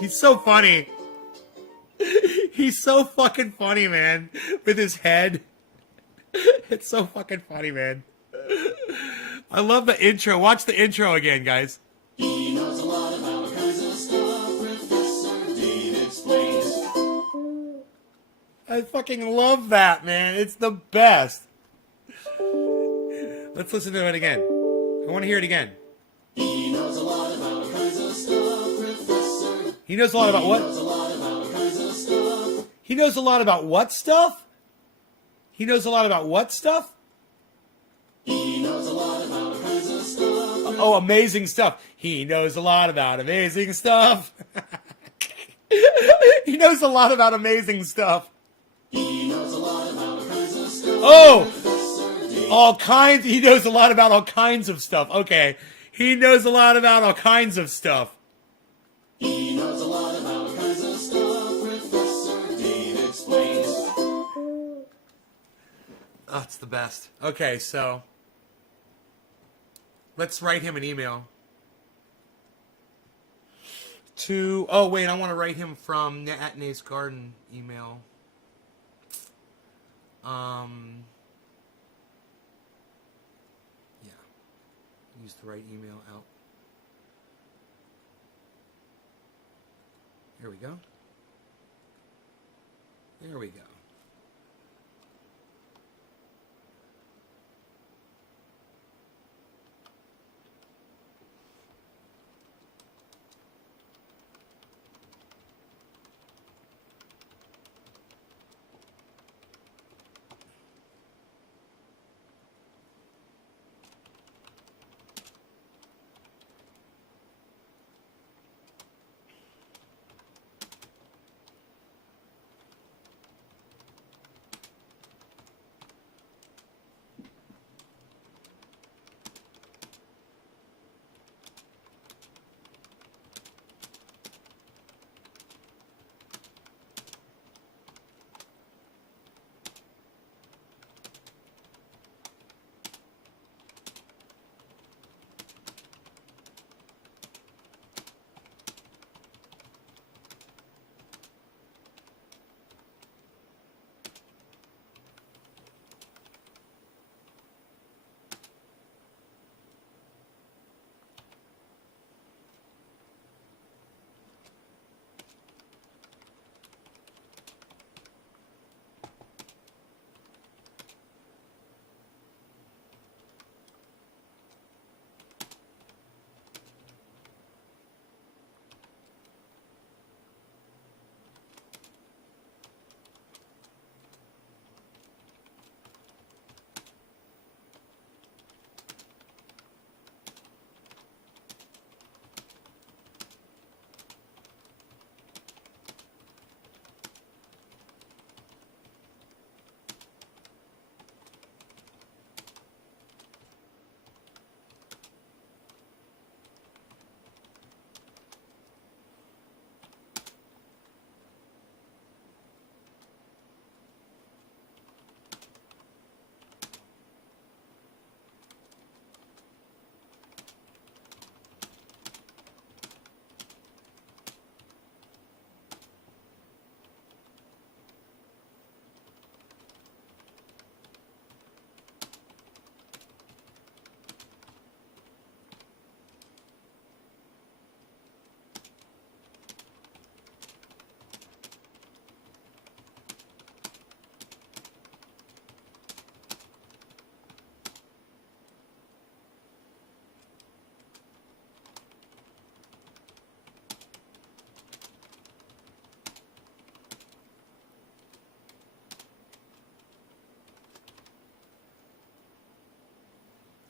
He's so funny. He's so fucking funny, man. With his head. It's so fucking funny, man. I love the intro. Watch the intro again, guys. He knows a lot about all kinds of stuff. Professor Dave Explains. I fucking love that, man. It's the best. Let's listen to it again. I want to hear it again. He knows a lot about all kinds of stuff. Professor. He knows a lot about what? He knows a lot about all kinds of stuff. He knows a lot about what stuff? He knows a lot about what stuff? He knows a lot about all kinds of stuff. Oh, amazing stuff. He knows a lot about amazing stuff. He knows a lot about amazing stuff. He knows a lot about all kinds of stuff. Oh! Professor Dave. All kinds. He knows a lot about all kinds of stuff. Okay. He knows a lot about all kinds of stuff. He knows a lot about all kinds of stuff. Professor Dave Explains. Oh, it's the best. Okay, so let's write him an email. Oh, wait, I want to write him from at Nate's Garden email. Yeah. use the right email out. There we go. There we go.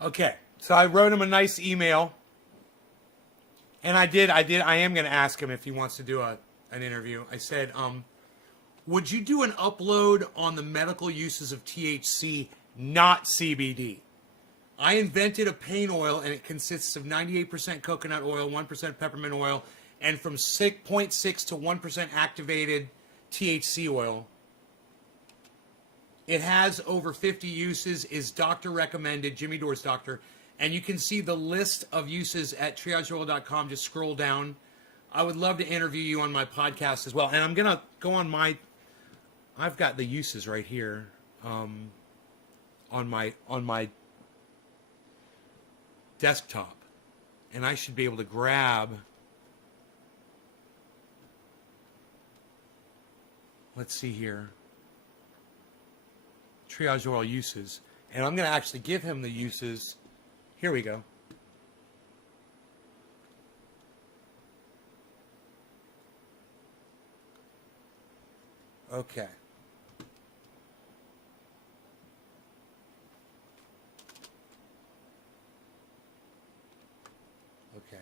Okay, so I wrote him a nice email, and I am going to ask him if he wants to do an interview. I said, would you do an upload on the medical uses of THC, not CBD? I invented a pain oil, and it consists of 98% coconut oil, 1% peppermint oil, and from 0.6 to 1% activated THC oil. It has over 50 uses, is doctor recommended, Jimmy Dore's doctor. And you can see the list of uses at triageoil.com. Just scroll down. I would love to interview you on my podcast as well. And I'm going to go on I've got the uses right here on my desktop. And I should be able to grab, let's see here. Triage oil uses, and I'm going to actually give him the uses. Here we go. Okay. Okay.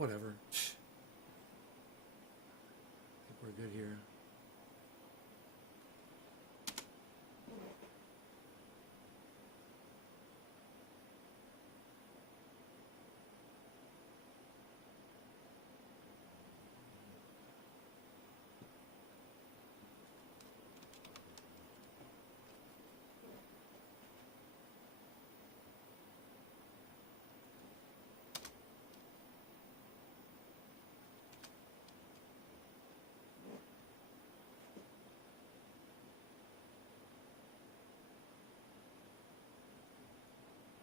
whatever. I think we're good here.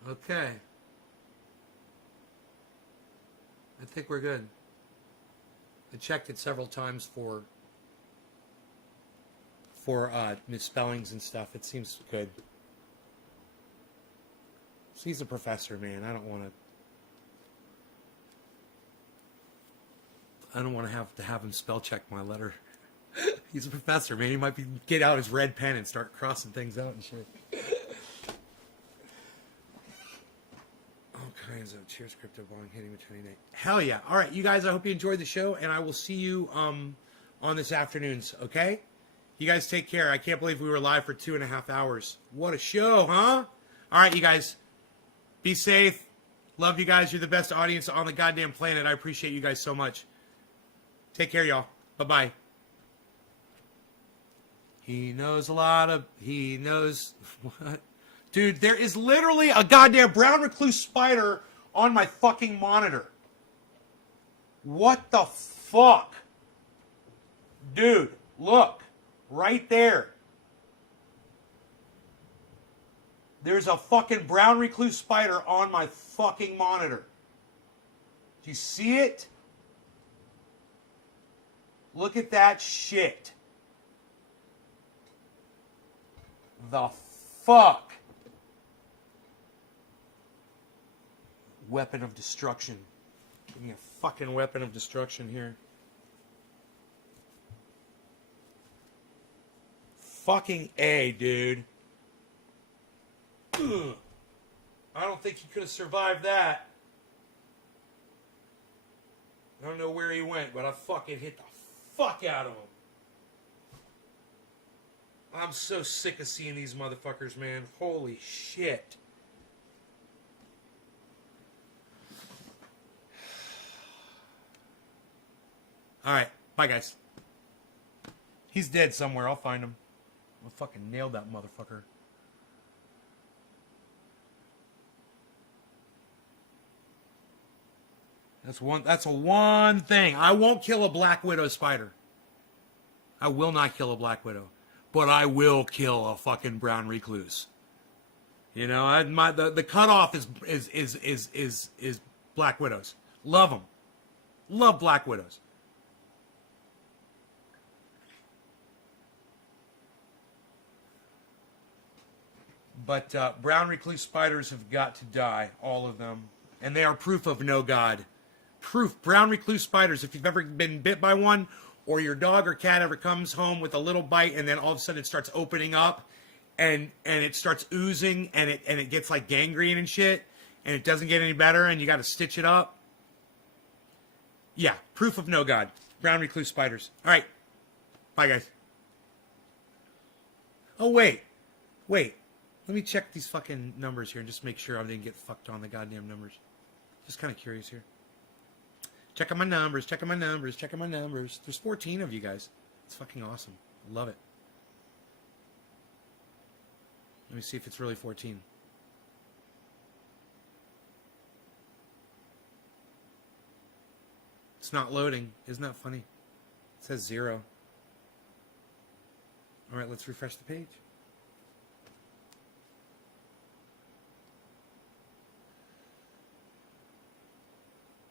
Okay. I think we're good. I checked it several times for misspellings and stuff. It seems good. He's a professor, man. I don't want to have him spell check my letter. He's a professor, man. He might get out his red pen and start crossing things out and shit. Kinds of cheers, crypto bong hitting with 29. Hell yeah. All right, you guys, I hope you enjoyed the show, and I will see you on this afternoon's, okay? You guys take care. I can't believe we were live for 2.5 hours. What a show, huh? All right, you guys, be safe. Love you guys. You're the best audience on the goddamn planet. I appreciate you guys so much. Take care, y'all. Bye-bye. He knows what? Dude, there is literally a goddamn brown recluse spider on my fucking monitor. What the fuck? Dude, look. Right there. There's a fucking brown recluse spider on my fucking monitor. Do you see it? Look at that shit. The fuck? Weapon of destruction. Give me a fucking weapon of destruction here. Fucking A, dude. Ugh. I don't think he could have survived that. I don't know where he went, but I fucking hit the fuck out of him. I'm so sick of seeing these motherfuckers, man. Holy shit. Alright, bye guys. He's dead somewhere, I'll find him. I'll fucking nail that motherfucker. That's a one thing. I won't kill a black widow spider. I will not kill a black widow. But I will kill a fucking brown recluse. You know, the cutoff is black widows. Love them. Love black widows. But brown recluse spiders have got to die, all of them. And they are proof of no God. Proof. Brown recluse spiders, if you've ever been bit by one, or your dog or cat ever comes home with a little bite and then all of a sudden it starts opening up and it starts oozing and it gets like gangrene and shit and it doesn't get any better and you got to stitch it up. Yeah, proof of no God. Brown recluse spiders. All right. Bye, guys. Oh, wait. Let me check these fucking numbers here and just make sure I didn't get fucked on the goddamn numbers. Just kind of curious here. Checking my numbers. There's 14 of you guys. It's fucking awesome. I love it. Let me see if it's really 14. It's not loading. Isn't that funny? It says 0. All right, let's refresh the page.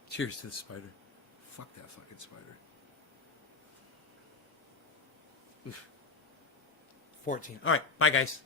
Cheers to the spider. Fuck that fucking spider. Oof. 14. All right, bye guys.